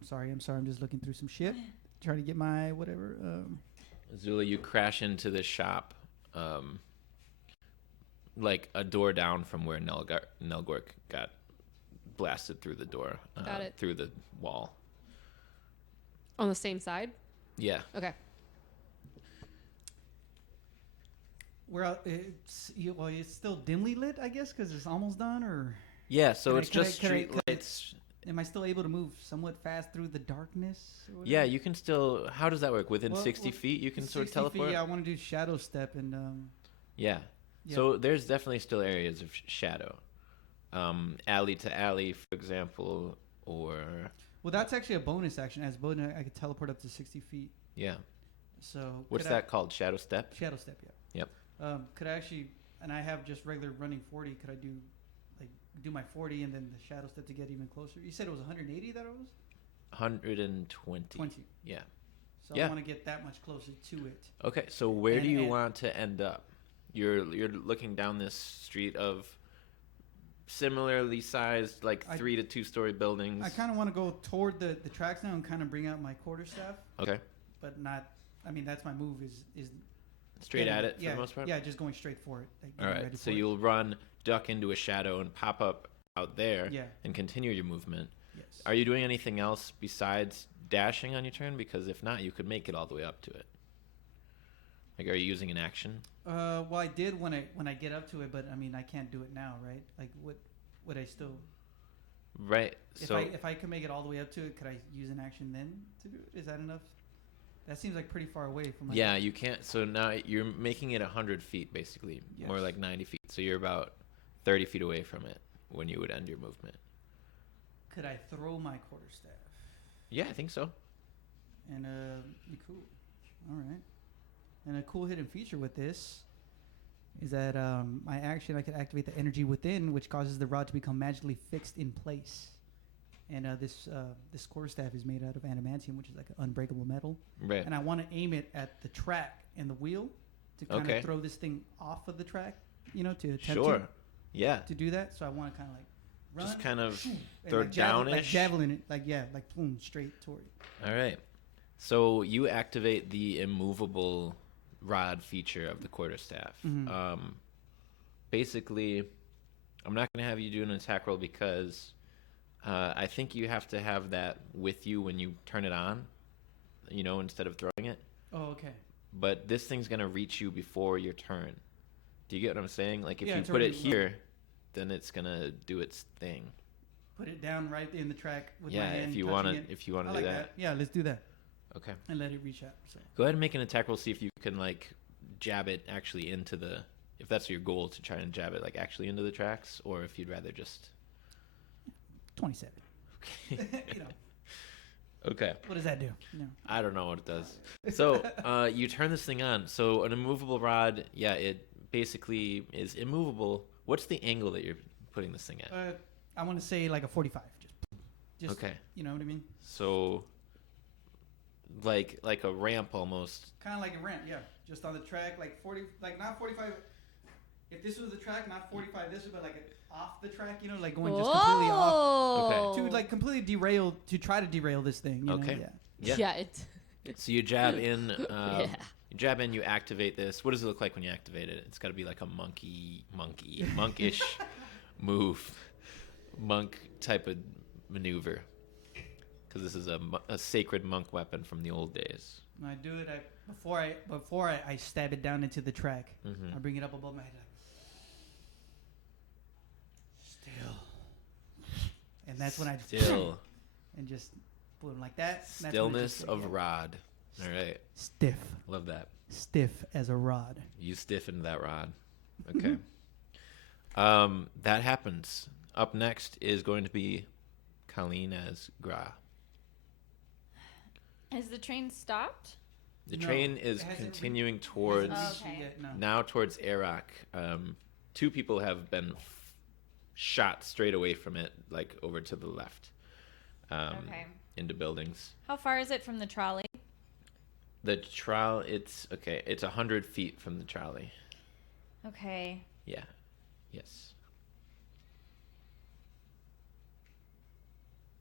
I'm sorry. I'm just looking through some shit, trying to get my whatever. Zula, you crash into the shop, like a door down from where Nelgork got blasted through the door, Got it. through the wall. On the same side? Yeah. Okay. We're out. It's still dimly lit, I guess, because it's almost done. Or Yeah, so Can I- it's can I- just can I- street can I- lights. am I still able to move somewhat fast through the darkness? Or Yeah, whatever? you can still. How does that work? Within Well, 60 feet, you can sort of 60 feet, teleport? yeah, I want to do shadow step and Yeah. Yeah. So there's definitely still areas of shadow. Alley to alley, for example, or. well, that's actually a bonus action. As bonus, I could teleport up to 60 feet. Yeah. So What's could I- that called? Shadow step? Shadow step, yeah. Yep. Could I actually, and I have just regular running 40. Could I do my 40 and then the shadow step to get even closer? You said it was 180 that it was 120. 20. Yeah. So Yeah. I want to get that much closer to it. Okay, so where do And- you and- want to end up? You're looking down this street of similarly sized, like I- 3 to 2 story buildings. I kind of want to go toward the tracks now and kind of bring out my quarterstaff, Okay, but not. I mean, that's my move. Is straight getting- at it for yeah, the most part. Yeah, just going straight for it. Like, All getting right, ready so for it. you'll run, duck into a shadow, and pop up out there, Yeah. and continue your movement. Yes. Are you doing anything else besides dashing on your turn? Because if not, you could make it all the way up to it. Like, are you using an action? Well, I did when I get up to it, but I mean, I can't do it now, right? Like, would I still? Right. So If I could make it all the way up to it, could I use an action then to do it? Is that enough? That seems like pretty far away from. Like, yeah, you can't. So now you're making it 100 feet, basically, more Yes. like 90 feet. So you're about 30 feet away from it when you would end your movement. Could I throw my quarterstaff? Yeah, I think so. And cool. All right. And a cool hidden feature with this is that my action, I could activate the energy within, which causes the rod to become magically fixed in place. And this quarterstaff is made out of adamantium, which is like an unbreakable metal. Right. And I want to aim it at the track and the wheel to kind Okay. of throw this thing off of the track, to attempt Sure. Yeah. to do that. So I want to kind of like run. Just kind of and throw like javelin, like downish. javelin it, like boom, straight toward it. All right. So you activate the immovable rod feature of the quarterstaff. Mhm. Basically, I'm not going to have you do an attack roll because I think you have to have that with you when you turn it on, instead of throwing it. Oh, okay. But this thing's going to reach you before your turn. Do you get what I'm saying? Like, if Yeah, you it's put it already- here, then it's going to do its thing. Put it down right in the track with Yeah, my hand. if you touching want to it. if you want I to do like that. Yeah, let's do that Okay. and let it reach out. So Go ahead and make an attack roll, see if you can, like, jab it actually into the... If that's your goal, to try and jab it, like, actually into the tracks, or if you'd rather just... 27. Okay. Okay. What does that do? No. I don't know what it does. So, you turn this thing on. So, an immovable rod, yeah, it basically is immovable. What's the angle that you're putting this thing at? I want to say like a 45. Just Okay. You know what I mean? So, like a ramp almost. Kind of like a ramp, yeah. Just on the track, like 40, like not 45. If this was the track, not 45. This would be like off the track, like going just completely off Whoa. to like completely derail, to try to derail this thing. Okay. Yeah. Yeah. Yeah. So you jab in. Yeah. You jab in. You activate this. What does it look like when you activate it? It's got to be like a monkish move, monk type of maneuver. Because this is a sacred monk weapon from the old days. When I do it, before I stab it down into the track, Mhm. I bring it up above my head. Still. And that's when I Still. and just boom like that. That's when it Stillness just, of yeah. rod. All right. Stiff Love that. as a rod. You stiffened that rod. Okay. That happens. Up next is going to be Colleen as Gra. Has the train stopped? The No, train is it hasn't continuing Hasn't towards Oh, reached you okay. yet, no. now towards Arak. 2 people have been shot straight away from it, like over to the left, Okay. into buildings. How far is it from the trolley? The it's 100 feet from the trolley. Okay. Yeah. Yes.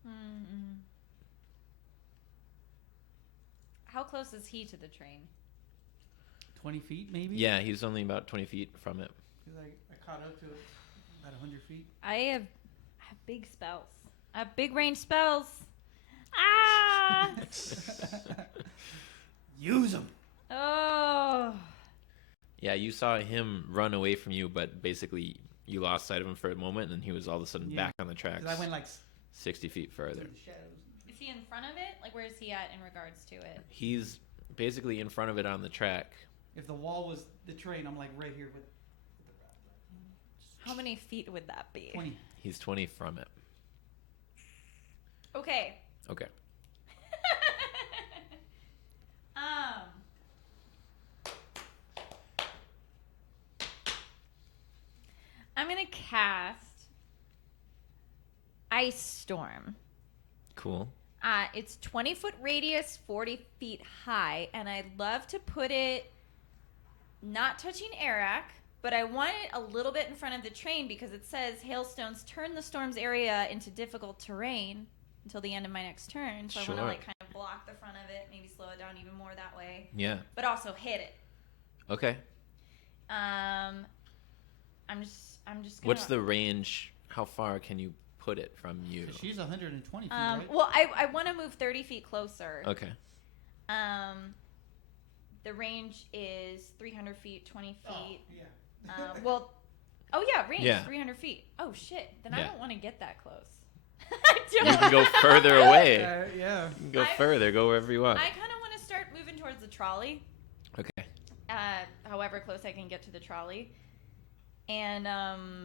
Mm-mm. How close is he to the train? 20 feet, maybe? Yeah, he's only about 20 feet from it. Because I caught up to it about 100 feet. I have big spells. I have big range spells. Ah! Use them. Oh. Yeah, you saw him run away from you, but basically you lost sight of him for a moment, and he was all of a sudden back on the tracks. Because I went like 60 feet further. in the shadows. Is he in front of it? Like, where is he at in regards to it? He's basically in front of it on the track. If the wall was the train, I'm like right here with the How many feet would that be? 20. He's 20 from it. Okay. Okay. I'm gonna cast Ice Storm. Cool. It's 20-foot radius, 40 feet high, and I'd love to put it not touching Arak, but I want it a little bit in front of the train because it says hailstones turn the storm's area into difficult terrain until the end of my next turn. So Sure. I want to kind of block the front of it, maybe slow it down even more that way, Yeah. but also hit it. Okay. I'm just gonna. What's the range? How far can you put it from you? She's 120 feet, right? Well, I want to move 30 feet closer. Okay. The range is 300 feet, 20 feet. Yeah. Range Yeah. 300 feet. Oh shit! Then I Yeah. don't want to get that close. I don't. You can go further away. Yeah. You can go I- further. Go wherever you want. I kind of want to start moving towards the trolley. Okay. However close I can get to the trolley, and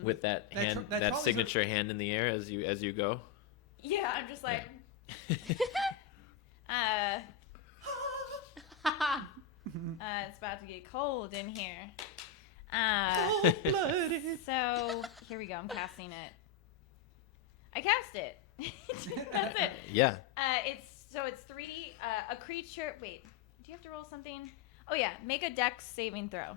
With that That hand, that that trolley's signature hand in the air as you go. yeah, I'm just like, it's about to get cold in here. Cold-blooded. So here we go. I'm casting it. I cast it. That's it. Yeah. It's 3D. A creature. Wait. Do you have to roll something? Oh yeah. Make a Dex saving throw.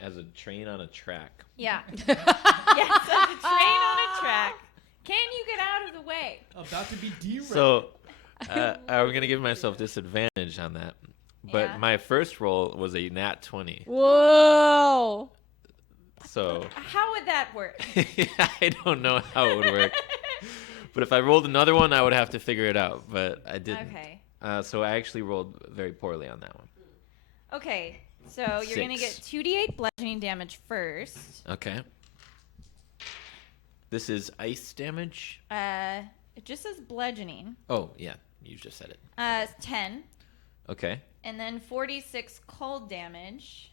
As a train on a track. Yeah. Yes. As a train on a track. Can you get out of the way? About to be derailed. So, I'm gonna give myself disadvantage on that. But Yeah. my first roll was a nat 20. Whoa. So How would that work? I don't know how it would work. But if I rolled another one, I would have to figure it out. But I didn't. Okay. So I actually rolled very poorly on that one. Okay. So you're gonna get 6. 2d8 bludgeoning damage first. Okay. This is ice damage. It just says bludgeoning. Oh yeah, you just said it. 10, Okay. and then 46 cold damage.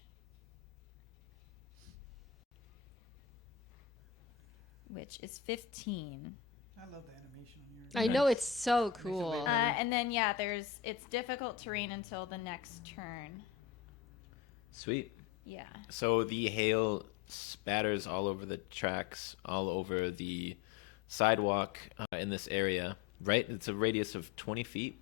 Which is 15. I love the animation on yours. I know it's so cool. And then it's difficult terrain until the next turn. Sweet. Yeah. So the hail spatters all over the tracks, all over the sidewalk in this area, right? It's a radius of 20 feet.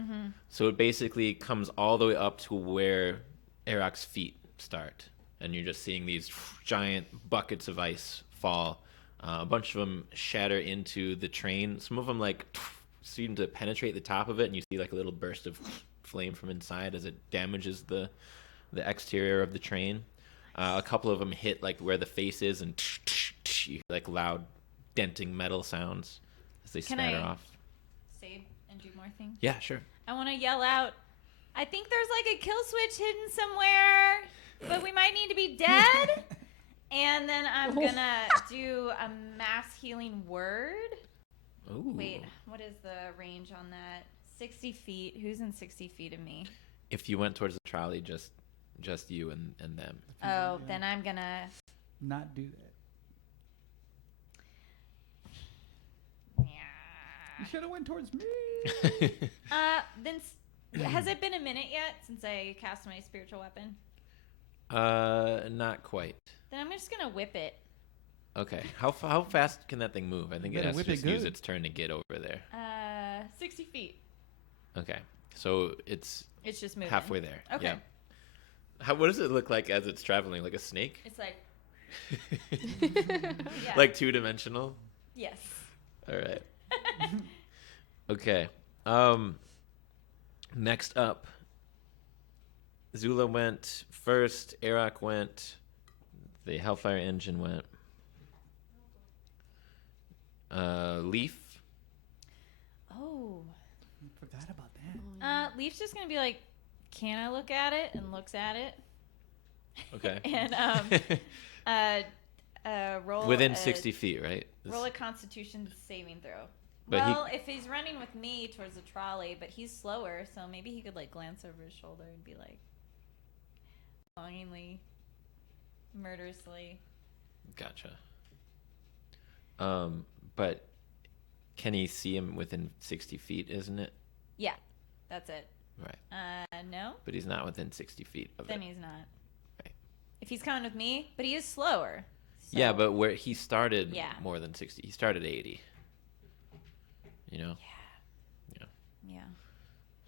Mm-hmm. So it basically comes all the way up to where Arak's feet start. And you're just seeing these giant buckets of ice fall. A bunch of them shatter into the train. Some of them seem to penetrate the top of it, and you see like a little burst of flame from inside as it damages the exterior of the train. A couple of them hit like where the face is, and you hear, like loud denting metal sounds as they Can spatter I- off. Save and do more things. Yeah, sure. I want to yell out, I think there's like a kill switch hidden somewhere, but we might need to be dead. And then I'm going to do a mass healing word. Ooh. Wait, what is the range on that? 60 feet. Who's in 60 feet of me? If you went towards the trolley, just you and them. Oh, then I'm going to... Not do that. You should have went towards me. Has it been a minute yet since I cast my spiritual weapon? Not quite. Then I'm just going to whip it. Okay. How fast can that thing move? I think it Better has to whip it just use good. its turn to get over there. 60 feet. Okay. So it's It's just moving. halfway there. Okay. Yeah. What does it look like as it's traveling? Like a snake? It's like, yeah. Like 2-dimensional? Yes. All right. Okay. Next up, Zula went first. Arak went. The Hellfire Engine went. Leaf. Oh. Forgot about that. Leaf's just going to be like, can I look at it? And looks at it. Okay. And roll Within 60 feet, right? Roll a Constitution saving throw. But Well, if he's running with me towards the trolley, but he's slower, so maybe he could like glance over his shoulder and be like, longingly, murderously. Gotcha. But can he see him within 60 feet, isn't it? Yeah, that's it. Right. No. But he's not within 60 feet of Then it. he's not. Right. If he's coming with me, but he is slower. So. Yeah, but where he started Yeah. more than 60. He started 80. You know? Yeah.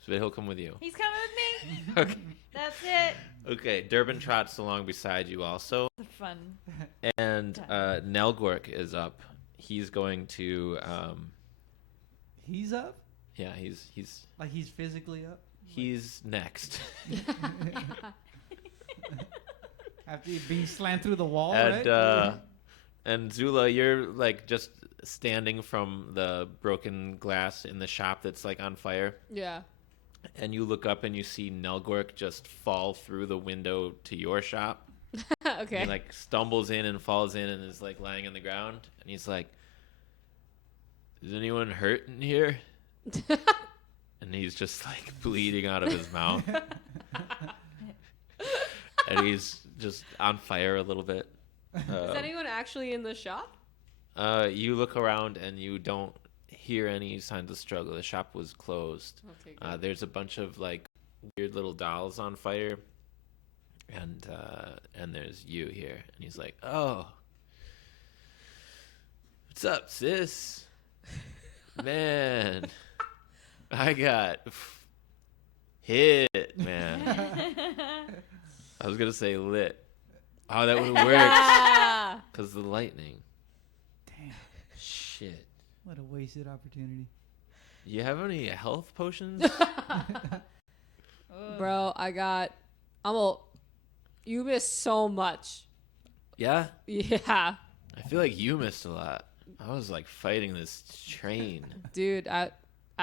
So he'll come with you. He's coming with me. Okay. That's it. Okay, Durbin trots along beside you also. Fun. And Nelgork is up. He's going to He's up? yeah, he's Like he's physically up? he's next. After being slammed through the wall, And right? and Zula, you're like just standing from the broken glass in the shop that's like on fire. Yeah. And you look up and you see Nelgork just fall through the window to your shop. Okay. He like stumbles in and falls in and is like lying on the ground. And he's like, "Is anyone hurt in here?" And he's just like bleeding out of his mouth. And he's just on fire a little bit. Is anyone actually in the shop? You look around and you don't hear any signs of struggle. The shop was closed. Okay, good. There's a bunch of like weird little dolls on fire, and there's you here. And he's like, "Oh, what's up, sis? Man, I got hit, man. I was gonna say lit. Oh, that would have worked Ah! because the lightning. Damn. Shit. What a wasted opportunity. You have any health potions? Bro, you missed so much. Yeah. Yeah. I feel like you missed a lot. I was like fighting this train. Dude, I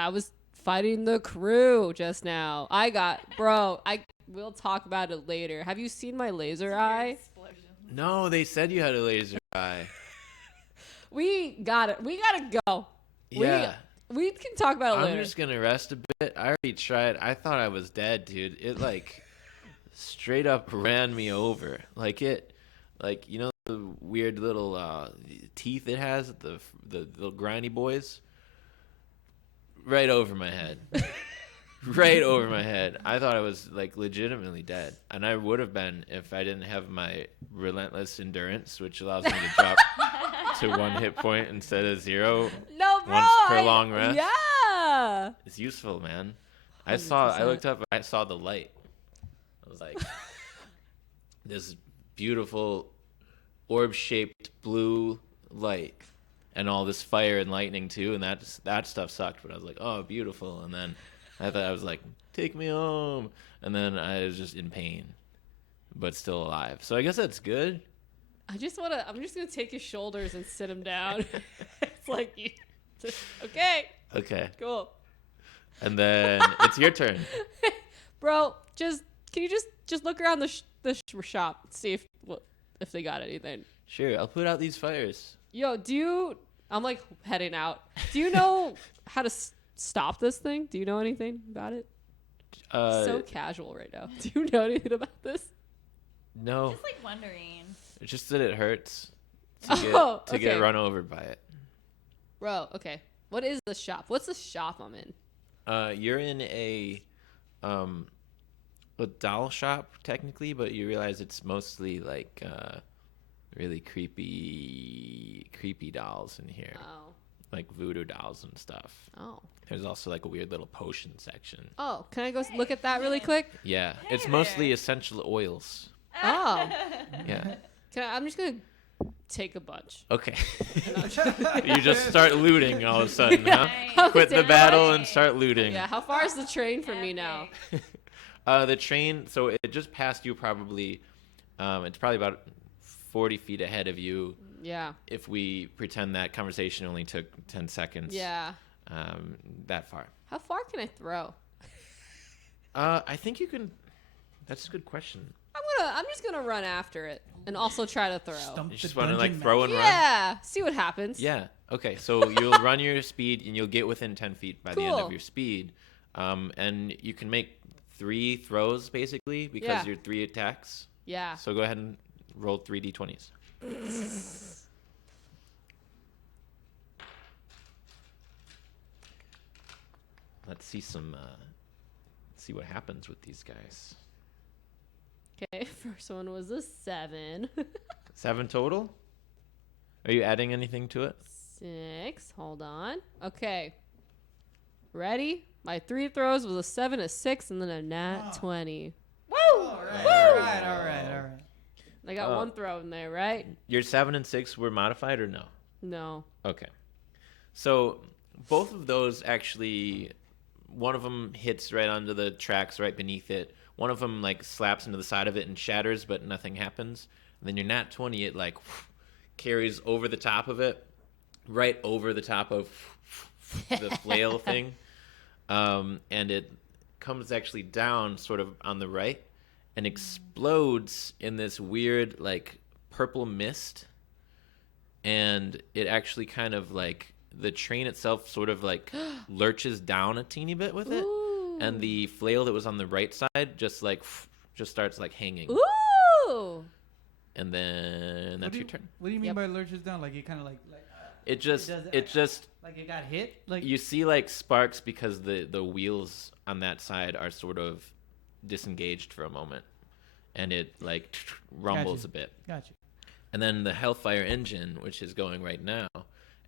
was fighting the crew just now. We'll talk about it later. Have you seen my laser eye? Explosion. No, they said you had a laser eye. We gotta go. Yeah. We can talk about it I'm later. just gonna rest a bit. I already tried. I thought I was dead, dude. It like straight up ran me over. Like you know the weird little teeth it has, the little grindy boys. Right over my head. Right over my head. I thought I was like legitimately dead, and I would have been if I didn't have my relentless endurance, which allows me to drop to 1 hit point instead of 0. No, bro. Once per long rest. Yeah. It's useful, man. I 100%. looked up, I saw the light. I was like, this beautiful orb-shaped blue light, and all this fire and lightning too, and that stuff sucked. But I was like, oh, beautiful. And then I was like, take me home. And then I was just in pain, but still alive. So I guess that's good. I'm just gonna take his shoulders and sit him down. It's like okay. Okay. Cool. And then it's your turn. Bro, can you just look around the shop and see if they got anything? Sure, I'll put out these fires. Yo, I'm like heading out. Do you know how to stop this thing? Do you know anything about it? So casual right now. Do you know anything about this? No, Just like wondering. it's just that it hurts Oh, to get okay. run over by it. Bro, okay. What is the shop? What's the shop I'm in? You're in a doll shop technically, but you realize it's mostly like really creepy dolls in here, Oh. like voodoo dolls and stuff. Oh. There's also like a weird little potion section. Oh, can I go look at that really quick? Yeah, Hey it's mostly there. essential oils. Oh. Yeah. I'm just going to take a bunch. Okay. You just start looting all of a sudden, huh? Nice. Quit the Damn battle right. and start looting. Yeah, how far is the train from me now? Epic. The train, so it just passed you probably, it's probably about 40 feet ahead of you Yeah. if we pretend that conversation only took 10 seconds. Yeah. That far. How far can I throw? I think you can, that's a good question. I'm just gonna run after it and also try to throw. Stump You the just want to dungeon like throw and run? Yeah. See what happens. Yeah. Okay. So you'll run your speed and you'll get within 10 feet by the end Cool. of your speed. And you can make 3 throws basically because Yeah. you're 3 attacks. Yeah. So go ahead and roll 3 d20s. Let's see see what happens with these guys. Okay. First one was a 7. 7 total? Are you adding anything to it? 6. Hold on. Okay. Ready? My 3 throws was a 7, a 6, and then a nat 20. All right. I got Oh. 1 throw in there, right? Your 7 and 6 were modified or no? No. Okay. So both of those actually, one of them hits right onto the tracks right beneath it. One of them like slaps into the side of it and shatters, but nothing happens. And then your nat 20, it like carries over the top of it, right over the top of the flail thing. And it comes actually down sort of on the right and explodes in this weird like purple mist. And it actually kind of like the train itself sort of like lurches down a teeny bit with it. Ooh. And the flail that was on the right side just starts like hanging. Ooh. And then that's your turn. What do you mean Yep. by lurches down? Like it kind of like It just does it just like it got hit? Like you see like sparks because the wheels on that side are sort of disengaged for a moment. And it like rumbles Gotcha. a bit. Gotcha. And then the Hellfire Engine, which is going right now,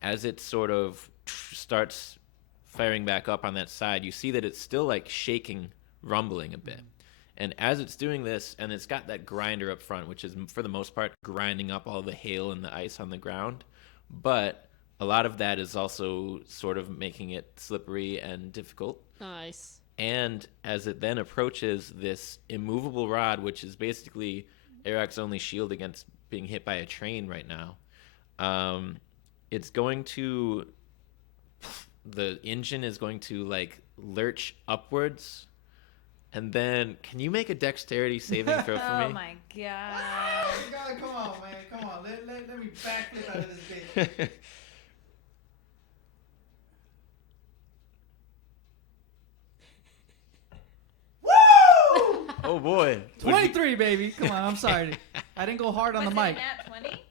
as it sort of starts firing back up on that side, you see that it's still like shaking, rumbling a bit. And as it's doing this, and it's got that grinder up front, which is for the most part grinding up all the hail and the ice on the ground. But a lot of that is also sort of making it slippery and difficult. Nice. And as it then approaches this immovable rod, which is basically Arak's only shield against being hit by a train right now, it's going to, the engine is going to like lurch upwards. And then, can you make a dexterity saving throw for Oh me? my god. God, come on, man. Come on. Let me backflip out of this bitch. Oh boy. 23, baby. Come on. I'm sorry. I didn't go hard on Was the it mic. a nat 20?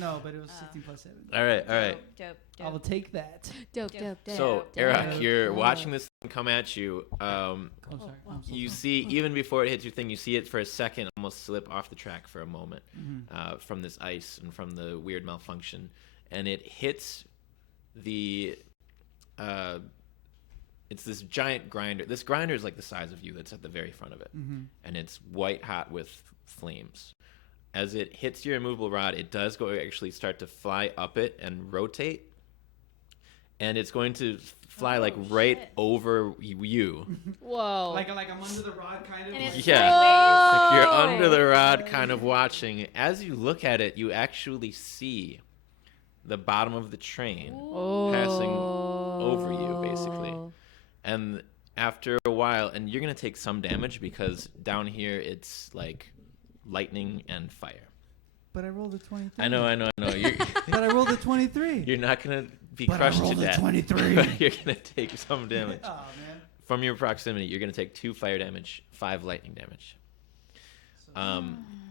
No, but it was 16 plus 7. All right. Dope. I will take that. Dope. So, dope. Arak, you're watching this thing come at you. I'm sorry. I'm so You sorry. see, even before it hits your thing, you see it for a second almost slip off the track for a moment from this ice and from the weird malfunction. And it hits the... it's this giant grinder. This grinder is like the size of you that's at the very front of it. And it's white hot with flames. As it hits your immovable rod, it does go actually start to fly up it and rotate. And it's going to fly like right shit. over you. Whoa. Like I'm under the rod, kind of. And it's Yeah. Whoa. Like you're under the rod kind of watching. As you look at it, you actually see the bottom of the train passing over you, basically. And after a while, and you're going to take some damage because down here it's like lightning and fire. But I rolled a 23. I know. You're, But I rolled a 23. you're not going to be But I crushed to rolled a death. 23. You're going to take some damage. Oh, man. From your proximity, you're going to take 2 fire damage, 5 lightning damage.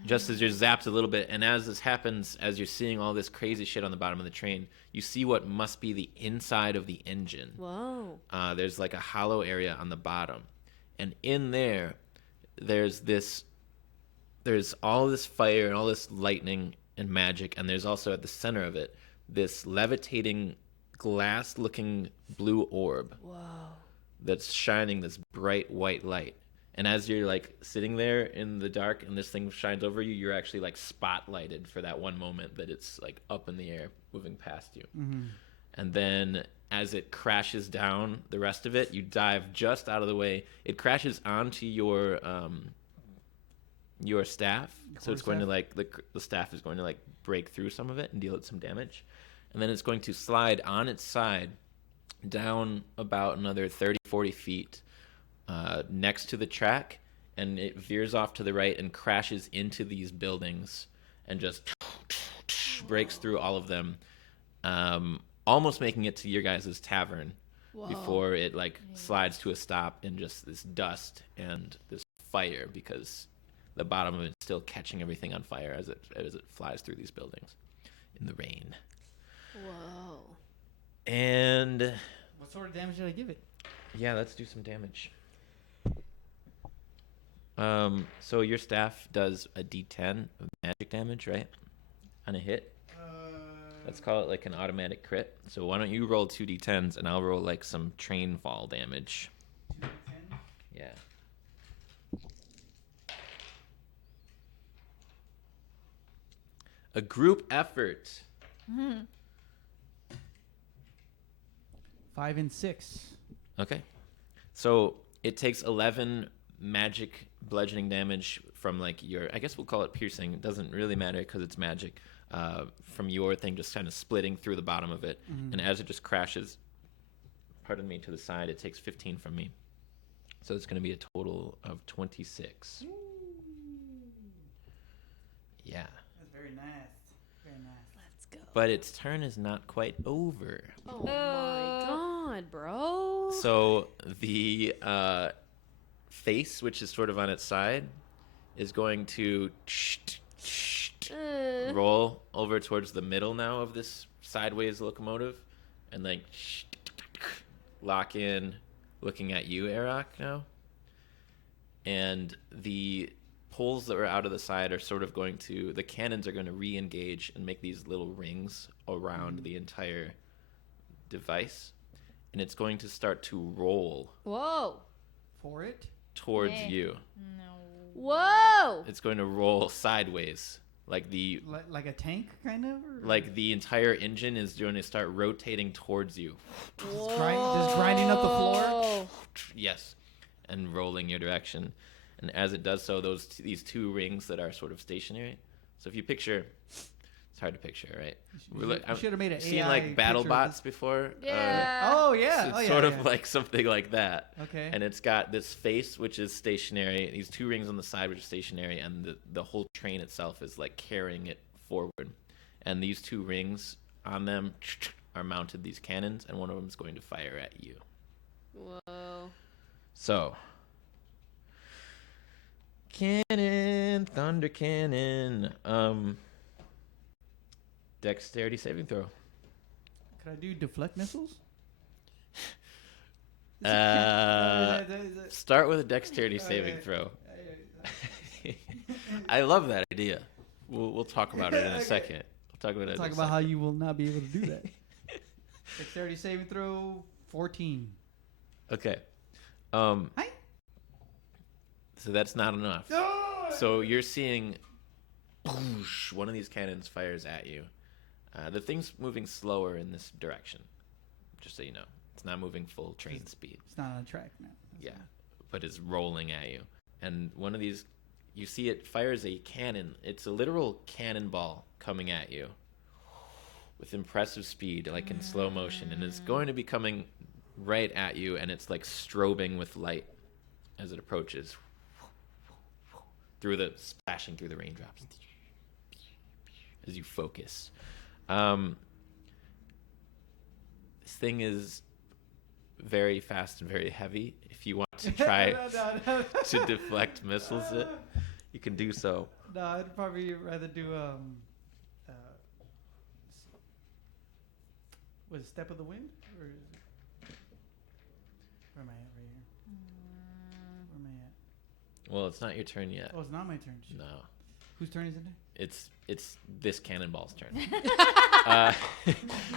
Just as you're zapped a little bit, and as this happens, as you're seeing all this crazy shit on the bottom of the train, you see what must be the inside of the engine. Whoa. There's like a hollow area on the bottom, and in there's all this fire and all this lightning, and magic, and there's also at the center of it this levitating glass-looking blue orb. Whoa. That's shining this bright white light. And as you're like sitting there in the dark and this thing shines over you, you're actually like spotlighted for that one moment that it's like up in the air moving past you. Mm-hmm. And then as it crashes down, the rest of it, you dive just out of the way. It crashes onto your staff. So it's going to like the staff is going to like break through some of it and deal it some damage. And then it's going to slide on its side down about another 30, 40 feet next to the track, and it veers off to the right and crashes into these buildings and just breaks through all of them, almost making it to your guys' tavern. Whoa. Before it like slides to a stop in just this dust and this fire, because the bottom of it's still catching everything on fire as it flies through these buildings in the rain. Whoa. And what sort of damage did I give it? Yeah, let's do some damage. So your staff does a D10 of magic damage, right? On a hit. Let's call it like an automatic crit. So why don't you roll 2 D10s and I'll roll like some train fall damage. 2 D10? Yeah. A group effort. 5 and 6. Okay. So it takes 11 magic bludgeoning damage from like your, I guess we'll call it piercing. It doesn't really matter because it's magic. From your thing just kind of splitting through the bottom of it. Mm-hmm. And as it just crashes, pardon me, to the side, it takes 15 from me. So it's going to be a total of 26. Ooh. Yeah. That's very nice. Very nice. Let's go. But its turn is not quite over. Oh my god, bro. So the face, which is sort of on its side, is going to roll over towards the middle now of this sideways locomotive and like lock in, looking at you, Arak, now. And the poles that were out of the side are sort of going to, the cannons are going to re-engage and make these little rings around the entire device. And it's going to start to roll. Whoa. For it? Towards you. No. Whoa. It's going to roll sideways. Like the like a tank, kind of? Or? Like the entire engine is going to start rotating towards you. Just grinding up the floor? Yes. And rolling your direction. And as it does so, these two rings that are sort of stationary. So if you picture, it's hard to picture, right? You should have made an seen AI like battle picture bots before. Yeah. Oh yeah. So it's sort of like something like that. Okay. And it's got this face which is stationary, these two rings on the side which are stationary, and the whole train itself is like carrying it forward. And these two rings on them are mounted these cannons, and one of them is going to fire at you. Whoa. So, cannon, thunder cannon. Dexterity saving throw. Could I do deflect missiles? Start with a dexterity saving throw. I love that idea. We'll talk about it in a second. We'll talk about how you will not be able to do that. Dexterity saving throw 14. Okay. Hi. So that's not enough. So you're seeing one of these cannons fires at you. The thing's moving slower in this direction, just so you know. It's not moving full train speed. It's not on track now. Yeah, but it's rolling at you. And one of these, you see it fires a cannon. It's a literal cannonball coming at you with impressive speed, like in slow motion. And it's going to be coming right at you, and it's like strobing with light as it approaches. Splashing through the raindrops as you focus. This thing is very fast and very heavy. If you want to try to deflect missiles, you can do so. No, I'd probably rather do was it Step of the Wind? Or is it, where am I at right here? Where am I at? Well, it's not your turn yet. Oh, it's not my turn. Shit. No. Whose turn is it? It's this cannonball's turn.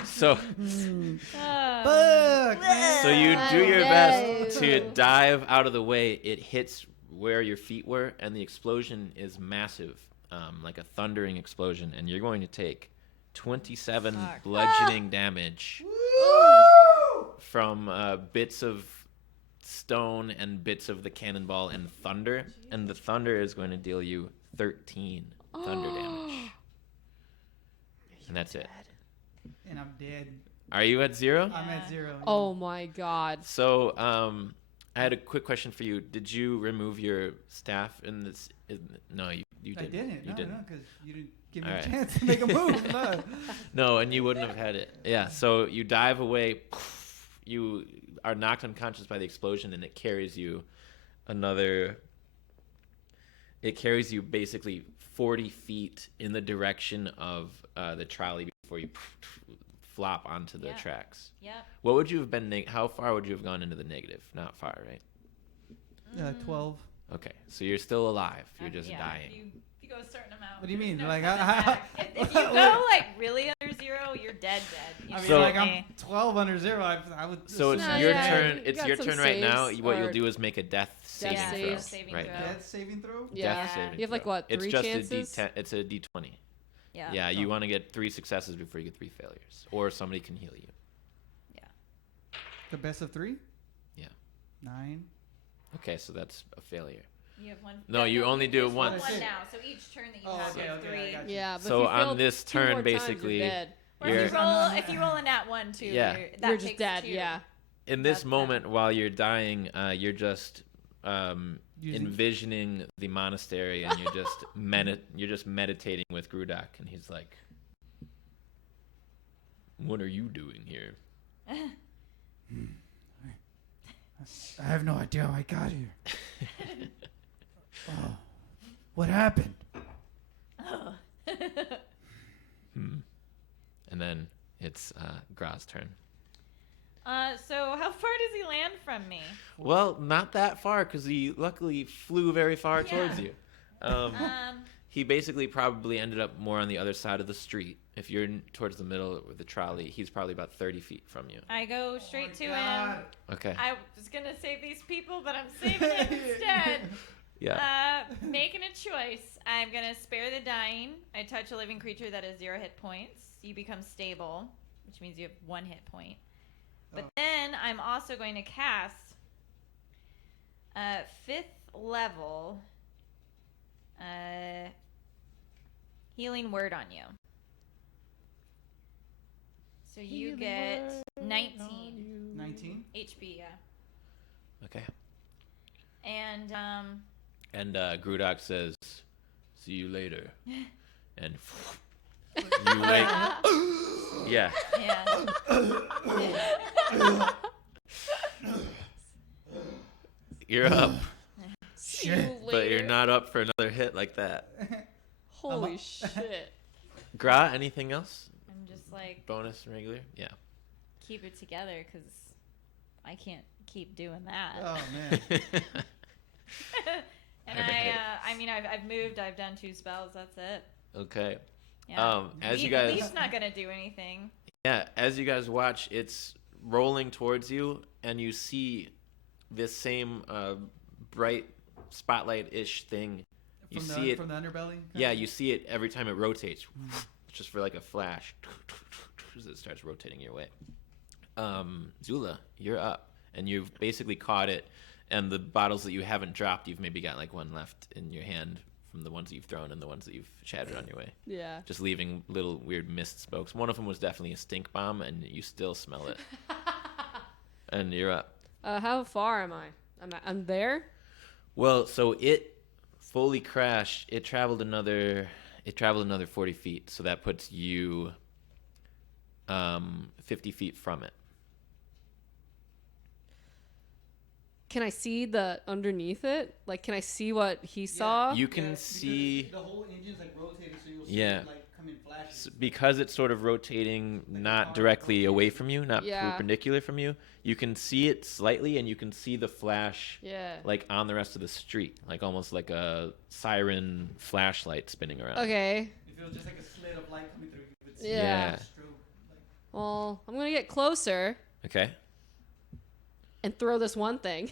So Fuck, man. so you do your best to dive out of the way. It hits where your feet were, and the explosion is massive, like a thundering explosion, and you're going to take 27 bludgeoning damage from bits of stone and bits of the cannonball and thunder, and the thunder is going to deal you 13 thunder damage. And that's it. And I'm dead. Are you at 0? I'm at 0. Oh my god. So, I had a quick question for you. Did you remove your staff in this? No, you didn't. I didn't. You didn't. because you didn't give me All a right. chance to make a move. No. No, and you wouldn't have had it. Yeah. So you dive away. You are knocked unconscious by the explosion, and it carries you basically 40 feet in the direction of the trolley before you flop onto the tracks. Yep. What would you have been? How far would you have gone into the negative? Not far, right? 12. Okay, so you're still alive. You're just Yeah, dying. If you go a certain amount. What do you there's mean? no Like, coming I- back. If you go like really under 0, you're dead. You I mean, So- like, I'm 12 under 0. I would. So it's No, your yeah, turn. you It's got your some turn right now. saves What or you'll do is make a death saving death throw. saves. Right. Death saving throw? Yeah. Death saving You have like throw. what, It's 3 just chances? a D10. It's a D20. Yeah. Yeah, you want to get 3 successes before you get 3 failures, or somebody can heal you. The best of 3? Yeah. 9. Okay, so that's a failure. You have one. No, you only do it just once. One now. So each turn that you Oh, have, okay, you have okay, 3. I got you. Yeah, but So if you on fail this 2 turn, more times, basically, you're dead. Or You're- if you roll a nat 1 too, Yeah. that You're just takes dead. 2. Yeah. In this That's moment, while you're dying, you're just Using- envisioning the monastery, and you're just meditating with Grudak, and he's like, "What are you doing here?" I have no idea how I got here. Oh, what happened? And then it's Gra's turn. So how far does he land from me? Well, not that far, because he luckily flew very far towards you. He basically probably ended up more on the other side of the street. If you're towards the middle with the trolley, he's probably about 30 feet from you. I go straight to him. Okay. I was gonna save these people, but I'm saving him instead. Yeah. Making a choice. I'm gonna spare the dying. I touch a living creature that has 0 hit points. You become stable, which means you have 1 hit point. But then I'm also going to cast 5th level healing word on you. So you get 19 19? HP, yeah. Okay. And And Grudak says, "See you later." And you wake. Yeah. yeah. You're up, See you but you're later. not up for another hit like that. Holy shit. Gra, anything else? I'm just like Bonus, regular? Yeah. keep it together because I can't keep doing that. Oh, man. And Alright. I mean, I've moved. I've done 2 spells. That's it. Okay. Yeah. As you Leaf's guys, not gonna do anything. yeah, as you guys watch, it's rolling towards you, and you see this same bright spotlight-ish thing. You see it. From the underbelly? Yeah, you see it every time it rotates, just for like a flash, as it starts rotating your way. Zula, you're up, and you've basically caught it, and the bottles that you haven't dropped, you've maybe got like 1 left in your hand from the ones that you've thrown and the ones that you've shattered on your way. Yeah. Just leaving little weird mist spokes. One of them was definitely a stink bomb, and you still smell it. And you're up. How far am I? I'm there? Well, so it fully crashed. It traveled another 40 feet, so that puts you 50 feet from it. Can I see the underneath it? Like, can I see what he saw? You can see. The whole engine's like rotating, so you'll see Yeah. it like coming flat because it's sort of rotating not directly away from you, not Yeah. perpendicular from you, you can see it slightly, and you can see the flash Yeah. like on the rest of the street, like almost like a siren flashlight spinning around. Okay. If it was just like a slit of light coming through, you would see Yeah. a strobe. Like, Well, I'm gonna get closer Okay. and throw this one thing.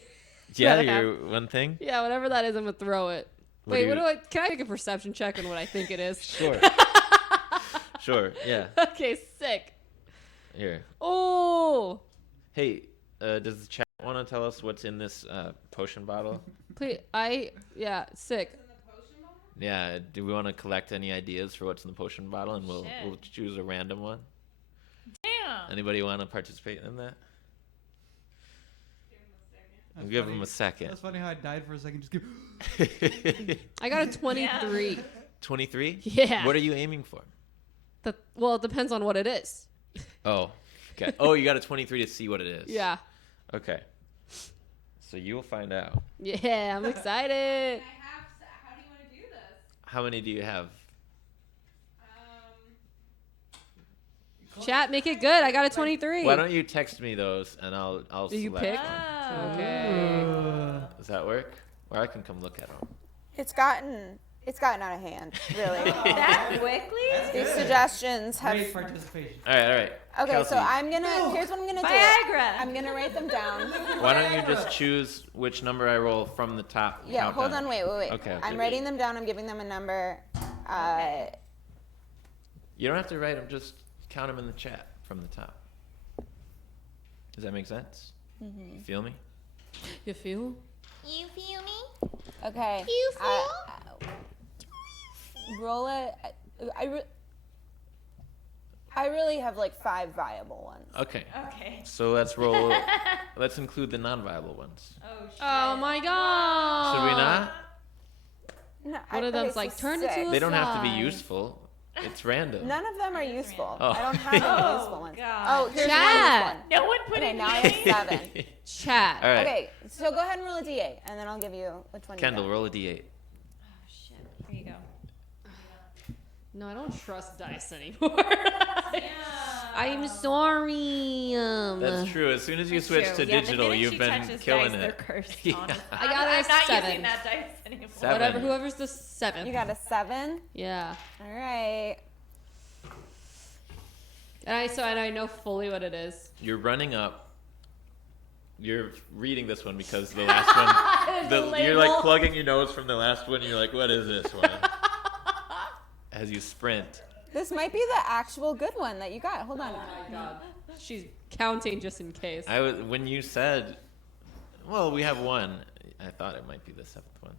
Yeah, That I your one thing. Yeah, whatever that is, I'm gonna throw it. What Wait, do what you- do I? Can I make a perception check on what I think it is? Sure. Sure. Yeah. Okay, sick. Here. Oh, Hey, does the chat want to tell us what's in this potion bottle? please, sick. Yeah. Do we want to collect any ideas for what's in the potion bottle, and we'll Shit. choose a random one? Damn. Anybody want to participate in that? that's We'll give funny. them a second. That's funny how I died for a second. Just give. I got a 23. 23? Yeah. What are you aiming for? Well, it depends on what it is. Oh, okay. Oh, you got a 23 to see what it is. Yeah. Okay. So you'll find out. Yeah, I'm excited. How do you want to do this? How many do you have? Chat, make it good. I got a 23. Why don't you text me those, and I'll Do you select pick? one. Oh. Okay. Does that work? Or I can come look at them. It's gotten out of hand, really. That quickly? These suggestions have. Great participation. All right. Okay, Kelsey, so here's what I'm gonna do. Viagra. I'm gonna write them down. why don't you just choose which number I roll from the top? Yeah, hold countdown? on, wait. Okay. I'm writing them down. I'm giving them a number. You don't have to write them. Just count them in the chat from the top. Does that make sense? Mm-hmm. You feel me? You feel? You feel me? Okay. You Roll it. I really have like 5 viable ones. Okay. Okay. So let's roll. Let's include the non-viable ones. Oh, shit. Oh my god. Should we not? No, One of them's like, turn it to a They don't have to be Slide. useful. It's random. None of them are useful. Oh. I don't have any Oh, useful ones. God. Oh, here's Chat. one. No one put Okay, it now I in. have 7. Chat. All right. Okay, so go ahead and roll a d8, and then I'll give you which one Kendall, you got. roll a d8. Oh, shit. Here you go. No, I don't trust dice anymore. I'm sorry. That's true. As soon as you switch to Yeah, the digital, minute you've she been touches killing dice, it. They're cursed, Yeah. honestly. I got a I'm not 7. using that dice anymore. 7. Whatever, whoever's the 7th. You got a 7? Yeah. All right. And I know fully what it is. You're running up. You're reading this one because the last one, you're like label. plugging your nose from the last one. You're like, what is this one? As you sprint. This might be the actual good one that you got. Hold on. Oh my god. She's counting just in case. When you said, well, we have one, I thought it might be the 7th one.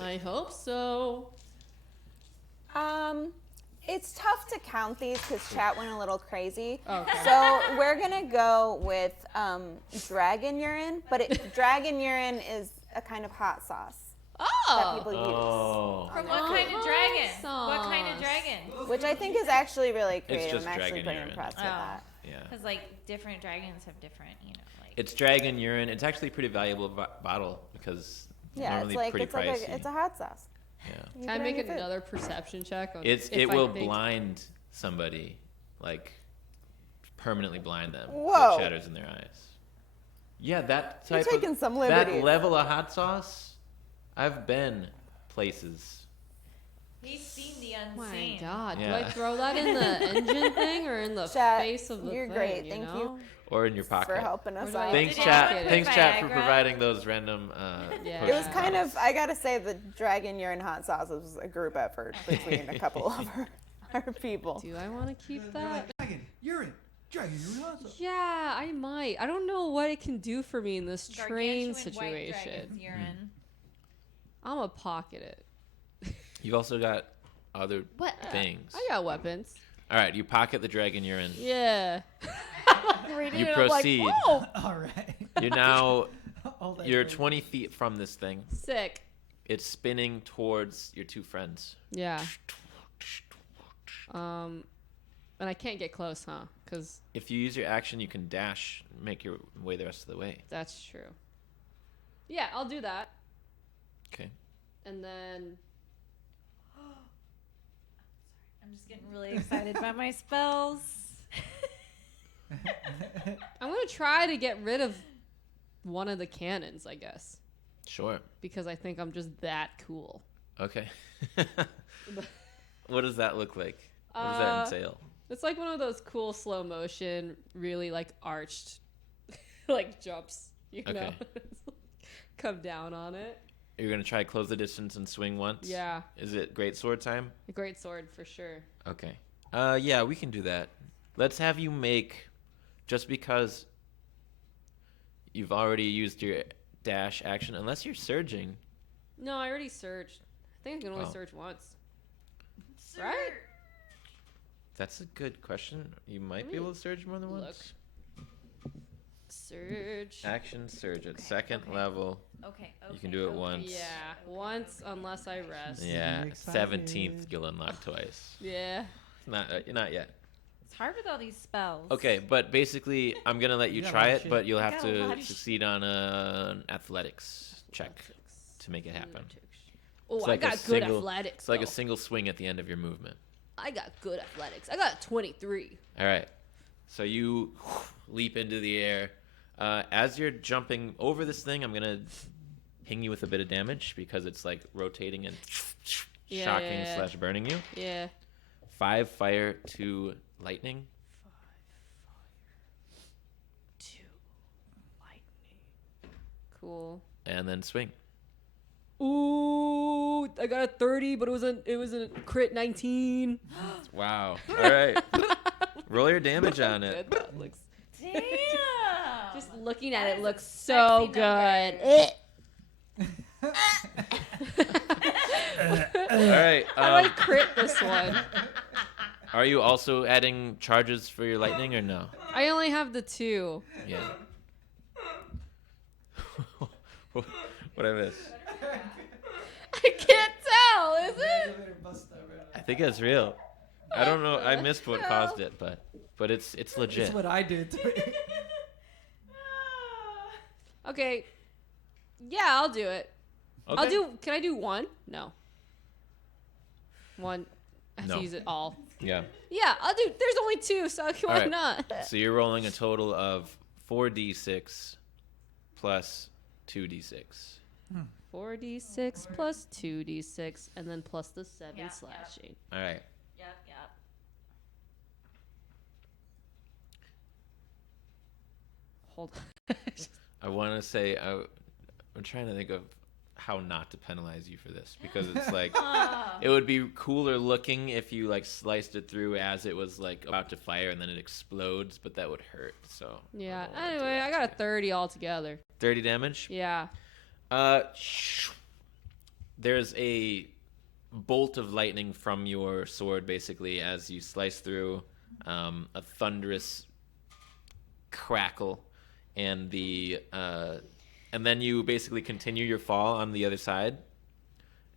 I hope so. It's tough to count these because chat went a little crazy. Okay. So we're gonna go with dragon urine, but dragon urine is a kind of hot sauce that Oh. people Oh. From what kind of dragon? sauce. What kind of dragon? use, which I think is actually really creative. just I'm actually dragon pretty urine. impressed with Oh. that. Yeah. Because like different dragons have different, like. It's dragon urine. It's actually a pretty valuable bottle because Yeah, normally it's like pretty pricey. it's a hot sauce. Yeah. You Can I put it on make your food. another perception check? On It if I will think- blind somebody, like permanently blind them. Whoa. It shatters in their eyes. Yeah, that You're type taking of some that liberties. level of hot sauce. I've been places. He's seen the Oh my unseen. god. Do Yeah. I throw that in the engine thing or in the Chat, face of the you're thing? great. You Thank know? you Or in your pocket. for helping us do I out. Thanks, Did chat. anyone put Thanks, chat, for Viagra? providing those random. Yeah. It was kind of, I gotta say, the dragon urine hot sauce was a group effort between a couple of our people. Do I want to keep They're that? like, dragon urine also. Yeah, I might. I don't know what it can do for me in this train Gargantuan white dragon's situation. urine. I'm gonna pocket it. You've also got other What? things. I got weapons. All right, you pocket the dragon urine. Yeah. Reading You it, I'm like, proceed. whoa, All right. You're now All that you're great. 20 feet from this thing. sick. It's spinning towards your two friends. Yeah. And I can't get close, huh? Because If you use your action, you can dash, make your way the rest of the way. that's true. Yeah, I'll do that. Okay. And then I'm just getting really excited by my spells. I'm gonna try to get rid of one of the cannons, I guess, Sure. because I think I'm just that cool. Okay. What does that look like? What does that entail? It's like one of those cool slow motion, really like arched, like jumps. You know, Okay. come down on it. You're gonna try to close the distance and swing once? Yeah, Is it great sword time? a great sword for sure. Okay. Yeah, we can do that. Let's have you make, just because you've already used your dash action, unless you're surging. No, I already searched. I think I can only Oh. search once. Right? That's a good question. You might be Let me able to surge more than look. once. Surge. Action surge at Okay, second okay. level. Okay. You can do it once. Yeah, once unless I rest. Yeah, Excited. 17th skill unlock twice. Yeah. Not yet. It's hard with all these spells. Okay, but basically, I'm gonna let you You got a try lot of it, shit. but you'll You have got a lot to of succeed on an athletics check to make it happen. Oh, It's I like a got good single- athletics. It's like a though. single swing at the end of your movement. I got good athletics. I got 23. All right. So you leap into the air. As you're jumping over this thing, I'm going to ping you with a bit of damage because it's like rotating and Yeah, shocking yeah, yeah. slash burning you. Yeah. 5 fire, 2 lightning. 2 lightning. Cool. And then swing. Ooh, I got a 30, but it was a crit 19. Wow. All right. Roll your damage on Good it. that looks. Damn. Just looking at That it is looks a so sexy good. number. All right. How do I crit this one? Are you also adding charges for your lightning or no? I only have the 2. Yeah. What I miss? I can't tell, is it? I think it's real. I don't know. I missed what caused it, but it's legit. It's what I did. Okay. Yeah, I'll do it. Okay. Can I do 1? No. 1. I have No. to use it all. Yeah. Yeah, I'll do. There's only 2, so why right. not? So you're rolling a total of 4d6 plus 2d6. 4d6 plus 2d6, and then plus the 7 Yeah, yeah. slashing. All right. Yep. Hold on. I want to say I'm trying to think of how not to penalize you for this because it's like it would be cooler looking if you like sliced it through as it was like about to fire and then it explodes, but that would hurt. So Yeah. I don't wanna do Anyway, that I got a to you. 30 altogether. 30 damage. Yeah. There's a bolt of lightning from your sword, basically, as you slice through a thunderous crackle, and and then you basically continue your fall on the other side,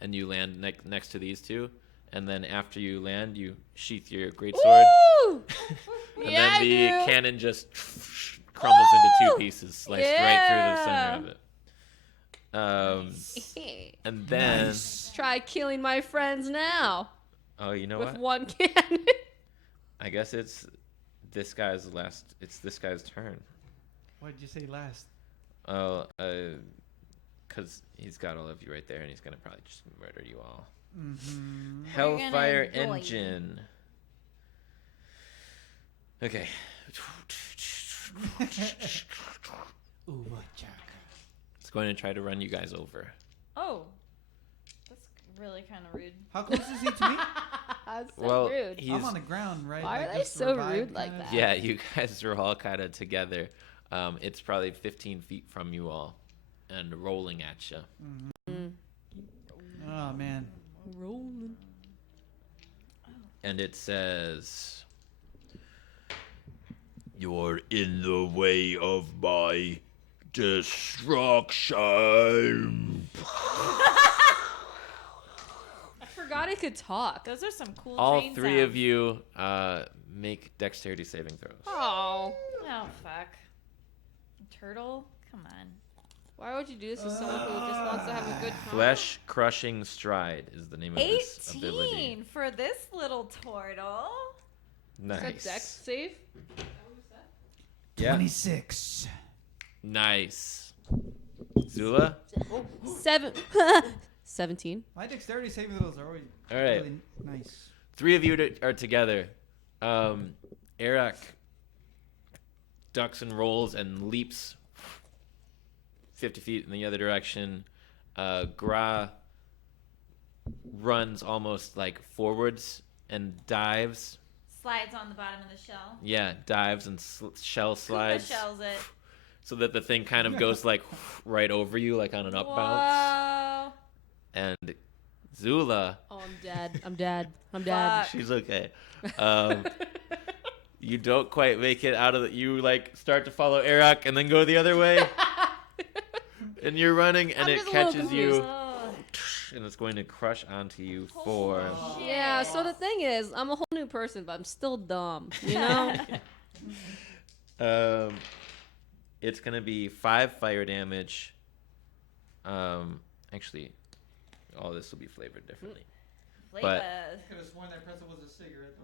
and you land next to these two, and then after you land, you sheath your greatsword, Woo! and Yeah, then the I do. cannon just crumbles into two Woo! pieces, sliced right through the Yeah. center of it. And then, Try killing my friends now oh, you know with what? 1 cannon. I guess it's this guy's last. It's this guy's turn. What did you say last? Oh, because he's got all of you right there, and he's gonna probably just murder you all. Mm-hmm. Hellfire enjoy. Engine. Okay. Ooh, chaka. It's going to try to run you guys over. Oh, that's really kind of rude. How close is he to me? That's so Well, rude. he's I'm on the ground, right? Why are they just so revived rude like kinda? that? yeah. You guys are all kind of together. It's probably 15 feet from you all, and rolling at you. Mm. Oh man. Rolling. And it says, "You're in the way of my destruction." I forgot I could talk. Those are some cool. All train 3 of sounds. you make dexterity saving throws. Oh. Oh fuck. Turtle, come on. Why would you do this to someone who just wants to have a good time? Flesh Crushing Stride is the name of this 18 ability. for this little turtle. Is that Nice. Dex save? Yeah. 26. Nice. Zula? 17. My dexterity saving throws are always All right. really nice. 3 of you are together. Eric ducks and rolls and leaps 50 feet in the other direction. Gra runs almost like forwards and dives. Slides on the bottom of the shell. Yeah, dives and shell Koopa slides. shells it. So that the thing kind of goes like right over you, like on an up bounce. Whoa. And Zula, Oh, I'm dead. I'm dead. I'm dead. Fuck. she's okay. You don't quite make it out of the. You like start to follow Eric and then go the other way, and you're running, and I'm it just a little catches confused. you, Oh. and it's going to crush onto you for. Shit. Yeah, so the thing is, I'm a whole new person, but I'm still dumb. You know? It's gonna be 5 fire damage. Actually, all this will be flavored differently. Flavor. Could have sworn that pretzel was a cigarette.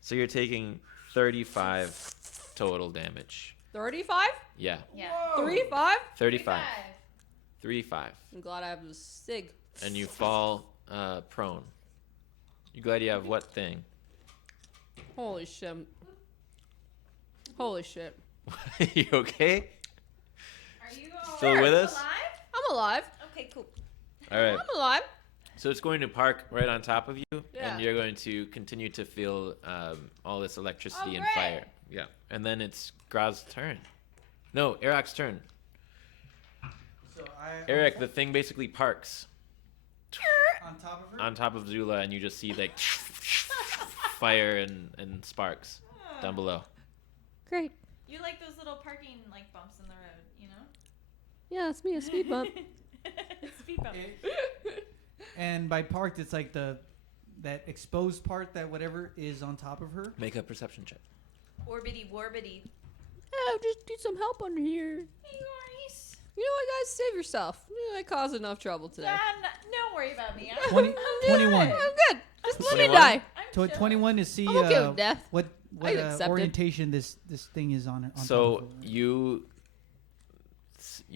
So you're taking 35 total damage. 35? Yeah, Yeah. 35? 35. 3-5. I'm glad I have this sig. And you fall prone. You glad you have what thing? Holy shit. Holy shit. You okay? Are you all Still with us? alive? I'm alive. Okay, cool. All right. I'm alive. So it's going to park right on top of you, Yeah. and you're going to continue to feel all this electricity Oh, and great. fire. Yeah. And then it's Graz's turn. No, Eric's turn. So Eric, the thing basically parks on top of her. on top of Zula, and you just see like fire and sparks down below. Great. You like those little parking like bumps in the road, you know? Yeah, it's me, a speed bump. Speed bump. And by parked, it's like that exposed part that whatever is on top of her. Make a perception check. Orbity warbity. Yeah, just need some help under here. Hey, Maurice. You know what, guys? Save yourself. Yeah, I caused enough trouble today. Don't worry about me. I'm 20, I'm 21. good. I'm good. Just let me 21? die. I'm So chilling. 21 to see I'm okay with death. what I accept it. orientation this thing is on it. On So top of her. you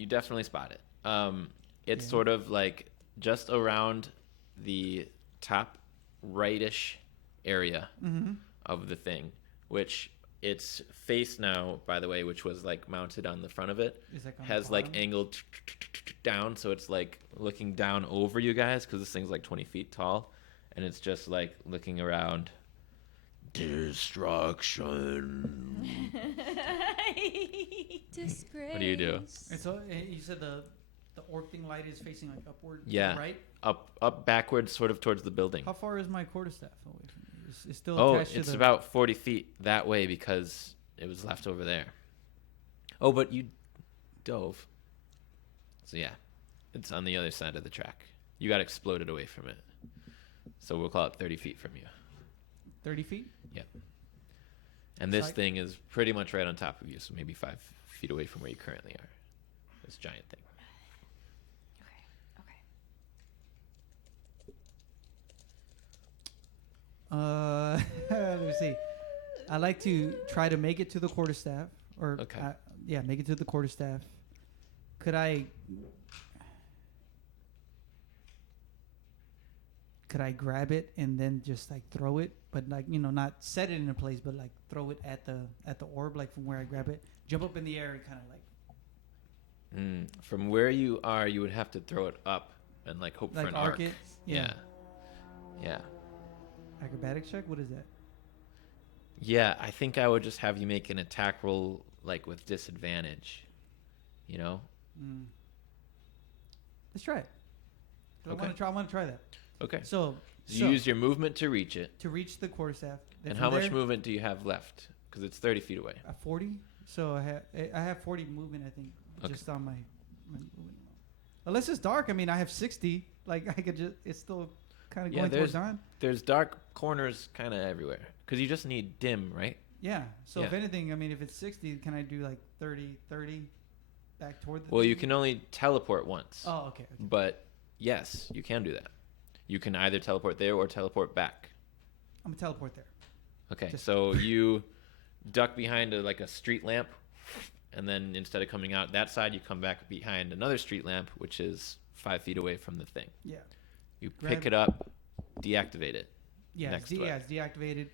definitely spot it. It's Yeah. sort of like just around the top rightish area of the thing, which its face now, by the way, which was like mounted on the front of it, Is like on the has like bottom? angled down, so it's like looking down over you guys because this thing's like 20 feet tall, and it's just like looking around. Destruction. Disgrace. What do you do? And so you said the orc thing light is facing like upward. to the Yeah. right. Up backwards, sort of towards the building. How far is my quarterstaff away from me? It's still Oh, attached to it's the. about 40 feet that way because it was left over there. Oh, but you dove. So yeah, it's on the other side of the track. You got exploded away from it. So we'll call it 30 feet from you. 30 feet. Yep. And this Psych. thing is pretty much right on top of you, so maybe 5 feet away from where you currently are. This giant thing. Let me see. I like to try to make it to the quarterstaff, or Okay. yeah, make it to the quarterstaff. Could I grab it and then just like throw it, but like not set it in a place, but like throw it at the orb, like from where I grab it, jump up in the air and kind of like From where you are, you would have to throw it up and like hope for an arc. it. Yeah. Yeah. Acrobatics check. What is that? Yeah, I think I would just have you make an attack roll like with disadvantage. You know? Let's try it. I Okay. want to try that. Okay. So You use your movement to reach it. to reach the quarterstaff. then And from how much there, movement do you have left? Because it's 30 feet away. 40. So I have 40 movement. I think Okay. just on my movement. Unless it's dark. I mean, I have 60. Like I could just. It's still kind of Yeah, going towards on. There's dark corners kind of everywhere. Because you just need dim, right? Yeah. So if Yeah. anything, I mean, if it's 60, can I do like 30, 30? back toward the Well, thing? you can only teleport once. Oh, okay. But yes, you can do that. You can either teleport there or teleport back. I'm gonna teleport there. Okay, Just- so you duck behind a street lamp, and then instead of coming out that side, you come back behind another street lamp, which is 5 feet away from the thing. Yeah. You Grab- pick it up, deactivate it. Yeah, Next it's, way. it's deactivated.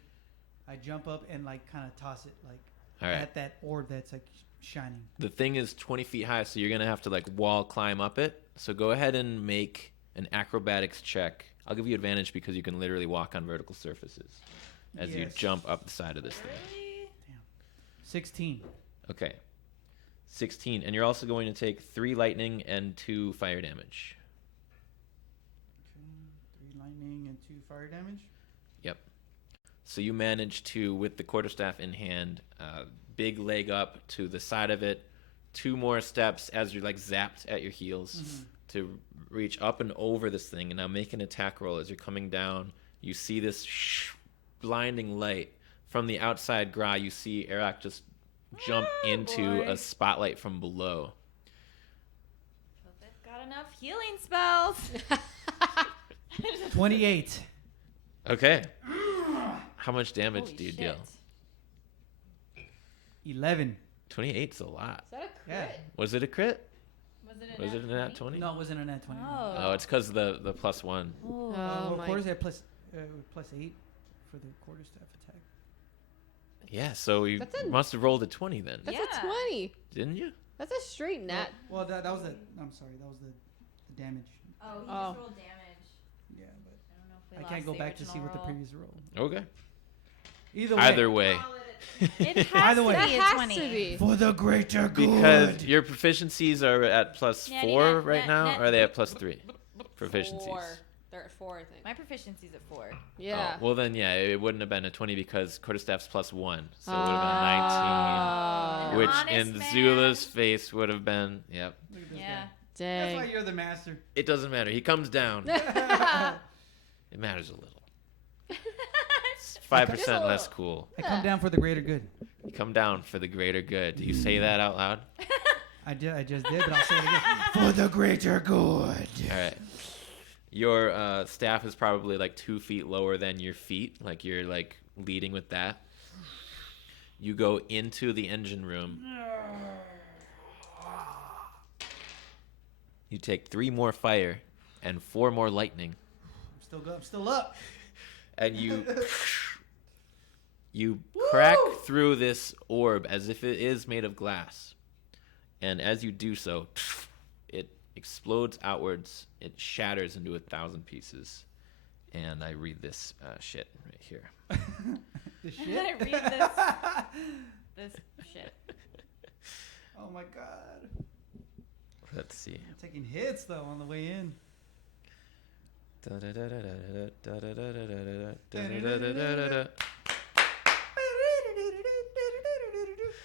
I jump up and like kind of toss it like All right. at that orb that's like shining. The thing is 20 feet high, so you're going to have to like wall climb up it. So go ahead and make an acrobatics check. I'll give you advantage because you can literally walk on vertical surfaces as you Yes. jump up the side of this thing. Really? 16. Okay. 16. And you're also going to take 3 lightning and 2 fire damage. Okay, 3 lightning and 2 fire damage. Yep. So you manage to, with the quarterstaff in hand, big leg up to the side of it, 2 more steps as you're like zapped at your heels to reach up and over this thing. And now make an attack roll as you're coming down. You see this blinding light from the outside. Gra, you see Arak just jump into boy. a spotlight from below. Hope they've got enough healing spells. 28. Okay. How much damage Holy do you shit. deal? 11. 28's a lot. Is that a Yeah. crit? Was it a crit? Was it Was it a nat 20? No, it wasn't a nat 20. Oh, it's because the plus 1. Oh, Of my. course, I had plus 8 for the quarterstaff attack. Yeah, so you That's a- must have rolled a 20 then, That's Yeah. a 20. didn't you? That's a straight nat. Well, that was the. I'm sorry, that was the damage. Oh, he Oh. just rolled damage. Yeah, but I don't know if we I lost can't go the back to see original what the roll. previous roll. Okay. Either way. Either way. It has Either to way. be That a has 20. to be. For the greater good. Because your proficiencies are at plus Natty 4 nat, right nat, now, nat. or are they at plus 3? Proficiencies. 4. They're at 4, I think. My proficiency's at 4. Yeah. Oh, well, then, yeah, it wouldn't have been a 20 because quarterstaff's plus 1. So it would have been 19. Oh. Which Honest in man. Zula's face would have been, yep. Look at this Yeah. guy. That's why Dang. you're the master. It doesn't matter. He comes down. It matters a little. It's 5% less cool. I come down for the greater good. You come down for the greater good. Do you say that out loud? I just did, but I'll say it again. For the greater good. All right. Your staff is probably like 2 feet lower than your feet. Like you're like leading with that. You go into the engine room. You take 3 more fire and 4 more lightning. I'm still good. I'm still up. And you crack through this orb as if it is made of glass. And as you do so, it explodes outwards. It shatters into 1,000 pieces. And I read this shit right here. The I shit. read this shit. Oh my god. Let's see. I'm taking hits though on the way in.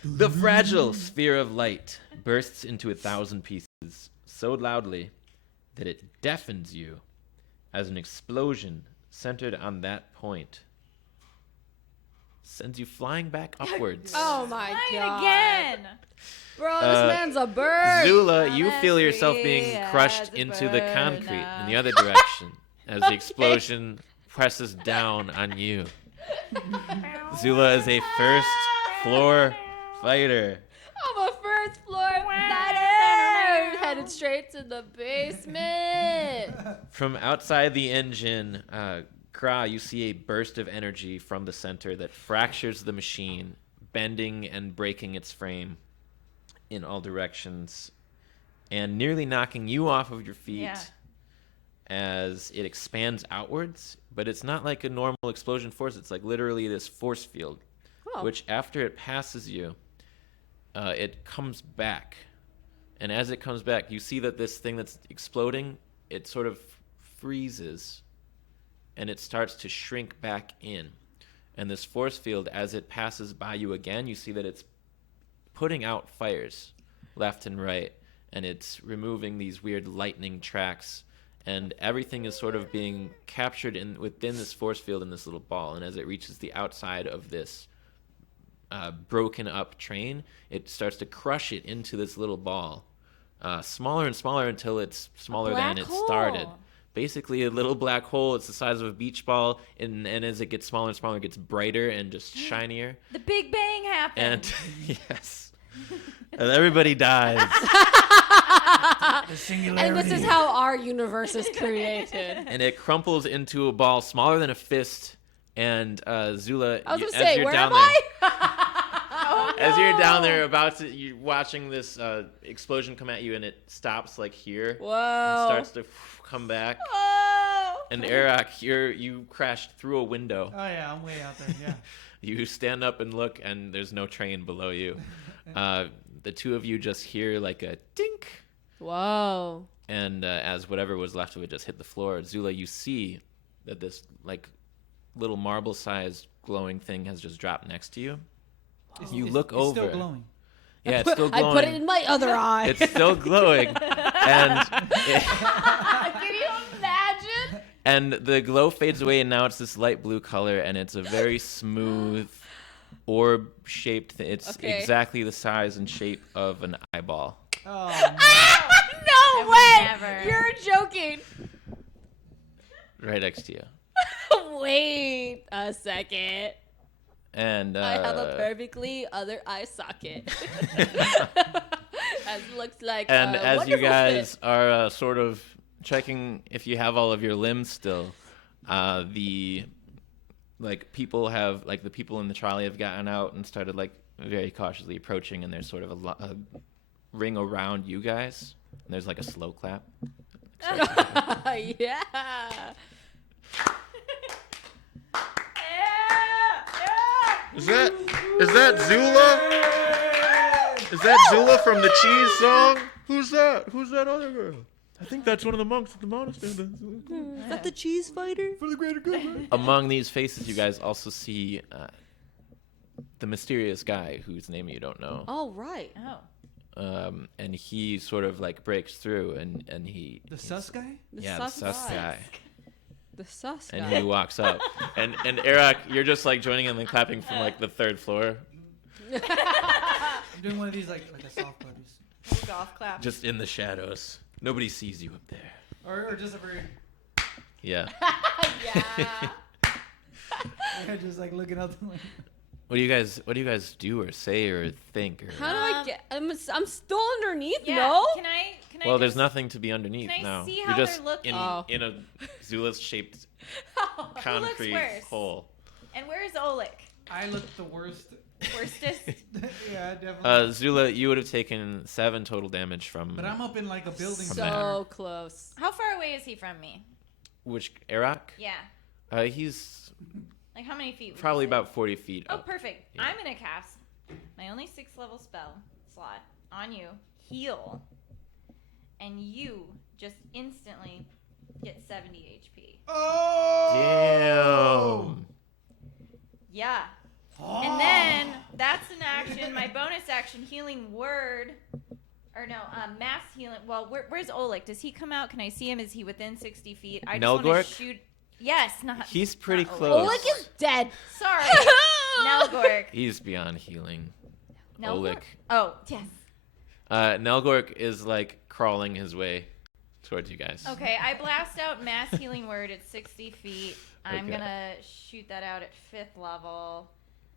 The fragile sphere of light bursts into 1,000 pieces so loudly that it deafens you as an explosion centered on that point sends you flying back upwards. Oh my Fine god. again. Bro, this man's a bird. Zula, you feel yourself Honestly, being crushed as a into the bird, concrete in the other direction as the explosion presses down on you. Zula is a first floor fighter. I'm a first floor fighter. Headed straight to the basement. From outside the engine, Kra, you see a burst of energy from the center that fractures the machine, bending and breaking its frame in all directions, and nearly knocking you off of your feet Yeah. as it expands outwards. But it's not like a normal explosion force. It's like literally this force field, Oh. which after it passes you, it comes back. And as it comes back, you see that this thing that's exploding, it sort of freezes and it starts to shrink back in. And this force field, as it passes by you again, you see that it's putting out fires left and right, and it's removing these weird lightning tracks, and everything is sort of being captured within this force field in this little ball. And as it reaches the outside of this broken up train, it starts to crush it into this little ball, smaller and smaller until it's smaller black than it hole. started. Basically, a little black hole. It's the size of a beach ball, and as it gets smaller and smaller, it gets brighter and just shinier. The Big Bang happened. And yes, and everybody dies. The singularity. And this is how our universe is created. And it crumples into a ball smaller than a fist. And Zula, I was gonna as say, you're where down am there, I? as you're down there you're watching this explosion come at you, and it stops like here. Whoa. And starts to come back. Oh. And Arak, you crashed through a window. Oh yeah, I'm way out there. Yeah. You stand up and look, and there's no train below you. The two of you just hear like a dink. Whoa. And as whatever was left of it just hit the floor, Zula, you see that this like little marble-sized glowing thing has just dropped next to you. You look it's over. Still glowing. Yeah, it's still glowing. I put it in my other eye. It's still glowing. And Can you imagine? and the glow fades away, and now it's this light blue color, and it's a very smooth orb-shaped thing. It's Okay. exactly the size and shape of an eyeball. Oh, No would way! never. You're joking. Right next to you. Wait a second. And I have a perfectly other eye socket. As looks like and a as you wonderful guys fit. are sort of checking if you have all of your limbs still, the people in the trolley have gotten out and started like very cautiously approaching, and there's sort of a ring around you guys. And there's like a slow clap. Yeah. Is that Zula? Is that Zula from the Cheese song? Who's that? Who's that other girl? I think that's one of the monks at the monastery. Is that the cheese fighter? for the greater good. Man. Among these faces, you guys also see the mysterious guy whose name you don't know. Oh, right. Oh. And he sort of like breaks through, and he The sus guy. The yeah, sus the sus guy. The sus And guy. he walks up, and Arak, you're just like joining in and clapping from like the third floor, I'm doing one of these like a soft buddies, Little golf clap. just in the shadows. Nobody sees you up there. or just a very Yeah. yeah, just like looking out the window. What do you guys do or say or think or? How do I get? I'm still underneath. Yeah. No. Can I? Well, there's just- nothing to be underneath Can I now. see You're how just they're looking? in a Zula-shaped Who looks concrete worse? hole. And where's Olek? I look the worst. Worstest. Yeah, definitely. Zula, you would have taken 7 total damage from But I'm up in like a building. From So close. How far away is he from me? which Arak? Yeah. He's Like how many feet? would you probably say? about 40 feet Oh, up. perfect. Yeah. I'm gonna cast my only 6th level spell slot on you. Heal. And you just instantly get 70 HP. Oh! Damn. Yeah. And then that's an action. My bonus action, healing word. Or no, mass healing. Well, where's Olek? Does he come out? Can I see him? Is he within 60 feet? I just want Nelgork? to shoot. Yes, not. He's pretty not Olek. close. Oleg is dead. Sorry. Nelgork. He's beyond healing. Nelgork? Olek. Oh, yes. Nelgork is like crawling his way towards you guys. Okay, I blast out mass healing word at 60 feet. I'm Okay. gonna shoot that out at 5th level.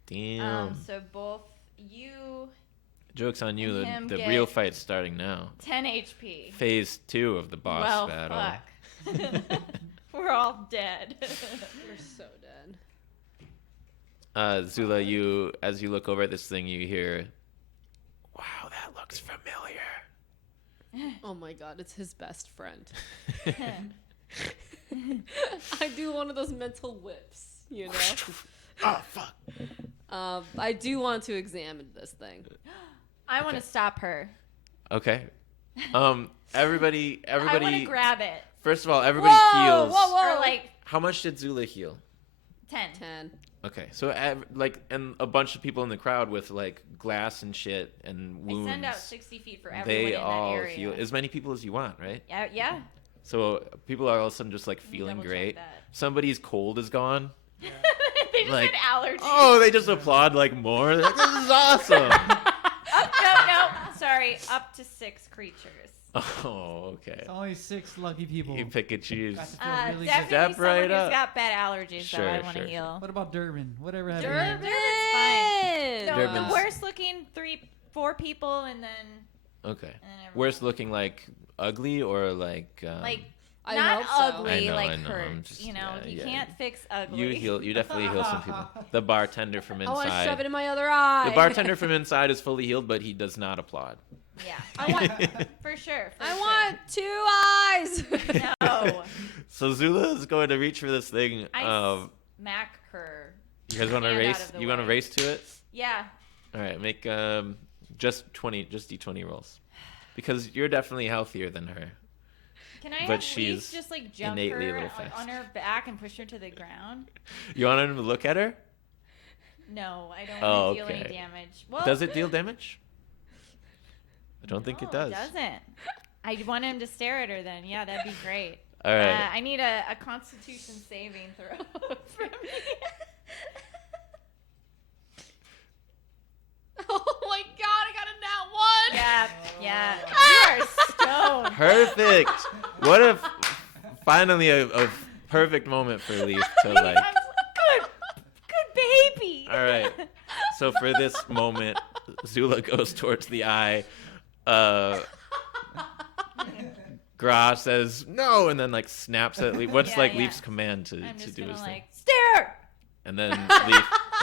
Damn. So both you Joke's on you. and him The get- real fight's starting now. 10 HP. Phase 2 of the boss well, battle. fuck. We're all dead. We're so dead. Zula, as you look over at this thing, you hear, "Wow, that looks familiar." Oh my god, it's his best friend. I do one of those mental whips, you know. Oh fuck! I do want to examine this thing. I want to stop her. Okay. Everybody. I want to grab it. First of all, everybody Whoa, heals. whoa, whoa. Or like How much did Zula heal? 10. 10. Okay, so and a bunch of people in the crowd with like glass and shit and wounds. I send out 60 feet for everyone They in that all area. heal as many people as you want, right? Yeah. So people are all of a sudden just like Let me feeling double-check great. that. Somebody's cold is gone. They just Like, had allergies. Oh, they just applaud like more. They're like, this is awesome. Oh, no. Sorry. sorry, up to 6 creatures. Oh, okay. It's only 6 lucky people. You pick and choose. Got to feel really good. Definitely Step someone right who's up. got bad allergies Sure, that I want to sure, heal. What about Durbin? Whatever happened Durbin. to him? Fine. No, Durbin's- the worst looking 4 people, and then Okay. everyone. Worst looking like ugly or like like I not hope so. ugly, I know, like I know, I'm hurt. just- You know, yeah, you yeah. can't fix ugly. you definitely heal some people. The bartender from I want to shove inside. it in my other eye. The bartender from inside is fully healed, but he does not applaud. Yeah, I want. for sure. I want 2 eyes. No. So Zula is going to reach for this thing. I smack her. You guys want to hand out race? of the You want to way. race to it? Yeah. All right, make just d20 rolls, because you're definitely healthier than her. Can I But have she's Leaf just like jump innately a her little on fast. her back and push her to the ground? You want him to look at her? No, I don't Oh, want to deal any okay. damage. Well, Does it deal damage? I don't think no, it does. It doesn't. I want him to stare at her then. Yeah, that'd be great. All right. I need a Constitution saving throw from me. Oh my god! I got a nat 1. Yeah, yeah. You are stoned. Perfect. What if finally a perfect moment for Leaf to like. Good baby. All right. So for this moment, Zula goes towards the eye. Gra says no, and then like snaps at Leaf. What's Yeah, like yeah. Leaf's command to I'm just do gonna his like thing? stare. And then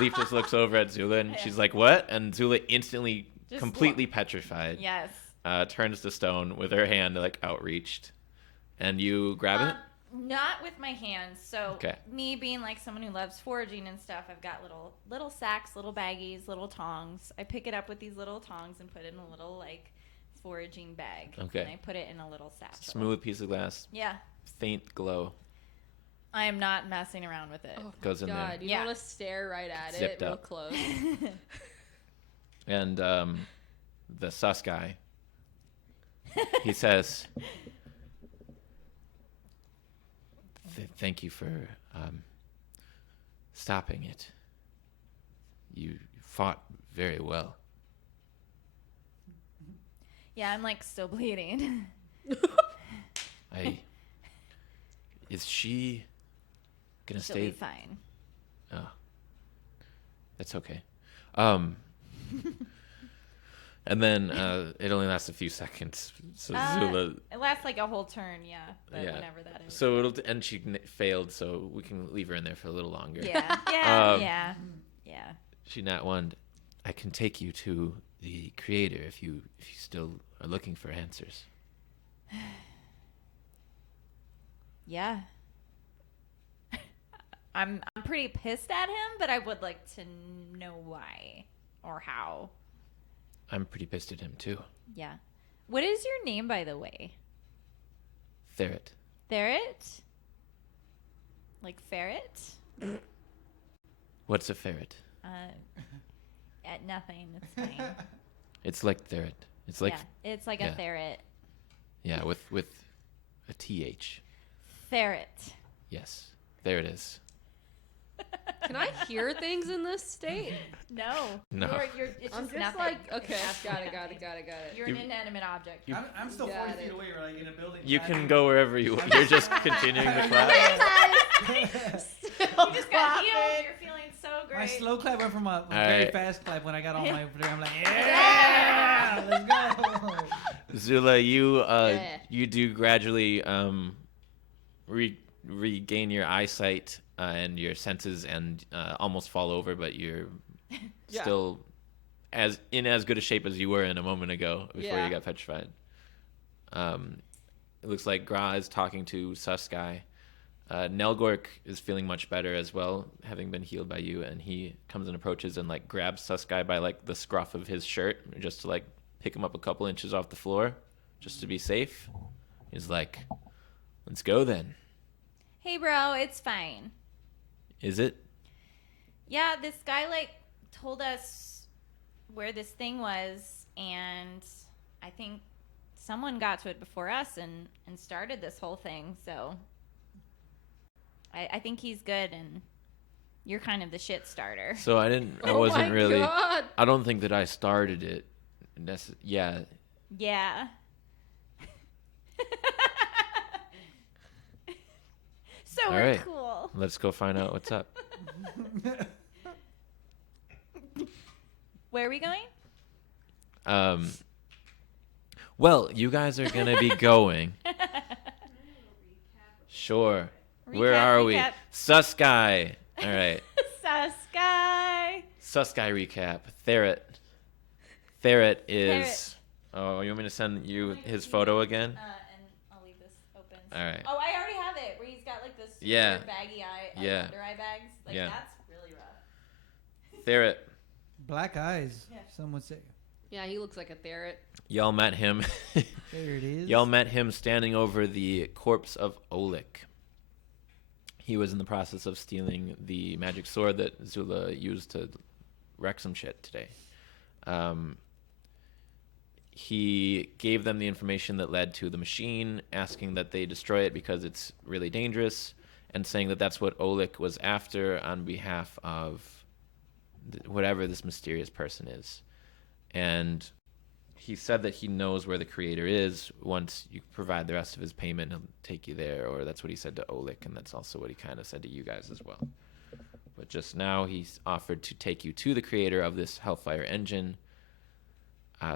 Leaf just looks over at Zula, and she's like, "What?" And Zula instantly, Just completely petrified, Yes. turns to stone with her hand like outreached, and you grab it. Not with my hands. So Okay. me being like someone who loves foraging and stuff, I've got little sacks, little baggies, little tongs. I pick it up with these little tongs and put it in a little like foraging bag. Okay. And I put it in a little satchel. Smooth piece of glass, Yeah. faint glow I am not messing around with it. Oh goes in god! there, You Yeah. want to stare right at Zipped it real up. close. and the sus guy, he says, "Thank you for stopping it. You fought very well." Yeah, I'm like still bleeding. Is she gonna She'll stay? be fine. Oh, that's okay. And then it only lasts a few seconds. So Zula. It lasts like a whole turn, yeah. But Yeah. whenever that is. So and she failed, so we can leave her in there for a little longer. Yeah. Yeah. Um, yeah. Yeah. She nat one. I can take you to the creator if you still are looking for answers. Yeah. I'm pretty pissed at him, but I would like to know why or how. I'm pretty pissed at him too. Yeah. What is your name, by the way? Ferret. Ferret? Like ferret? What's a ferret? At nothing. It's fine. It's like ferret. It's like yeah, it's like yeah. a ferret. yeah, with a th. Ferret. Yes, there it is. Can I hear things in this state? No. No. It's I'm just just nothing. like, okay, It's got it. nothing. You're You're an inanimate object. I'm still Got 40 feet it. away, or like in a building. You clapping. can go wherever you want. You're just continuing the clap. You just got healed. You're feeling so great. My slow clap went from a All very right. fast clap when I got all my over there. I'm like, yeah, let's go. Zula, you Yeah. you do gradually regain your eyesight and your senses, and almost fall over, but you're Yeah. still as good a shape as you were in a moment ago before Yeah. you got petrified. It looks like Gra is talking to Sus Guy. Nelgork is feeling much better as well, having been healed by you, and he comes and approaches and like grabs Sus Guy by like the scruff of his shirt, just to like pick him up a couple inches off the floor, just to be safe. He's like, "Let's go then." Hey, bro, it's fine. Is it? Yeah, this guy like told us where this thing was, and I think someone got to it before us and started this whole thing. So I think he's good, and you're kind of the shit starter. So I Oh wasn't my really. God. I don't think that I started it. Yeah, Yeah. So All we're right. cool. Let's go find out what's up. Where are we going? Well, you guys are gonna be going. Sure. Where are we? Recap. Sus guy. All right. Saskai. Sus guy recap. Therit is. Oh, you want me to send you his photo again? And I'll leave this open. All right. Oh, I already have it. Where he's got like this Yeah. weird baggy eye, like Yeah. under eye bags. Like Yeah. that's really rough. Therit. Black eyes, Yeah. some would say. Yeah, he looks like a ferret. Y'all met him. There it is. Y'all met him standing over the corpse of Olek. He was in the process of stealing the magic sword that Zula used to wreck some shit today. He gave them the information that led to the machine, asking that they destroy it because it's really dangerous, and saying that that's what Olek was after on behalf of whatever this mysterious person is. And he said that he knows where the creator is. Once you provide the rest of his payment, he'll take you there, or that's what he said to Olek, and that's also what he kind of said to you guys as well. But just now, he's offered to take you to the creator of this Hellfire Engine,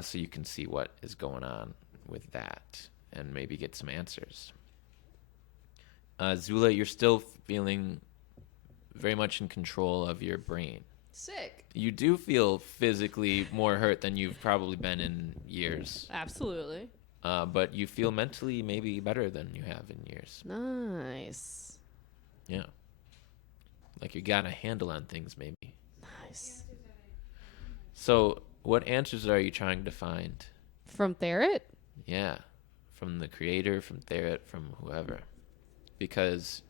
so you can see what is going on with that, and maybe get some answers. Zula, you're still feeling very much in control of your brain. Sick. You do feel physically more hurt than you've probably been in years. Absolutely. But you feel mentally maybe better than you have in years. Nice. Yeah. Like you got a handle on things, maybe. Nice. So, what answers are you trying to find? From Therit? Yeah. From the creator, from Therit, from whoever. Because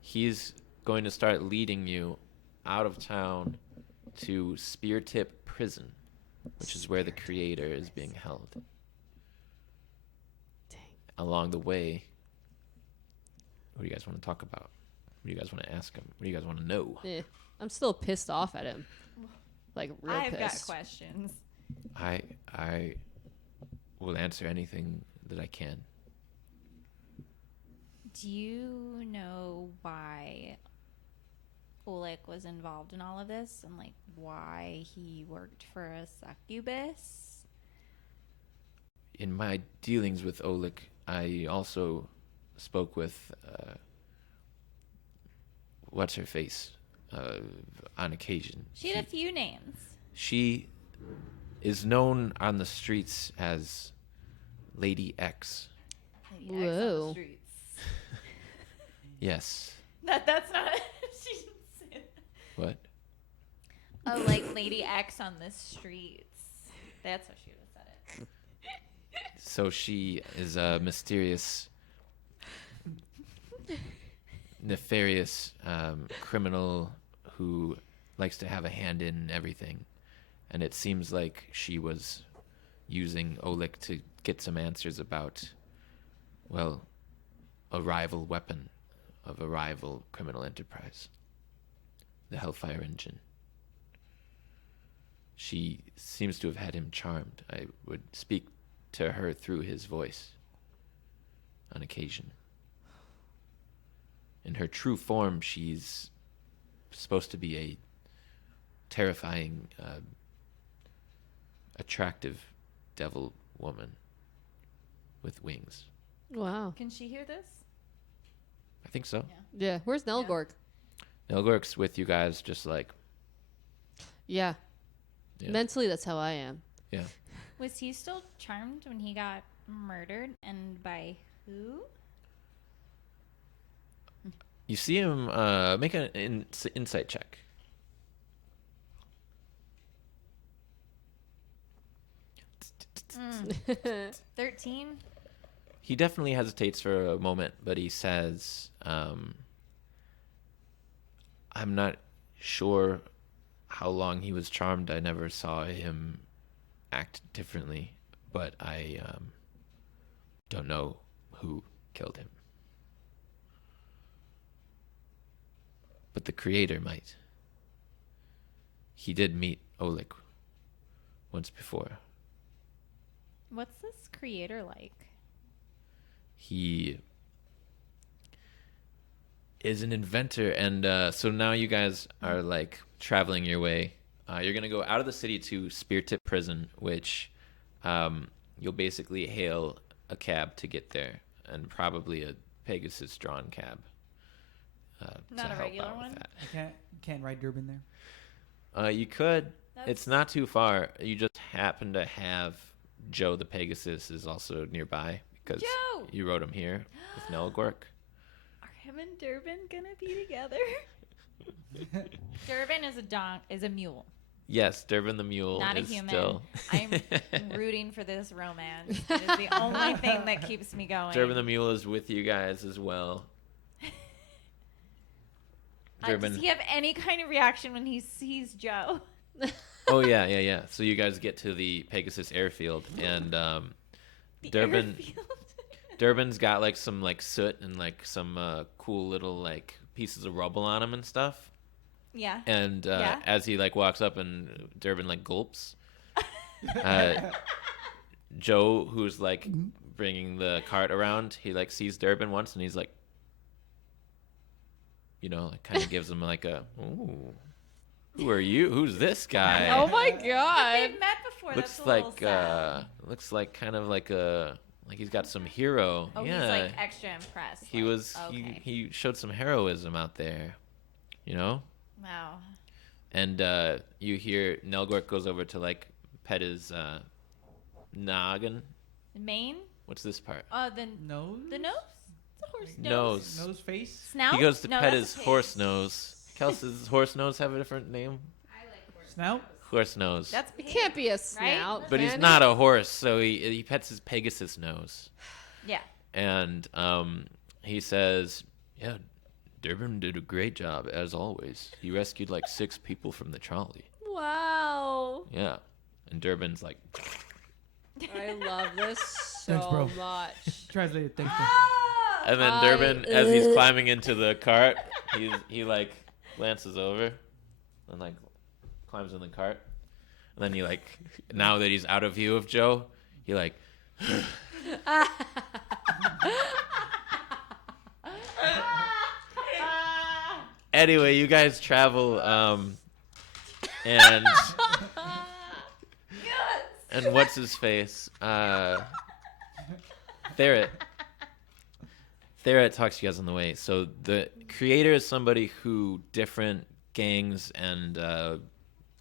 he's going to start leading you out of town to Speartip Prison, which is where the creator is being held. Dang. Along the way, what do you guys want to talk about? What do you guys want to ask him? What do you guys want to know? I'm still pissed off at him. Like, real I've got pissed. questions. I will answer anything that I can. Do you know why Olek was involved in all of this and like why he worked for a succubus? In my dealings with Olek, I also spoke with what's her face on occasion. She had a few names. She is known on the streets as Lady X. Lady X on the Whoa. streets. Yes. That's not. She didn't say that. What? Oh, like Lady X on the streets. That's how she would have said it. So she is a mysterious, nefarious criminal who likes to have a hand in everything. And it seems like she was using Olek to get some answers about, well, a rival weapon of a rival criminal enterprise, the Hellfire Engine. She seems to have had him charmed. I would speak to her through his voice on occasion. In her true form, she's supposed to be a terrifying, attractive devil woman with wings. Wow. Can she hear this? I think so. Yeah. Where's Nelgork? Nelgork's with you guys, just like, Yeah. yeah. Mentally, that's how I am. Yeah. Was he still charmed when he got murdered, and by who? You see him make an insight check. 13. He definitely hesitates for a moment, but he says, I'm not sure how long he was charmed. I never saw him act differently, but I don't know who killed him. But the creator might. He did meet Olek once before. What's this creator like? He is an inventor, and so now you guys are like traveling your way. You're gonna go out of the city to Speartip Prison, which you'll basically hail a cab to get there, and probably a Pegasus drawn cab. Not to a help regular out with one? that. Can't ride Durbin there. You could. That's- It's not too far. You just happen to have Joe the Pegasus is also nearby because Joe! you rode him here with Nelgork. Are him and Durbin gonna be together? Durbin is a mule, Yes, Durbin the Mule not a is human. still. I'm rooting for this romance. It is the only thing that keeps me going. Durbin the Mule is with you guys as well. Durbin. Does he have any kind of reaction when he sees Joe? Oh yeah. So you guys get to the Pegasus airfield, and The Durbin. airfield? Durbin's got like some like soot and like some cool little like pieces of rubble on him and stuff. Yeah. And Yeah. as he like walks up and Durbin like gulps, Joe, who's like bringing the cart around, he like sees Durbin once and he's like, like kind of gives him like a, ooh, who are you? Who's this guy? Oh my They've god. met before. looks That's a little like sad. looks like kind of like he's got some hero. Oh, yeah. he's like extra impressed. He like, was okay. he showed some heroism out there, Wow. and you hear Nelgork goes over to like pet his noggin. Mane? What's this part? The Nose? the nose? It's a horse Nose. Nose face? Snout? He goes to No, pet that's his a horse face. nose. Kelsey's horse nose have a different name? Snout? Horse nose. That's It pink. can't be a snout. But he's can not it? a horse, so he pets his Pegasus nose. Yeah. And he says, yeah, Durbin did a great job, as always. He rescued like 6 people from the trolley. Wow. Yeah. And Durbin's like, I love this so Thanks, bro. much. Translated. Thanks, bro. and then Durbin, as he's climbing into the cart, he like glances over and like climbs in the cart. And then he like, now that he's out of view of Joe, he like, anyway, you guys travel, and and what's his face? Therit talks to you guys on the way. So the creator is somebody who different gangs and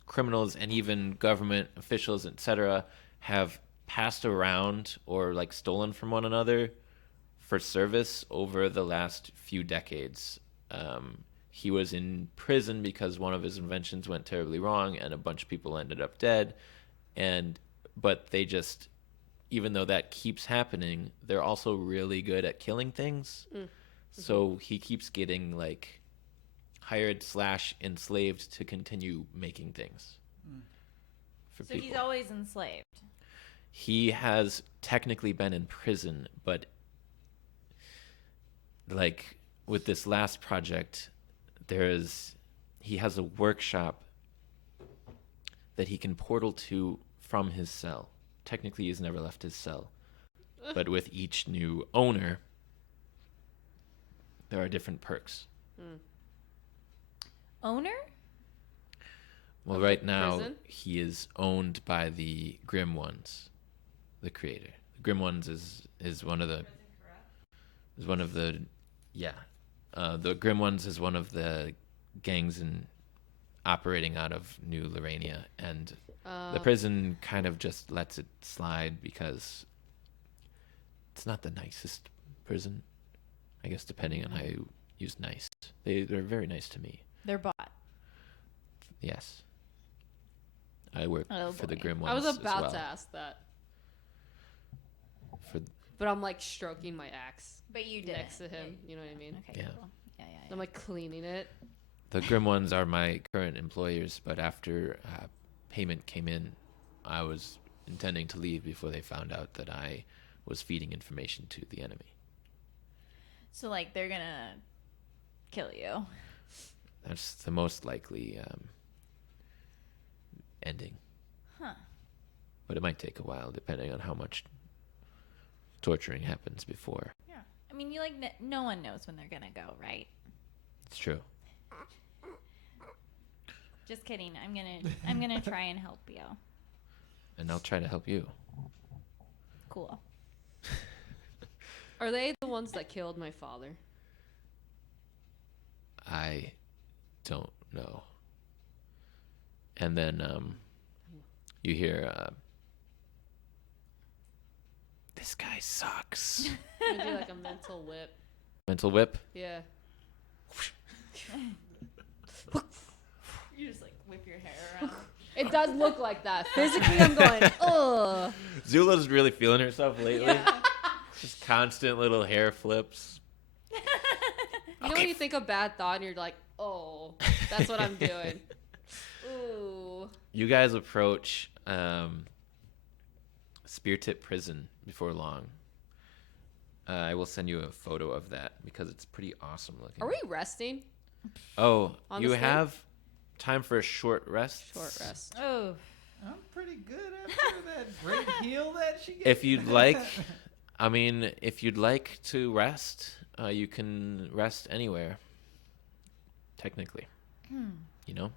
criminals and even government officials, etc., have passed around or like stolen from one another for service over the last few decades. He was in prison because one of his inventions went terribly wrong and a bunch of people ended up dead. But they just, even though that keeps happening, they're also really good at killing things. So he keeps getting like hired / enslaved to continue making things for So people. he's always enslaved. He has technically been in prison, but like with this last project, he has a workshop that he can portal to from his cell. Technically, he's never left his cell. But with each new owner, there are different perks. Owner? Well, Of right the now, prison? he is owned by the Grim Ones, the creator. The Grim Ones is one of the the Grim Ones is one of the gangs operating out of New Lorania, and the prison kind of just lets it slide because it's not the nicest prison. I guess depending on how you use nice. They're very nice to me. They're bought. Yes. I work Oh, for the boy. Grim Ones I was as about well. to ask that, For but I'm like stroking my axe But you did next to him. You know what I mean? Okay, Yeah. cool. Yeah. I'm like cleaning it. The Grim Ones are my current employers, but after payment came in, I was intending to leave before they found out that I was feeding information to the enemy. So, like, they're gonna kill you. That's the most likely ending. Huh. but it might take a while depending on how much torturing happens before. Yeah. I mean, no one knows when they're gonna go, right? It's true. Just kidding. I'm gonna try and help you. And I'll try to help you. Cool. Are they the ones that killed my father? I don't know. And then you hear, this guy sucks. I'm gonna do like a mental whip. Mental whip? Yeah. You just like whip your hair around. It does look like that. Physically, I'm going, ugh. Zula's really feeling herself lately. Yeah. Just constant little hair flips. You know when you think a bad thought and you're like, oh, that's what I'm doing. Ooh. You guys approach Spear Tip Prison before long. I will send you a photo of that because it's pretty awesome looking. Are we resting? Oh, On you the slate? have time for a short rest? Short rest. Oh. I'm pretty good after that great heal that she gave If me. you'd like, I mean, if you'd like to rest, you can rest anywhere. Technically, you know,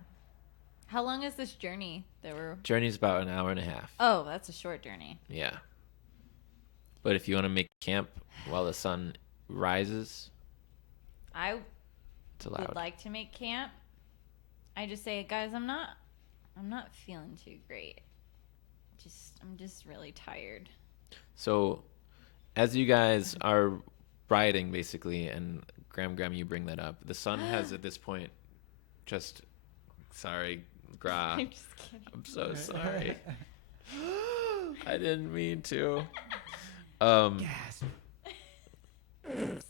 How long is this journey that we're? journey's about an hour and a half. Oh, that's a short journey. Yeah. But if you want to make camp while the sun rises, I it's allowed. would like to make camp. I just say, guys, I'm not feeling too great. I'm just really tired. So, as you guys are riding, basically, and Graham, you bring that up. The sun has at this point just, sorry, Gra. I'm just kidding. I'm so sorry. I didn't mean to. Um,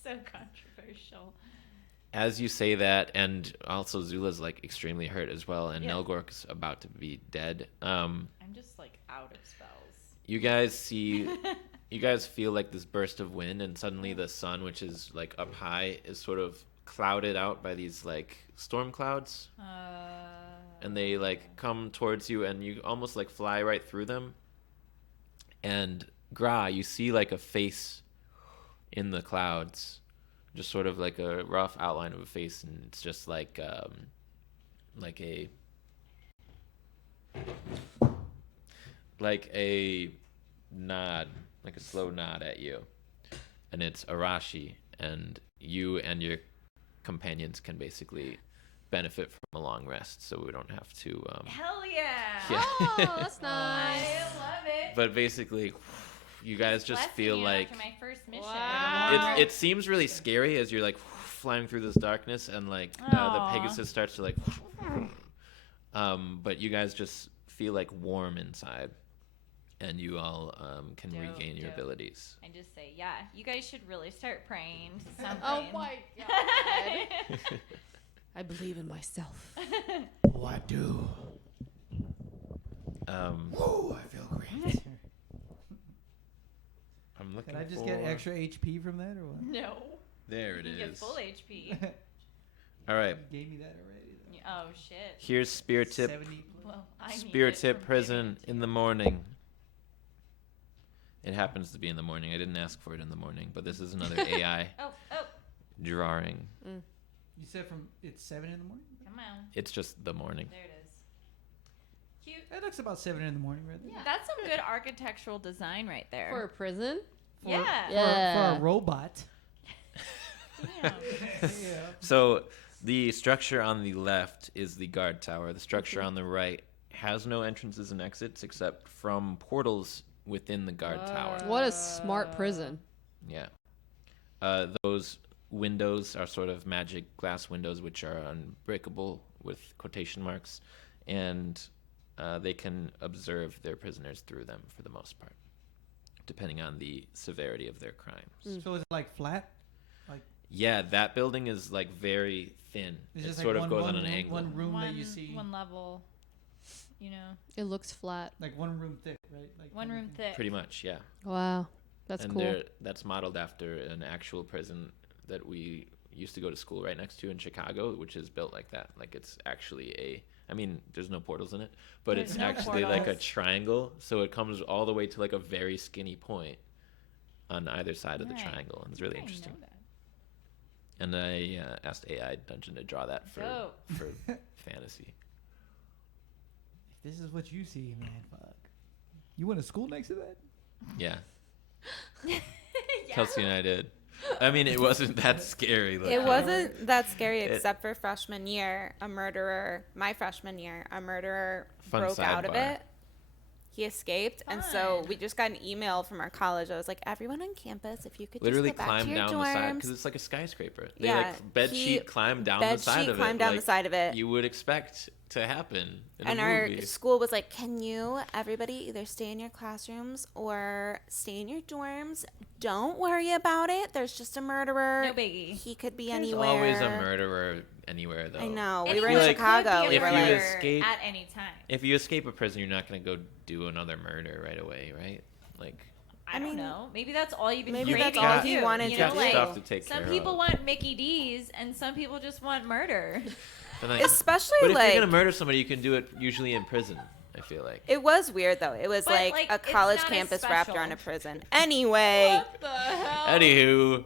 So controversial. as you say that, and also Zula's like extremely hurt as well, and Yeah. Nelgork's about to be dead. I'm just like out of spells. You guys see, you guys feel like this burst of wind, and suddenly the sun, which is like up high, is sort of clouded out by these like storm clouds, and they like come towards you, and you almost like fly right through them. And Gra, you see like a face in the clouds, just sort of like a rough outline of a face, and it's just like a nod, like a slow nod at you, and it's Arashi, and you and your companions can basically benefit from a long rest, so we don't have to. Hell yeah! Yeah. Oh, that's nice. I love it. But basically, you guys just Blessing feel you like after my first mission. Wow. it seems really scary as you're like flying through this darkness, and like Aw. the Pegasus starts to like but you guys just feel like warm inside, and you all can Dope, regain your dope. abilities. I just say, yeah, you guys should really start praying to something. Oh my god. I believe in myself. Oh, I do. Oh, I feel great. I'm looking Can I just for... get extra HP from that or what? No. There it You get is. full HP. All right, You gave me that already. Though. Oh shit. here's Spear Tip. 70 plus. Well, I need Spear it Tip from Prison David. in the morning. It happens to be in the morning. I didn't ask for it in the morning, but this is another AI Oh, drawing. You said it's 7 in the morning? come on. It's just the morning. There it is. Cute. That looks about 7 in the morning right there. Yeah. That's some good architectural design right there. For a prison? yeah. Yeah. For a robot. Damn. Yeah. So the structure on the left is the guard tower. The structure on the right has no entrances and exits except from portals within the guard tower. What a smart prison. Yeah. Those windows are sort of magic glass windows, which are unbreakable with quotation marks, and they can observe their prisoners through them for the most part, depending on the severity of their crimes. So is it like flat? Yeah, that building is like very thin. It's It just sort like of goes on one an room, angle. one room that you see. One level. You know, It looks flat. Like one room thick, right? Like one room thick. Pretty much, yeah. Wow. That's and cool. that's modeled after an actual prison that we used to go to school right next to in Chicago, which is built like that. Like it's actually a I mean, there's no portals in it, but There's it's no actually like a portals. triangle. So it comes all the way to like a very skinny point on either side of the Right. triangle. And it's really I didn't interesting. know that. And I asked AI Dungeon to draw that for Dope. fantasy. This is what you see, man. Fuck. You went to school next to that? Yeah. Yeah. Kelsey and I did. I mean, it wasn't that scary. Like, It wasn't that scary It- except for freshman year. My freshman year, a murderer Fun broke out of sidebar. it. He escaped, and so Fun. we just got an email from our college. I was like, everyone on campus, if you could literally just go back to climbed your down the side dorms. because it's like a skyscraper. They Yeah, like bed he- sheet climbed down bed the side sheet of it. climbed down the like side of it. You would expect to happen in And a our movie. school was like, can you, everybody, either stay in your classrooms or stay in your dorms? Don't worry about it. There's just a murderer. No biggie. He could be There's anywhere. always a murderer anywhere, though. I know. We Anyone were in like, Chicago. could be We a were if you like, murderer escape- at any time. If you escape a prison, you're not going to go do another murder right away, right? Like, I don't mean, know. Maybe that's all you've been maybe craving that's all to he do, wanted you to know, do. like, stuff to take some care people of. want Mickey D's and some people just want murder. But, like, especially but if like, you're going to murder somebody, you can do it usually in prison, I feel like. it was weird though. It was But, like, like, a it's college not as campus wrapped special. around a prison. Anyway, What the hell? Anywho,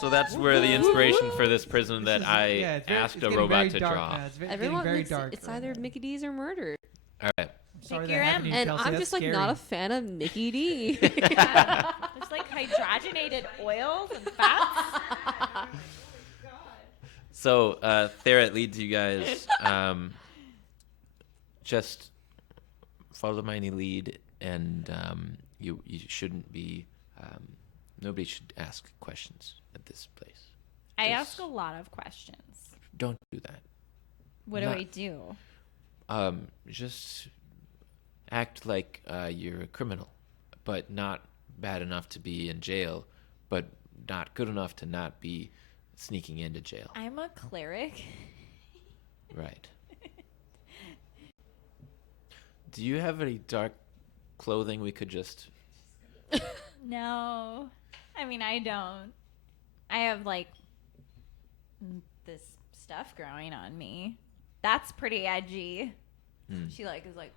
so that's where the inspiration for this prison that I Yeah, it's very- asked it's a getting robot very to dark draw. now. It's getting Everyone, very it's, dark. it's either Mickey D's or murder. All right. Sorry Pick that your happened to you, And Kelsey. I'm That's just like scary. not a fan of Mickey D. Yeah. There's like hydrogenated oils and fats. So Therit leads you guys. Just follow my lead, and you shouldn't be. Nobody should ask questions at this place. I Yes. ask a lot of questions. Don't do that. What do Not- I do? Just act like you're a criminal, but not bad enough to be in jail, but not good enough to not be sneaking into jail. I'm a cleric. Right. Do you have any dark clothing we could just... No. I mean, I don't. I have like this stuff growing on me. That's pretty edgy. Hmm. She like is like,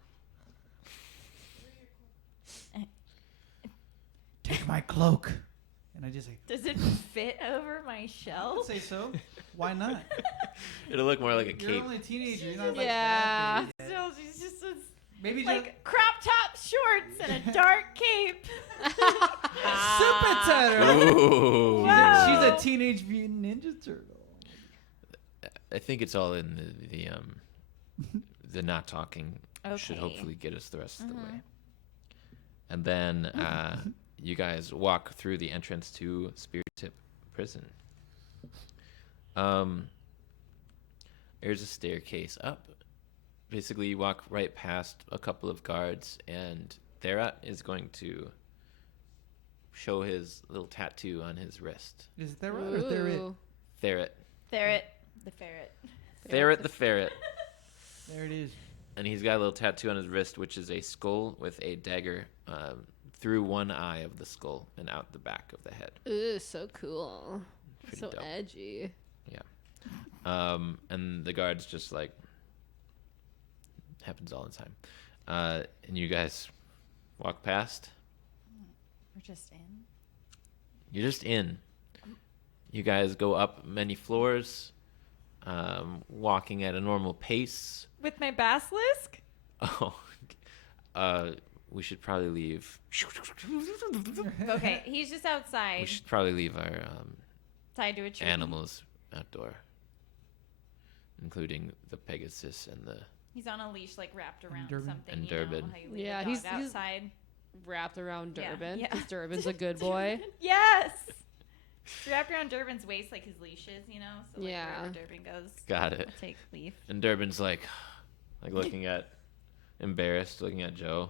Take my cloak. And I just like, does it fit over my I would shelf? say so. Why not? It'll look more like a You're cape. only a teenager. You're not like Yeah. that big yet. Still, she's just a, Maybe like crop top shorts and a dark cape. just super turtle. Ooh. Wow. She's a teenage mutant ninja turtle. I think it's all in the not talking should Okay. hopefully get us the rest of the way. And then you guys walk through the entrance to Spirit Tip Prison. There's a staircase up. Basically, you walk right past a couple of guards, and Therat is going to show his little tattoo on his wrist. Is it that right or Therit? Ooh. Therat. Ferret. The ferret. Therat the ferret. There it is. And he's got a little tattoo on his wrist, which is a skull with a dagger through one eye of the skull and out the back of the head. Ooh, so cool. Pretty So dope. edgy. And the guards just like happens all the time. And you guys walk past. We're just in. You're just in. You guys go up many floors, walking at a normal pace. With my basilisk? Oh, we should probably leave. Okay, he's just outside, We should probably leave our tied to a tree. animals outdoor, including the Pegasus and the. He's on a leash, like wrapped around Durbin. something. And you know, Durbin. how you leave Yeah, a dog he's outside. Wrapped around Yeah, Durbin. yeah. Because Durbin's a good boy. Yes. Wrapped around Durbin's waist, like his leashes, you know. So like Yeah. wherever Durbin goes, Got it. I'll take leaf. And Durbin's like looking at, embarrassed, looking at Joe.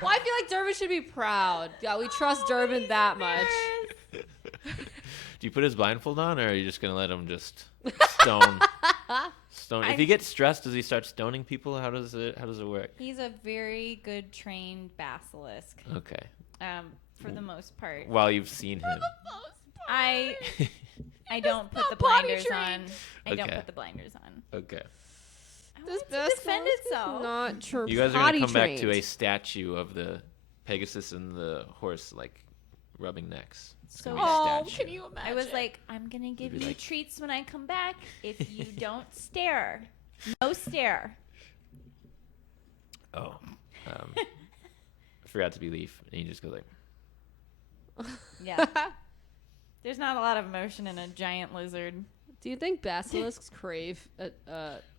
Well, I feel like Durbin should be proud. Yeah, we trust Durbin that much. Do you put his blindfold on, or are you just gonna let him just stone? If he gets stressed, does he start stoning people? How does it work? He's a very good trained basilisk. Okay. For the most part. While you've seen him. I I don't put not the potty blinders trained. on. I don't Okay. put the blinders on. Okay. I This want it to defend basketball is itself. not true. You guys are potty gonna come back trained. to a statue of the Pegasus and the horse like rubbing necks. It's So gonna be a Oh, statue. can you imagine? I was like, I'm gonna give be you like- treats when I come back if you don't stare. No stare. Oh. I forgot to be Leaf, and you just go like. Yeah. There's not a lot of emotion in a giant lizard. Do you think basilisks crave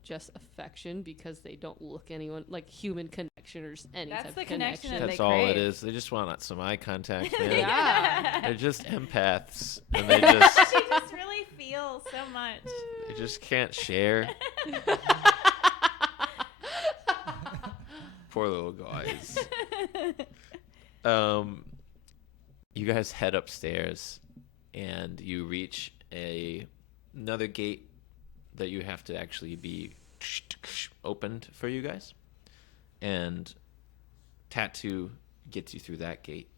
just affection because they don't look anyone like human connection or any That's type of the connection that That's they all crave. it is. They just want some eye contact, man. Yeah. They're just empaths, and they just She just really feels so much. they just can't share. Poor little guys. You guys head upstairs, and you reach another gate that you have to actually be opened for you guys. And Tattoo gets you through that gate.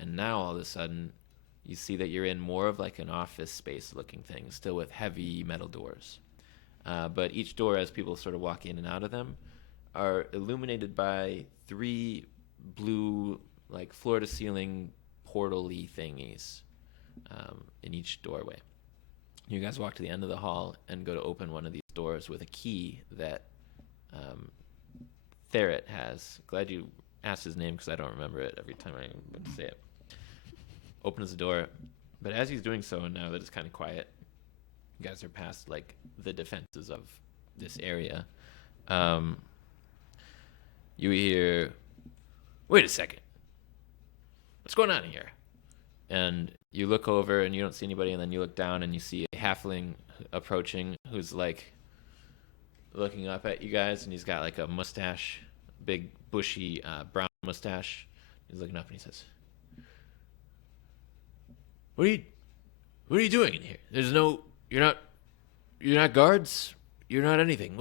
And now all of a sudden, you see that you're in more of like an office space looking thing, still with heavy metal doors. But each door, as people sort of walk in and out of them, are illuminated by 3 blue, like floor-to-ceiling portal-y thingies in each doorway. You guys walk to the end of the hall and go to open one of these doors with a key that Ferret has. Glad you asked his name because I don't remember it every time I would say it. Opens the door, but as he's doing so, and now that it's kind of quiet, you guys are past like the defenses of this area. You hear, "Wait a second, what's going on here?" And you look over and you don't see anybody, and then you look down and you see a halfling approaching who's like looking up at you guys, and he's got like a mustache, big bushy brown mustache. He's looking up and he says, What are you doing in here? You're not guards? You're not anything.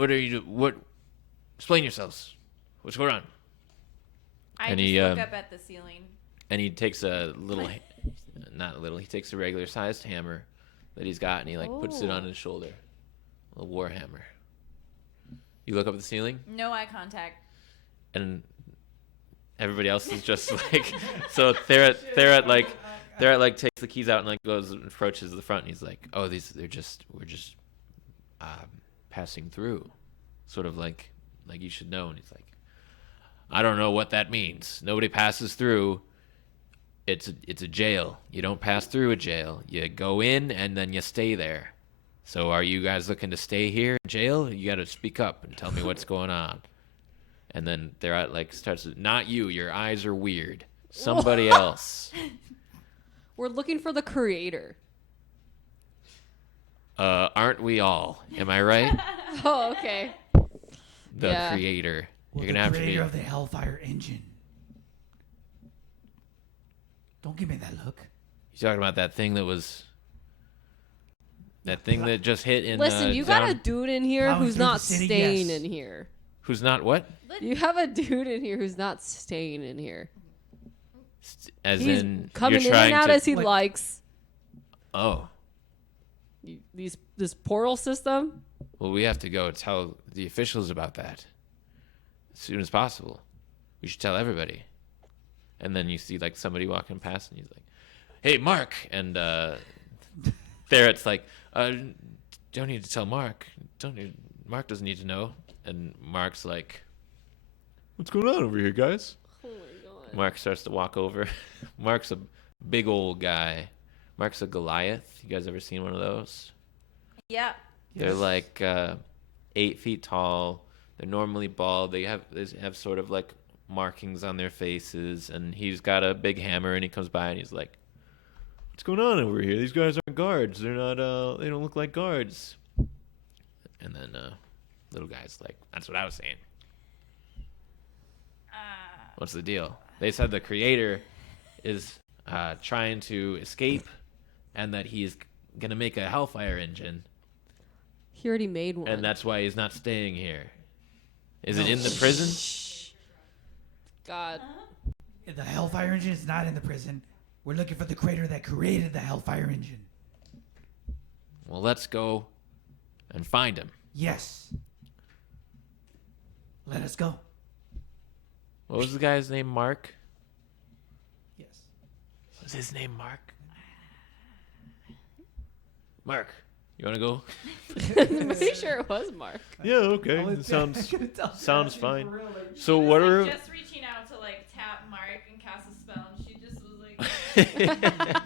Explain yourselves. What's going on?" I And just he, look up at the ceiling. And he takes a little, he takes a regular sized hammer that he's got, and he like puts it on his shoulder. A war hammer. You look up at the ceiling, No eye contact. and everybody else is just like, so Therat takes the keys out and like goes and approaches the front, and he's like, "Oh, we're just passing through, sort of like you should know." And he's like, "I don't know what that means. Nobody passes through. It's a jail. You don't pass through a jail. You go in and then you stay there. So are you guys looking to stay here in jail? You got to speak up and tell me what's going on." And then Therat like starts, "Not you. Your eyes are weird. Somebody else." We're looking for the creator. Aren't we all? Am I right? Oh, okay. The Yeah. creator. Well, You're the gonna have to be. creator of the Hellfire Engine. Don't give me that look. You talking about that thing that just hit in? Listen, you got a dude in here Plowing who's through the not city, staying yes. in here. Who's not what? You have a dude in here who's not staying in here. As He's in, coming you're in trying and out to. as he Like- likes. Oh, This portal system. well, we have to go tell the officials about that as soon as possible. We should tell everybody. And then you see like somebody walking past, and he's like, "Hey, Mark!" And Therat's like, "Don't need to tell Mark. Mark doesn't need to know." And Mark's like, "What's going on over here, guys?" Oh my god. Mark starts to walk over. Mark's a big old guy. Mark's a Goliath. You guys ever seen one of those? Yeah. They're like 8 feet tall. They're normally bald. They have sort of like markings on their faces, and he's got a big hammer, and he comes by and he's like, "What's going on over here? These guys aren't guards. They're not they don't look like guards." And then little guy's like, "That's what I was saying. What's the deal?" They said the creator is trying to escape, and that he's gonna make a Hellfire Engine, He already made one. and that's why he's not staying here. Is it in the prison? God. The Hellfire Engine is not in the prison. We're looking for the creator that created the Hellfire Engine. Well, let's go and find him. Yes. Let us go. What was the guy's name? Mark? Yes. Was his name Mark? Mark, you want to go? I'm pretty sure it was Mark. Yeah, okay. It sounds fine. So what are... just reaching out to like tap Mark and cast a spell, and she just was like,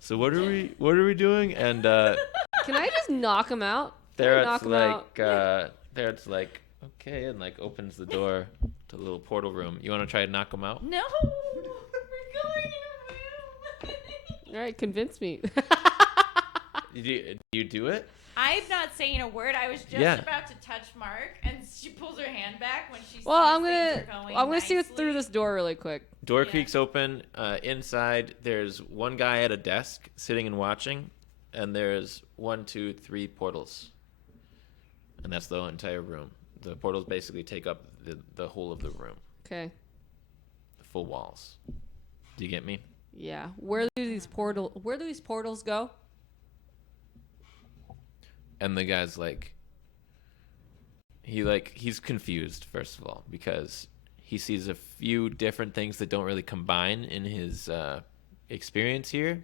So what are we doing? And Can I just knock him out? Can I knock There's him out? There's like, okay, and like opens the door to the little portal room. You want to try to knock him out? no, we're going in a room. All right, convince me. Do you do it? I'm not saying a word. I was just about to touch Mark, and she pulls her hand back when she. Well, sees I'm things gonna are going see what's through nicely. this door really quick. Door Yeah. creaks open. Inside, there's one guy at a desk sitting and watching, and there's 1, 2, 3 portals, and that's the entire room. The portals basically take up the whole of the room, Okay. the full walls. Do you get me? Yeah. Where do these portals go? And the guy's like, he's confused, first of all, because he sees a few different things that don't really combine in his experience here.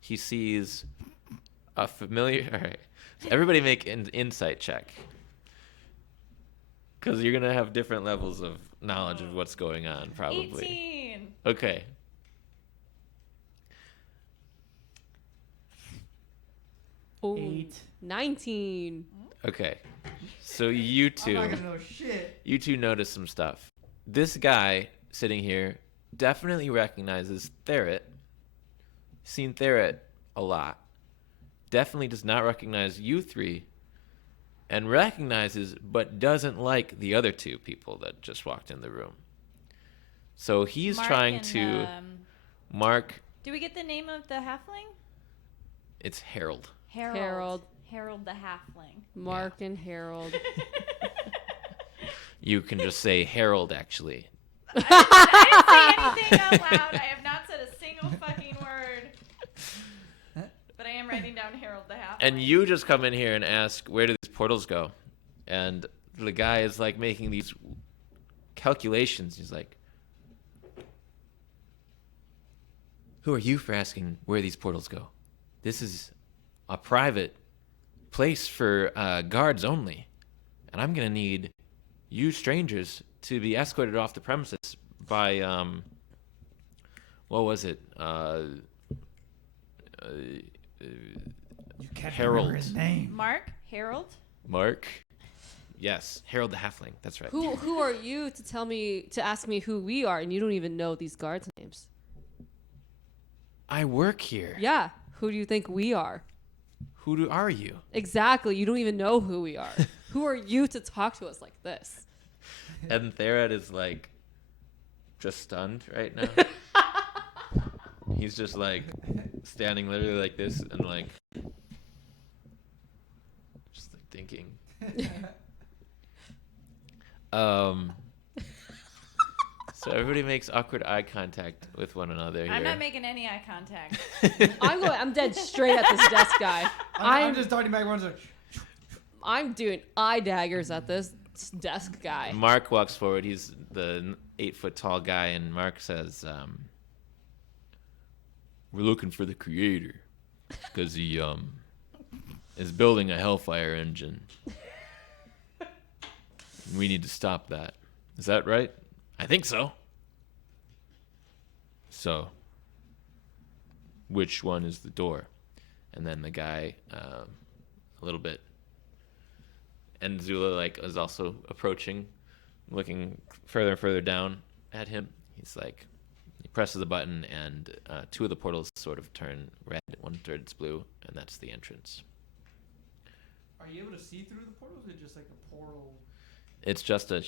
He sees a familiar... All right. So everybody make an insight check. Because you're going to have different levels of knowledge of what's going on, probably. 18. Okay. Oh, 8. 19. Okay. So you I'm two... not gonna know shit. You two notice some stuff. This guy sitting here definitely recognizes Therit. Seen Therit a lot. Definitely does not recognize you three. And recognizes but doesn't like the other two people that just walked in the room. So he's Mark trying and, to mark... Do we get the name of the halfling? It's Harold. Harold. Harold the halfling. Mark and Harold. You can just say Harold, actually. I didn't say anything out loud. I have not said a single fucking word. But I am writing down Harold the halfling. And you just come in here and ask, where do these portals go? And the guy is like making these calculations. He's like, who are you for asking where these portals go? This is a private place for guards only. And I'm going to need you strangers to be escorted off the premises by, what was it? You can't Harold. remember his name. Mark? Harold? Mark? Yes, Harold the Halfling. That's right. Who are you to ask me who we are, and you don't even know these guards' names? I work here. Yeah. Who do you think we are? Are you? Exactly. You don't even know who we are. Who are you to talk to us like this? And Therat is like just stunned right now. He's just like standing literally like this and like just like thinking. So everybody makes awkward eye contact with one another here. I'm not making any eye contact. I'm dead straight at this desk guy. I'm just darting back once. I'm doing eye daggers at this desk guy. Mark walks forward. He's the 8-foot tall guy, and Mark says, "We're looking for the creator because he is building a Hellfire Engine. We need to stop that. Is that right? I think so. So, which one is the door?" And then the guy, a little bit, and Zula like is also approaching, looking further and further down at him. He's like, he presses the button, and 2 of the portals sort of turn red. One turns blue, and that's the entrance. Are you able to see through the portals, or just like a portal? It's just a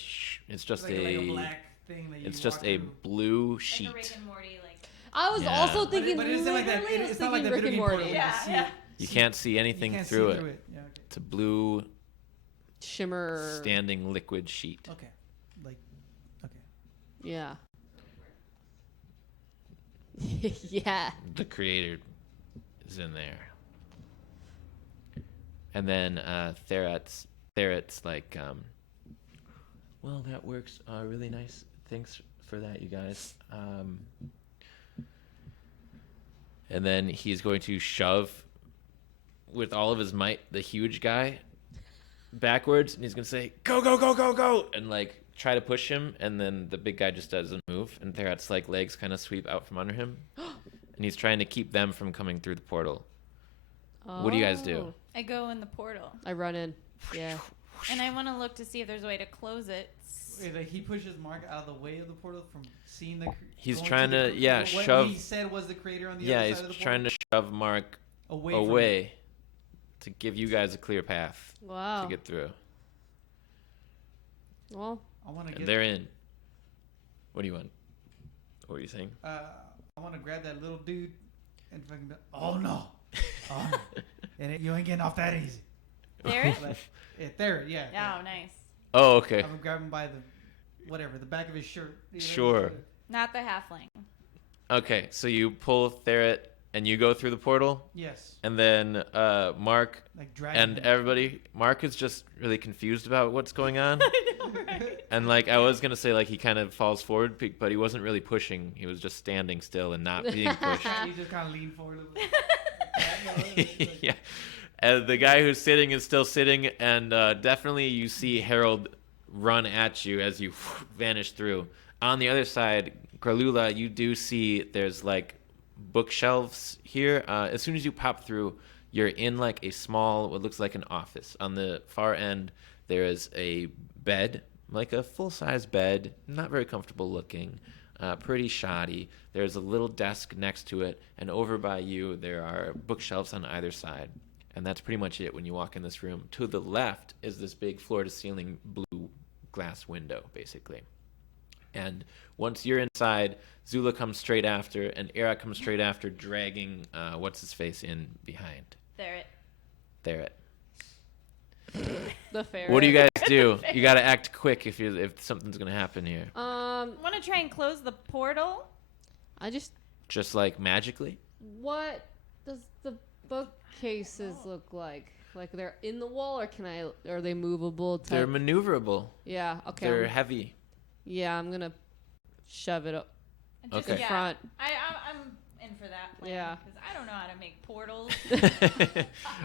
Like a black thing that you it's just walk a through? blue sheet. Like a Rick and Morty, like. I was Yeah. also But thinking But it's not like that. literally I was It's not like thinking that Rick and video game Morty. portal. Yeah, You see yeah. it. You can't see You anything can't through see it. Yeah, okay. It's a blue Shimmer. standing liquid sheet. Okay. Like, okay. Yeah. yeah. The creator is in there. And then Theret's like, well, that works really nice. Thanks for that, you guys. And then he's going to shove with all of his might the huge guy backwards, and he's going to say, go, go, go, go, go, and like try to push him, and then the big guy just doesn't move, and Theret's like legs kind of sweep out from under him, and he's trying to keep them from coming through the portal. What do you guys do? I go in the portal. I run in. Yeah. And I want to look to see if there's a way to close it. Wait, like he pushes Mark out of the way of the portal from seeing the. He's going trying to, the, what shove. he said was the creator on the Yeah, other he's side of the trying portal? to shove Mark Away. away to give you guys a clear path Wow. to get through. Well, I want to And get. they're in. What do you want? What are you saying? I want to grab that little dude and fucking. Oh no! Oh, no. You ain't getting off that easy. There? Like, there, yeah. Oh, nice. Oh, okay. I'm gonna grab him by the back of his shirt. You know, Sure. Not the halfling. Okay, so you pull Theret and you go through the portal, Yes. and then Mark Like drag. and everybody. Mark is just really confused about what's going on. And like I was gonna say, like he kind of falls forward, but he wasn't really pushing. He was just standing still and not being pushed. He just kind of leaned forward a little bit. Yeah. And the guy who's sitting is still sitting, and definitely you see Harold run at you as you vanish through. On the other side, Gralula, you do see there's like bookshelves here. As soon as you pop through, you're in like a small, what looks like an office. On the far end, there is a bed, like a full-size bed, not very comfortable looking, pretty shoddy. There's a little desk next to it, and over by you, there are bookshelves on either side. And that's pretty much it when you walk in this room. To the left is this big floor-to-ceiling blue glass window, basically. And once you're inside, Zula comes straight after, and Era comes straight after, dragging what's-his-face in behind. There. the fair. What do you guys do? You got to act quick if something's going to happen here. Want to try and close the portal? I just. Just like magically? What does the bookcases look like? Like they're in the wall, or are they movable? They're maneuverable. Yeah. Okay. They're heavy. Yeah, I'm gonna shove it up Just, Okay. the front. I'm in for that plan. Yeah. Because I don't know how to make portals.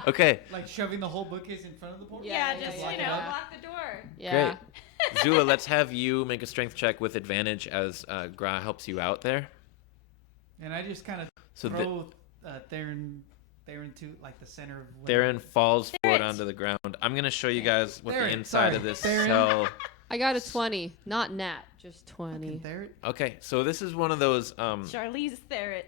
Okay. Like shoving the whole bookcase in front of the portal. yeah, Yeah, just, yeah, you know, yeah. block the door. Yeah. Great. Zula, let's have you make a strength check with advantage as Gra helps you out there. And I just kind of So throw Theron to like the center of. Theron falls forward Theron. onto the ground. I'm going to show you guys what Theron, the inside sorry. of this Theron. cell... I got a 20, not nat, just 20. Theron. Okay, so this is one of those... Charlize Theron.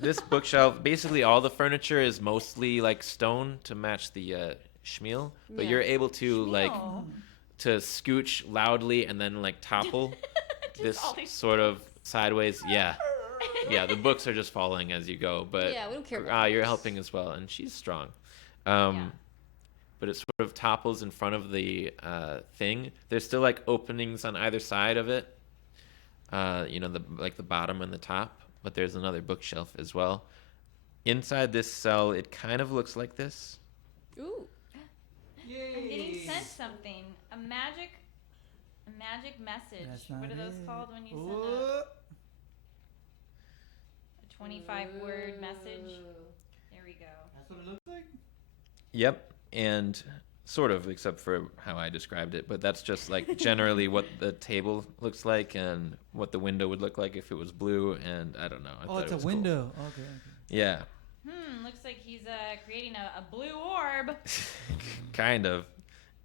this bookshelf, basically all the furniture is mostly like stone to match the schmeal, but Yeah. you're able to like Schmeal. to scooch loudly and then like topple Just this all these- sort of sideways. Yeah, the books are just falling as you go, but Yeah, we don't care about you're books. helping as well, and she's strong. Yeah. But it sort of topples in front of the thing. There's still like openings on either side of it. The bottom and the top. But there's another bookshelf as well. Inside this cell, it kind of looks like this. Ooh. I'm getting sent something. A magic message. That's not What are those it. called when you send Ooh. a 25-word message? There we go. That's what it looks like. Yep, and sort of, except for how I described it. But that's just like generally what the table looks like and what the window would look like if it was blue. And I don't know. I Oh, thought it's it a was cool. window. Okay. Yeah, Looks like he's creating a blue orb. kind of.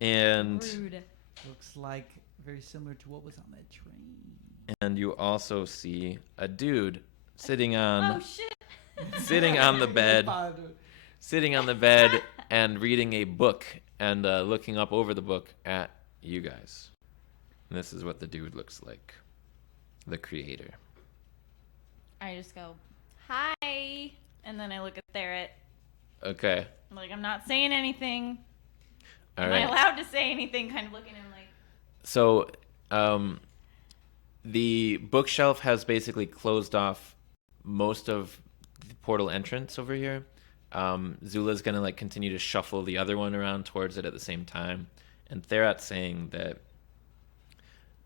And Rude. Looks like very similar to what was on that train. and you also see a dude sitting Oh on shit. sitting on the bed. Sitting on the bed and reading a book and looking up over the book at you guys. And this is what the dude looks like. The creator. I just go, hi, and then I look at Theron. Okay. I'm like, I'm not saying anything. All Am right. I allowed to say anything? Kind of looking at him like, So, the bookshelf has basically closed off most of the portal entrance over here. Zula's gonna like continue to shuffle the other one around towards it at the same time, and Therat's saying that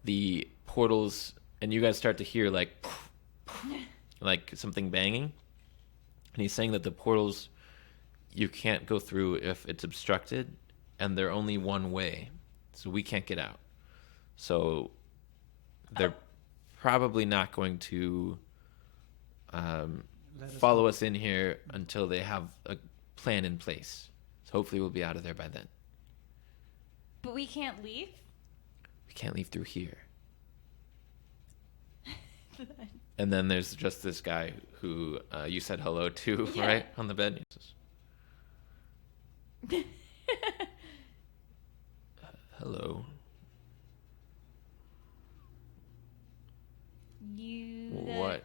the portals, and you guys start to hear like something banging, and he's saying that the portals you can't go through if it's obstructed, and they're only one way, so we can't get out. So they're probably not going to follow us in here until they have a plan in place. So hopefully we'll be out of there by then. But we can't leave? We can't leave through here. And then there's just this guy who you said hello to, Yeah. right? On the bed. He says, hello. What?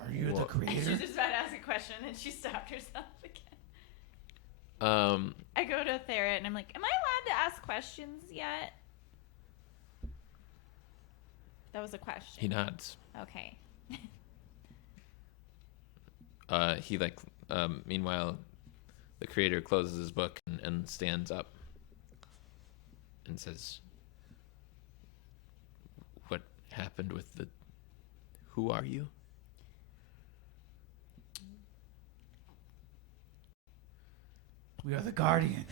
Are you the What? She was creator? just about to ask a question and she stopped herself again. I go to Thera and I'm like, am I allowed to ask questions yet? That was a question. He nods. Okay. Meanwhile, the creator closes his book and stands up and says, what happened with the... Who are you? We are the Guardians.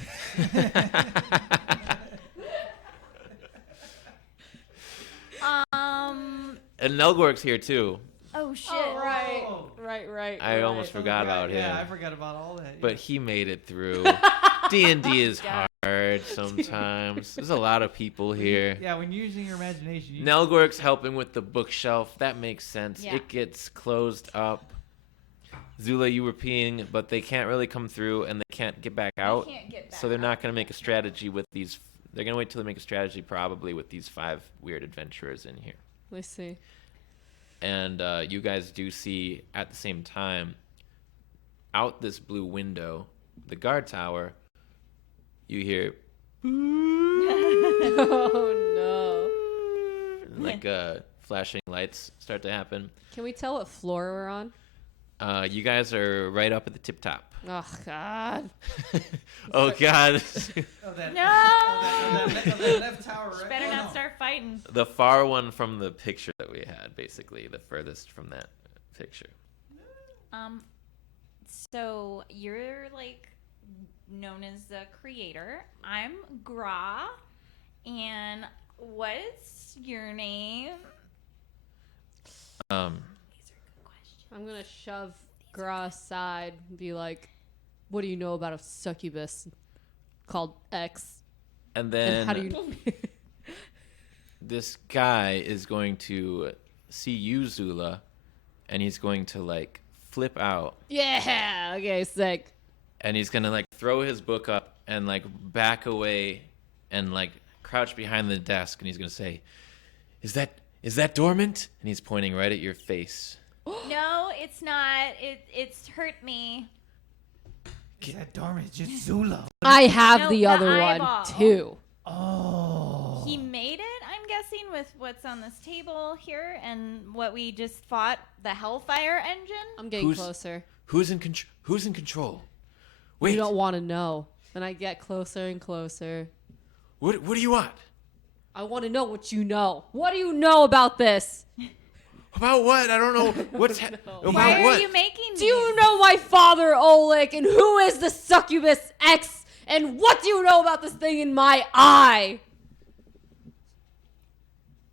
And Nelgork's here too. Oh shit. Oh, right. Oh. Right. I almost forgot about him. Yeah, I forgot about all that. But he made it through. D&D is hard sometimes. There's a lot of people here. yeah, when you're using your imagination. You Nelgork's helping with the bookshelf. That makes sense. Yeah. It gets closed up. Zula, you were peeing, but they can't really come through and they can't get back out. Can't get back So they're out. not going to make a strategy with these. They're going to wait till they make a strategy probably with these 5 weird adventurers in here. Let's see. And you guys do see at the same time out this blue window, the guard tower, you hear Oh like flashing lights start to happen. no. Can we tell what floor we're on? You guys are right up at the tip top. Oh God. Oh God. of that, No! of that left tower, right? Better Oh, not no. start fighting. The far one from the picture that we had, basically the furthest from that picture. So you're like known as the creator. I'm Gra, and what's your name? Um, I'm gonna shove Gra aside and be like, "What do you know about a succubus called X? and And how do then you?" this guy is going to see you, Zula, and he's going to like flip out, Yeah. Okay. Sick. and he's gonna like throw his book up and like back away and like crouch behind the desk, and he's gonna say, is that dormant? And he's pointing right at your face. No, it's not. It's hurt me. Is that dormant? It's just Zula. I have No, the the other eyeball. one too. Oh. He made it, I'm guessing, with what's on this table here and what we just fought, the Hellfire Engine. I'm getting Who's- closer. Who's in control? Wait, You don't want to know. And I get closer and closer. what do you want? I want to know what you know. What do you know about this? About what? I don't know. What's No. about Why are what? you making Do you know my father, Olek, and who is the succubus X? And what do you know about this thing in my eye?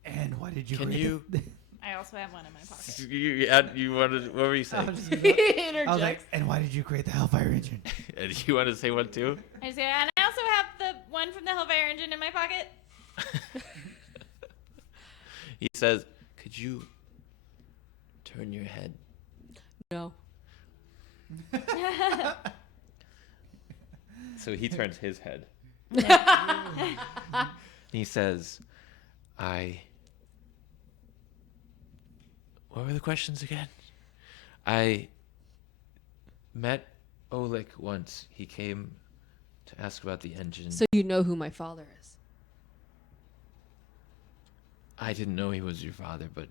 And why did you? Can create you- the- I also have one in my pocket. You wanted? What were you I saying? was just He gonna- I was interjects. like, and why did you create the Hellfire Engine? And you want to say one too? I say, and I also have the one from the Hellfire Engine in my pocket. He says, "Could you turn your head?" No. So he turns his head. He says, What were the questions again? I met Olek once. He came to ask about the engine. So you know who my father is. I didn't know he was your father, but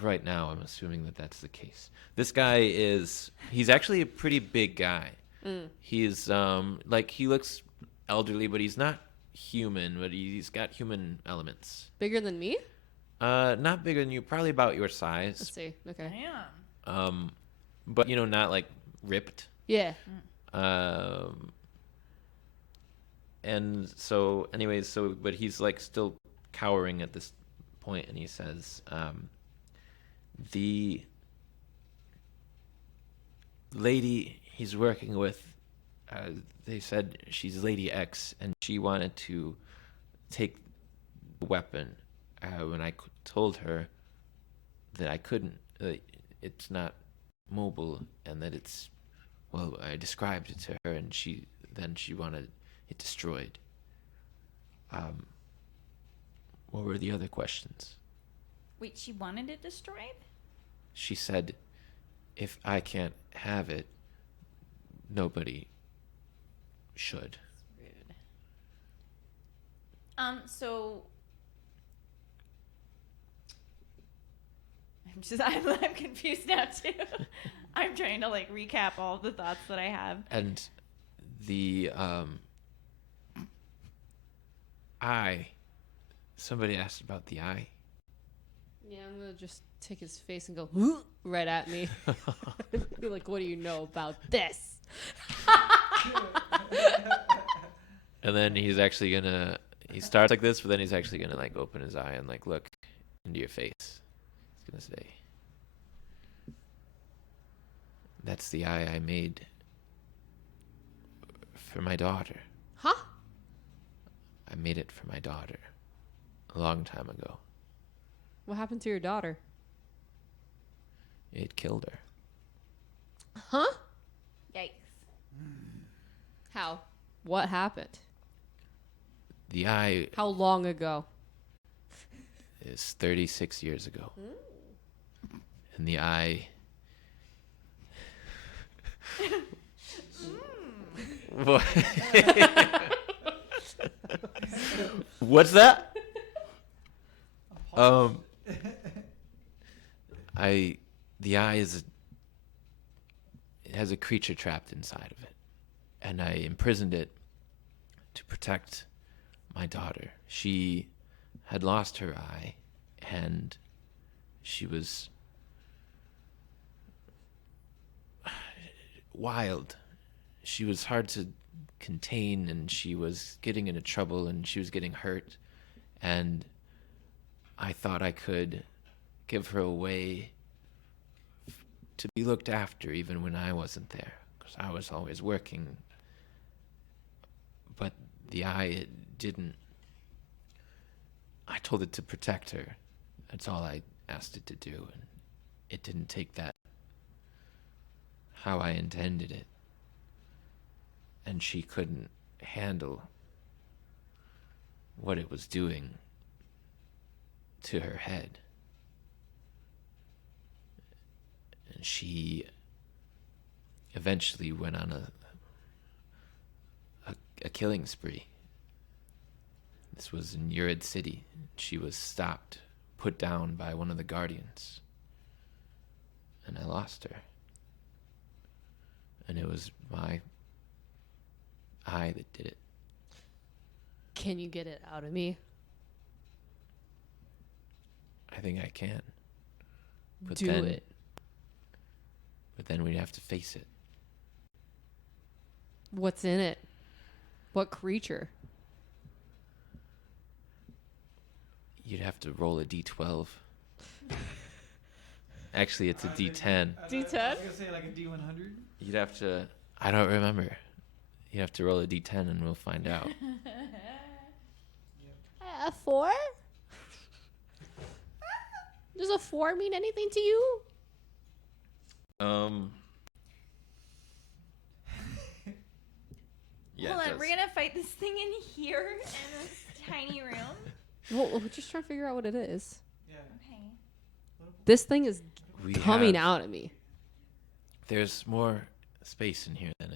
right now, I'm assuming that that's the case. This guy he's actually a pretty big guy. He's like, he looks elderly, but he's not human, but he's got human elements. Bigger than me? Not bigger than you, probably about your Let's size. see. Okay. Damn. But not like ripped. Yeah. And so, anyways, but he's like still cowering at this point, and he says, the lady he's working with, they said she's Lady X, and she wanted to take the weapon. When I told her that I couldn't, it's not mobile, and that I described it to her, and she wanted it destroyed. What were the other questions? Wait, she wanted it destroyed? She said, if I can't have it, nobody should. Rude. So I'm confused now too. I'm trying to like recap all the thoughts that I have. And the eye. Somebody asked about the eye. Yeah, I'm gonna just take his face and go right at me. Be like, what do you know about this? And then he's actually gonna. He starts like this, but then he's actually gonna like open his eye and like look into your face. He's gonna say, "That's the eye I made for my daughter. Huh? I made it for my daughter a long time ago. What happened to your daughter? It killed her. Huh? Yikes. How? What happened? The eye How long ago? is 36 years ago. And the eye... What? What's that? The eye it has a creature trapped inside of it, and I imprisoned it to protect my daughter. She had lost her eye, and she was wild. She was hard to contain, and she was getting into trouble, and she was getting hurt, and I thought I could give her a way to be looked after even when I wasn't there, because I was always working. But the eye, it didn't. I told it to protect her. That's all I asked it to do, and it didn't take that how I intended it. And she couldn't handle what it was doing to her head. And she eventually went on a killing spree. This was in Yurid City. She was stopped, put down by one of the guardians. And I lost her. And it was my eye that did it. Can you get it out of me? I think I can. But Do then, it. But then we'd have to face it. What's in it? What creature? You'd have to roll a d12. Actually, it's a d10. D10? I was gonna say like a D100. You'd have to... I don't remember. You have to roll a d10 and we'll find out. A 4? Does a 4 mean anything to you? Yeah, Hold it on, does. we're gonna fight this thing in here in this tiny room. Well, we're just trying to figure out what it is. Yeah. Okay. This thing is We coming have- out at me. There's more space in here than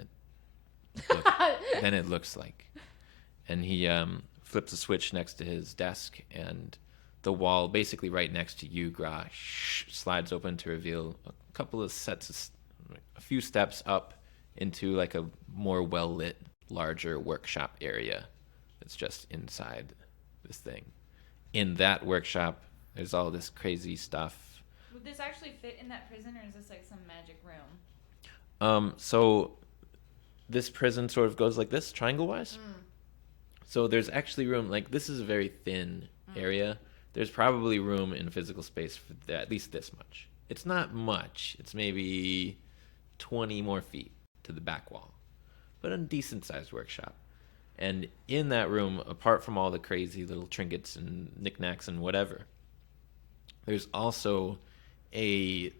it looks like. And he flips a switch next to his desk, and the wall basically right next to you, Gra, slides open to reveal a couple of a few steps up into like a more well-lit, larger workshop area that's just inside this thing. In that workshop, there's all this crazy stuff. Would this actually fit in that prison, or is this like some magic room? So this prison sort of goes like this, triangle-wise. So there's actually room, like this is a very thin area. There's probably room in physical space for at least this much. It's not much. It's maybe 20 more feet to the back wall, but a decent-sized workshop. And in that room, apart from all the crazy little trinkets and knickknacks and whatever, there's also a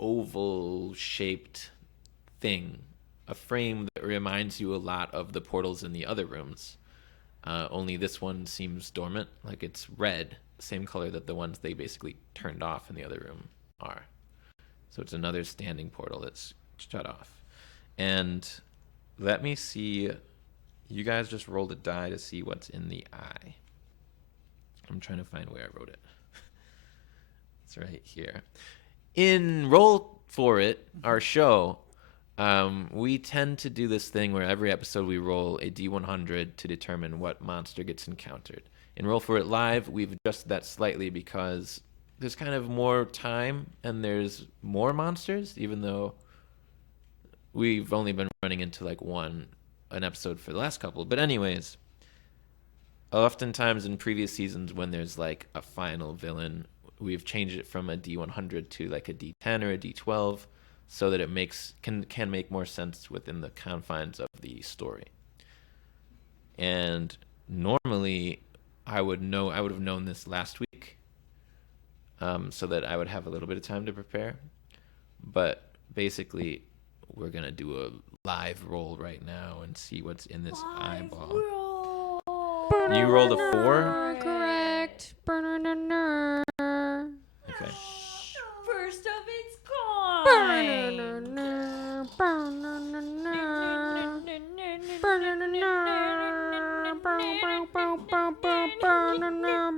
oval-shaped thing, a frame that reminds you a lot of the portals in the other rooms. Only this one seems dormant, like it's red, same color that the ones they basically turned off in the other room are. So it's another standing portal that's shut off. And let me see. You guys just rolled a die to see what's in the eye. I'm trying to find where I wrote it. It's right here. In Roll For It, our show, we tend to do this thing where every episode we roll a D100 to determine what monster gets encountered. In Roll For It Live, we've adjusted that slightly because there's kind of more time and there's more monsters, even though we've only been running into like an episode for the last couple. But anyways, oftentimes in previous seasons when there's like a final villain, we've changed it from a D100 to like a D10 or a D12 so that it can make more sense within the confines of the story. And normally I would have known this last week, so that I would have a little bit of time to prepare. But basically, we're going to do a live roll right now and see what's in this eyeball. You rolled a 4? Correct. Okay. First of its kind.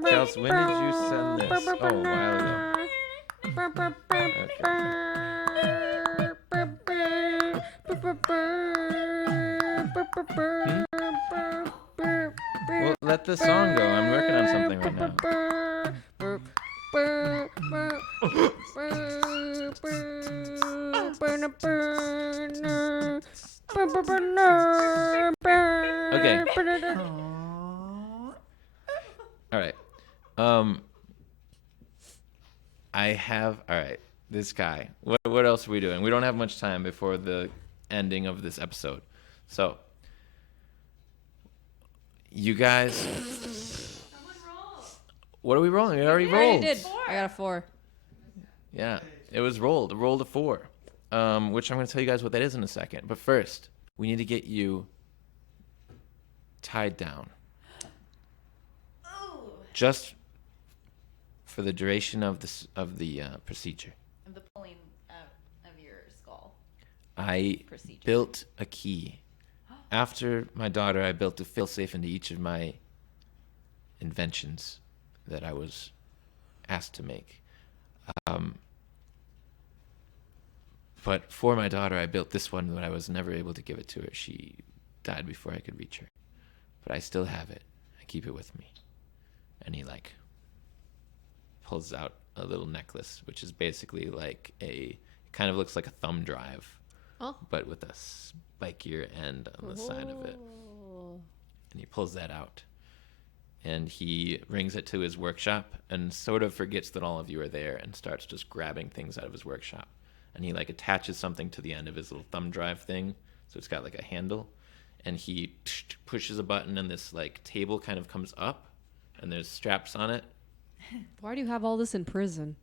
Kels, when did you send this? Oh, a while ago. Well, let the song go. I'm working on something right now. Okay. All right. All right. This guy. What else are we doing? We don't have much time before the ending of this episode. So, you guys. Someone roll. What are we rolling? We already I already rolled. did. I got a 4. Yeah, it was rolled. I rolled a 4, which I'm going to tell you guys what that is in a second. But first, we need to get you tied down. Ooh. Just for the duration of the procedure. Of the pulling of your skull I procedure. built a key. After my daughter, I built a failsafe into each of my inventions that I was asked to make. But for my daughter, I built this one, but I was never able to give it to her. She died before I could reach her. But I still have it. I keep it with me. And he pulls out a little necklace, which is basically kind of looks like a thumb drive, but with a spikier end on the side of it. And he pulls that out. And he brings it to his workshop and sort of forgets that all of you are there and starts just grabbing things out of his workshop. And he attaches something to the end of his little thumb drive thing. So it's got a handle. And he pushes a button and this table kind of comes up and there's straps on it. Why do you have all this in prison?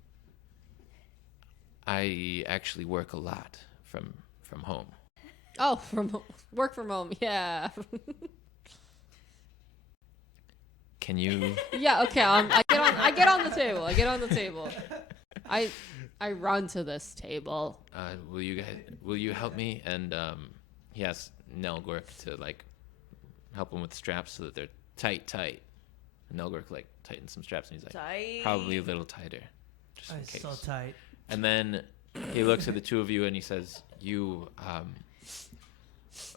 I actually work a lot from home. Oh, work from home. Yeah. Can you? Yeah. Okay. I get on the table. I run to this table. Will you help me? And he asks Nelgork to help him with straps so that they're tight. And Nelgork like tightens some straps, and he's like, Tight. probably a little tighter, just in It's case. so tight. And then he looks at the two of you and he says, "You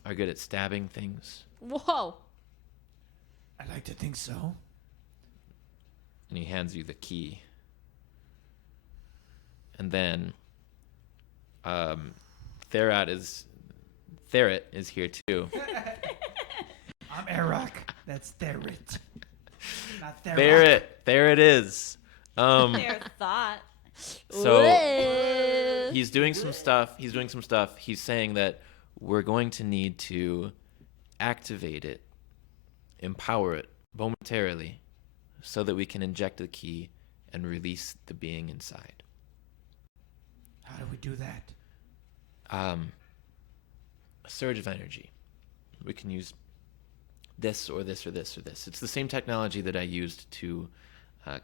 are good at stabbing things." Whoa. I like to think so. And he hands you the key. And then Therat is here too. I'm Arak. That's Therit. Not Therat. There it is. Their thought. So he's doing some stuff. He's saying that we're going to need to activate it, empower it momentarily, so that we can inject the key and release the being inside. How do we do that? A surge of energy. We can use this or this or this or this. It's the same technology that I used to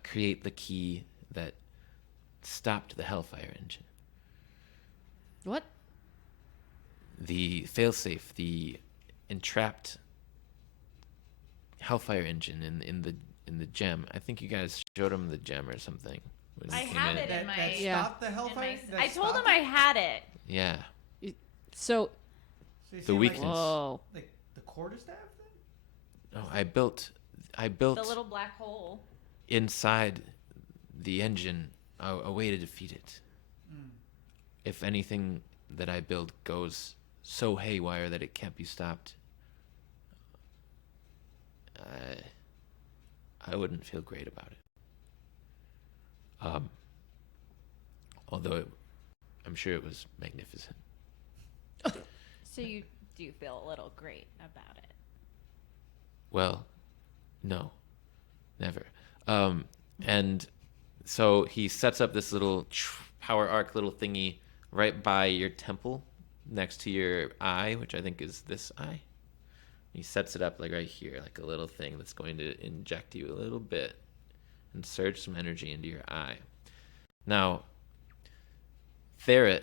create the key that stopped the Hellfire Engine. What? The failsafe, the entrapped Hellfire Engine in the gem. I think you guys showed him the gem or something when I he came have in. it in my. That Yeah. stopped the in Hellfire? my That I told him stopped I it? had it. Yeah. So, So you The see, weakness. whoa. Like the quarterstaff thing? No, I built The little black hole. inside the engine a way to defeat it. Mm. If anything that I build goes so haywire that it can't be stopped, I wouldn't feel great about it. Although I'm sure it was magnificent. So you do feel a little great about it. Well, no, never. And so he sets up this little power arc little thingy right by your temple next to your eye, which I think is this eye. He sets it up like right here, like a little thing that's going to inject you a little bit and surge some energy into your eye. Now, Therit,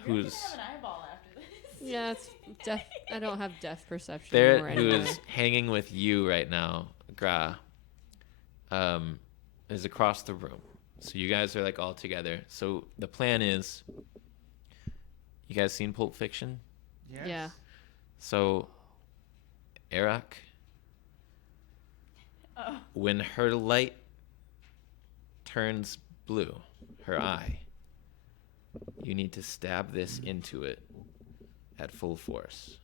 who's Have an eyeball after this. Yeah, it's deaf. I don't have depth perception anymore. Therit, Anyway. who's hanging with you right now, Gra, is across the room. So you guys are like all together. So the plan is, you guys seen Pulp Fiction? Yes. Yeah. So, Arak, Oh. when her light turns blue, her eye, you need to stab this into it at full force,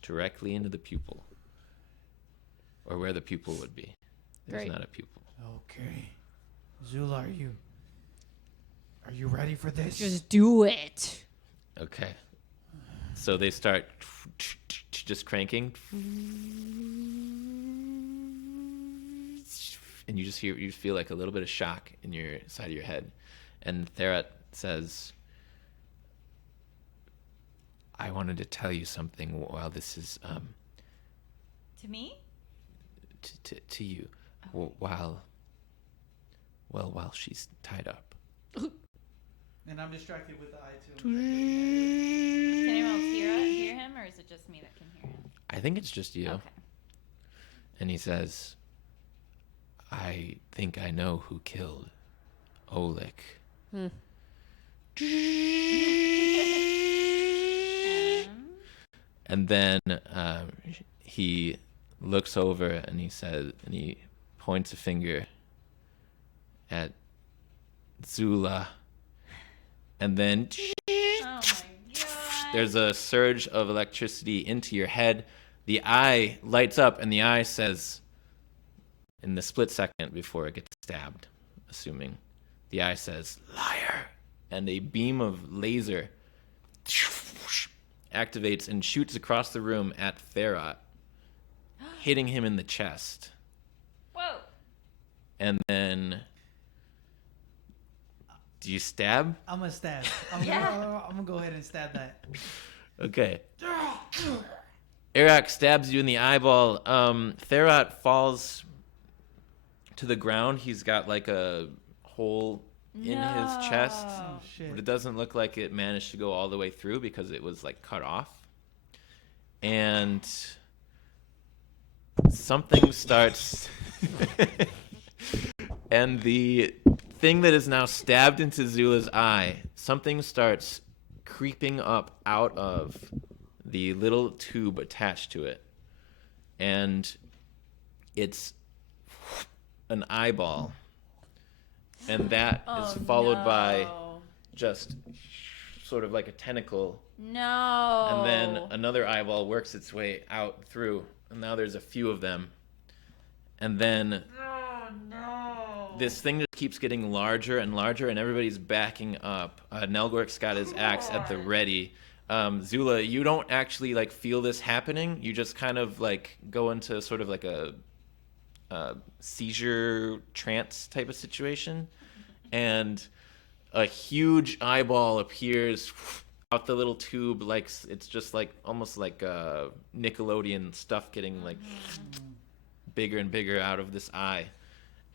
directly into the pupil, or where the pupil would be. There's Great. not a pupil. Okay. Zula, are you ready for this? Just do it. Okay. So they start just cranking, and you feel like a little bit of shock in your side of your head. And Therat says, "I wanted to tell you something while this is To me? to you, while she's tied up." And I'm distracted with the eye too. Can anyone else hear him, or is it just me that can hear him? I think it's just you. Okay. And he says, "I think I know who killed Olek." Hmm. And then he looks over and he points a finger at Zula. And then Oh my god. there's a surge of electricity into your head. The eye lights up, and the eye says, in the split second before it gets stabbed, assuming, the eye says, "Liar!" And a beam of laser activates and shoots across the room at Therat, hitting him in the chest. Whoa. And then, do you stab? I'm gonna stab. I'm gonna go ahead and stab that. Okay. Arak stabs you in the eyeball. Therat falls to the ground. He's got like a hole in his chest. Oh shit. But it doesn't look like it managed to go all the way through because it was like cut off. And something starts And the thing that is now stabbed into Zula's eye, something starts creeping up out of the little tube attached to it. And it's an eyeball. And that is followed by just sort of like a tentacle. No. And then another eyeball works its way out through. And now there's a few of them. And then this thing just keeps getting larger and larger, and everybody's backing up. Nelgork's got his axe at the ready. Zula, you don't actually like feel this happening. You just kind of like go into sort of like a seizure trance type of situation, and a huge eyeball appears out the little tube, like it's just like almost like Nickelodeon stuff getting like bigger and bigger out of this eye.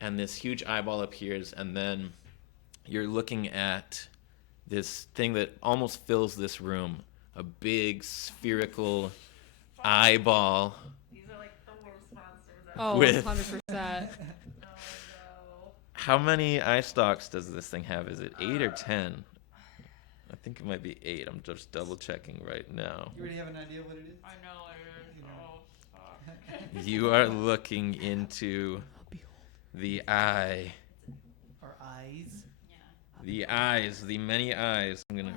And this huge eyeball appears, and then you're looking at this thing that almost fills this room, a big spherical eyeball. These are like the worst monsters Oh, With- 100%. How many eye stalks does this thing have? Is it 8 or 10? I think it might be 8. I'm just double checking right now. You already have an idea what it is? I know it is. Oh, fuck. You are looking into the eye. Our eyes. The eyes, the many eyes. I'm gonna.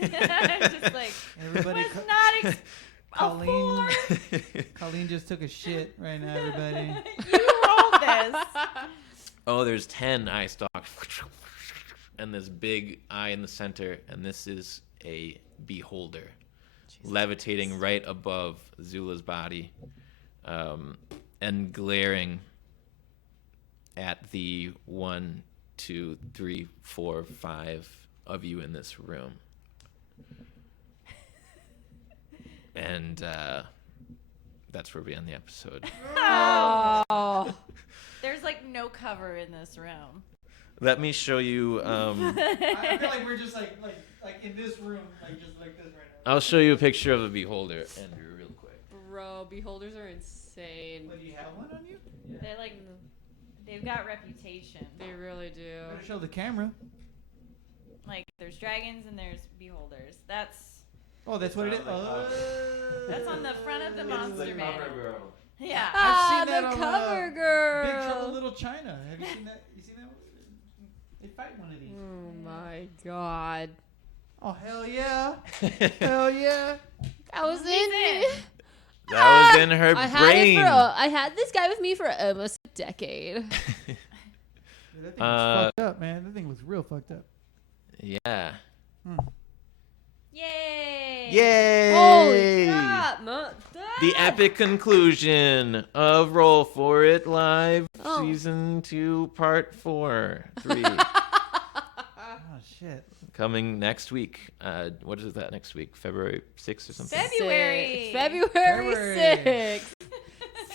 Just like, Everybody. was not Colleen. a Colleen just took a shit right now, everybody. You rolled this. Oh, there's 10 eye stalks. And this big eye in the center, and this is a beholder levitating right above Zula's body, and glaring at the 1, 2, 3, 4, 5 of you in this room. And that's where we end the episode. Oh. There's like no cover in this room. Let me show you. I feel like we're just like in this room, like just like this right now. I'll show you a picture of a beholder, Andrew, real quick. Bro, beholders are insane. What, do you have one on you? They're like, they've got reputation. They really do. Better show the camera. Like, there's dragons and there's beholders. That's Oh, that's what it is. that's on the front of the monster manual. girl. Yeah. Ah, I've seen that the on, cover girl. Big Trouble in Little China. Have you seen that? You seen that? They fight one of these. Oh my god. Oh hell yeah! Hell yeah! That was He's in. in. That was in her I brain. had this guy with me for almost a decade. Dude, that thing was fucked up, man. That thing was real fucked up. Yeah. Yay. Yay! Holy crap! The epic conclusion of Roll For It Live, Oh. Season 2, Part 4, 3. Oh shit! Coming next week. What is that next week? February 6th or something? February. February February. 6th.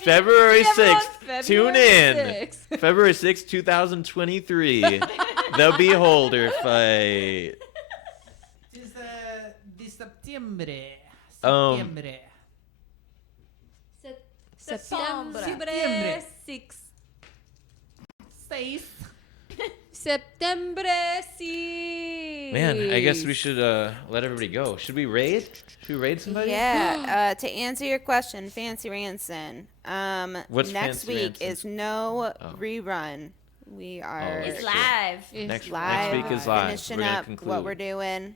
February See everyone 6th. Tune in. 6th. February 6th, 2023. The Beholder Fight. It is the September. September. September 6th. Safe. September 6th. Man, I guess we should let everybody go. Should we raid? Should we raid somebody? Yeah. To answer your question, Fancy Ranson. What's next Fancy week Ranson? is no Oh. revun. We are Oh, It's shit. live. It's Next live. week is live. Finishing We're gonna up conclude. what we're doing.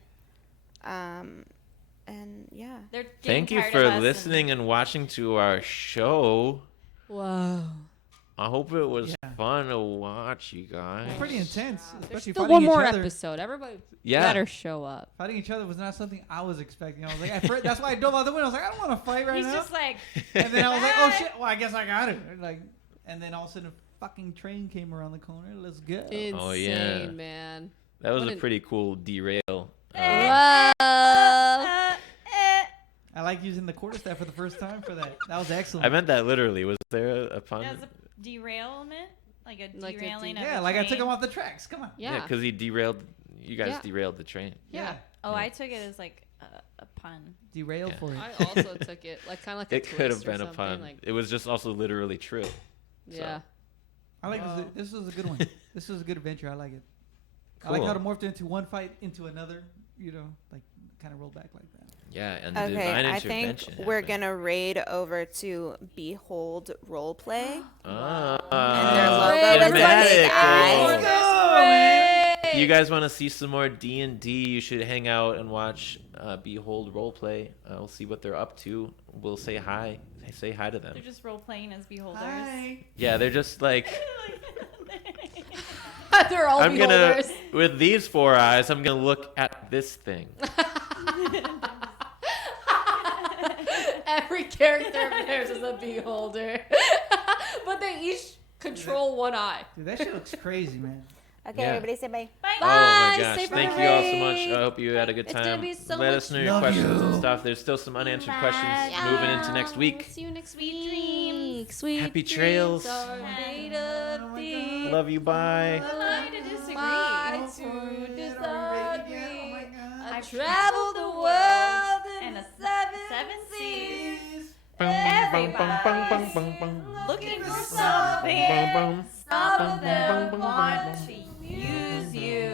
And yeah. They're getting Thank you tired for of us listening and watching to our show. Wow. I hope it was Yeah. fun to watch, you guys. Pretty intense, especially Still fighting one each more other. episode. Everybody Yeah. better show up. Fighting each other was not something I was expecting. I was like, that's why I dove out the window. I was like, I don't want to fight right He's now. just like, And then I was like, oh shit, well I guess I got it. Like, and then all of a sudden a fucking train came around the corner. Let's go. Insane, Oh, yeah. man. That was What a an- pretty cool derail. Wow. I like using the quarterstaff for the first time for that. That was excellent. I meant that literally. Was there a pun? as a derailment? Like a Like a derailing of yeah, a like I train? took him off the tracks. Come on. Yeah. because he derailed. You guys Yeah. derailed the train. Yeah. Oh, Yeah. I took it as like a pun. derailed Yeah. for it. I also took it like kind of like It a could have twist or been a something, pun. Like, It was just also literally true. yeah. I like Wow. this. This is a good one. This is a good adventure. I like it. I like how it morphed into one fight into another. You know, like kind of rolled back like that. Yeah, and the Okay, divine I think intervention. we're happened. gonna raid over to Behold Roleplay. Ah, And their logo is a big thematic. eye. You guys want to see some more D&D? You should hang out and watch Behold Roleplay. We'll see what they're up to. We'll say hi. Say hi to them. They're just role playing as beholders. Yeah, they're just like, They're all I'm gonna, beholders. with these 4 eyes, I'm gonna look at this thing. Every character of theirs is a beholder. But they each control one eye. Dude, that shit looks crazy, man. Okay, Yeah. everybody say bye. Bye. Oh my Bye, gosh! safe Thank you all so raid. much. I hope you had a good It's time. gonna be so Let much us know your Love questions you. and stuff. There's still some unanswered questions moving into next week. See you next Sweet week. dreams. Sweet Happy dreams trails. are made of these. Love you. Bye. Bye to disagree. Bye to disagree. I I've traveled the world in And the a seven seven seas. Everybody's looking for something. Bum, bum. Some of them want to use you.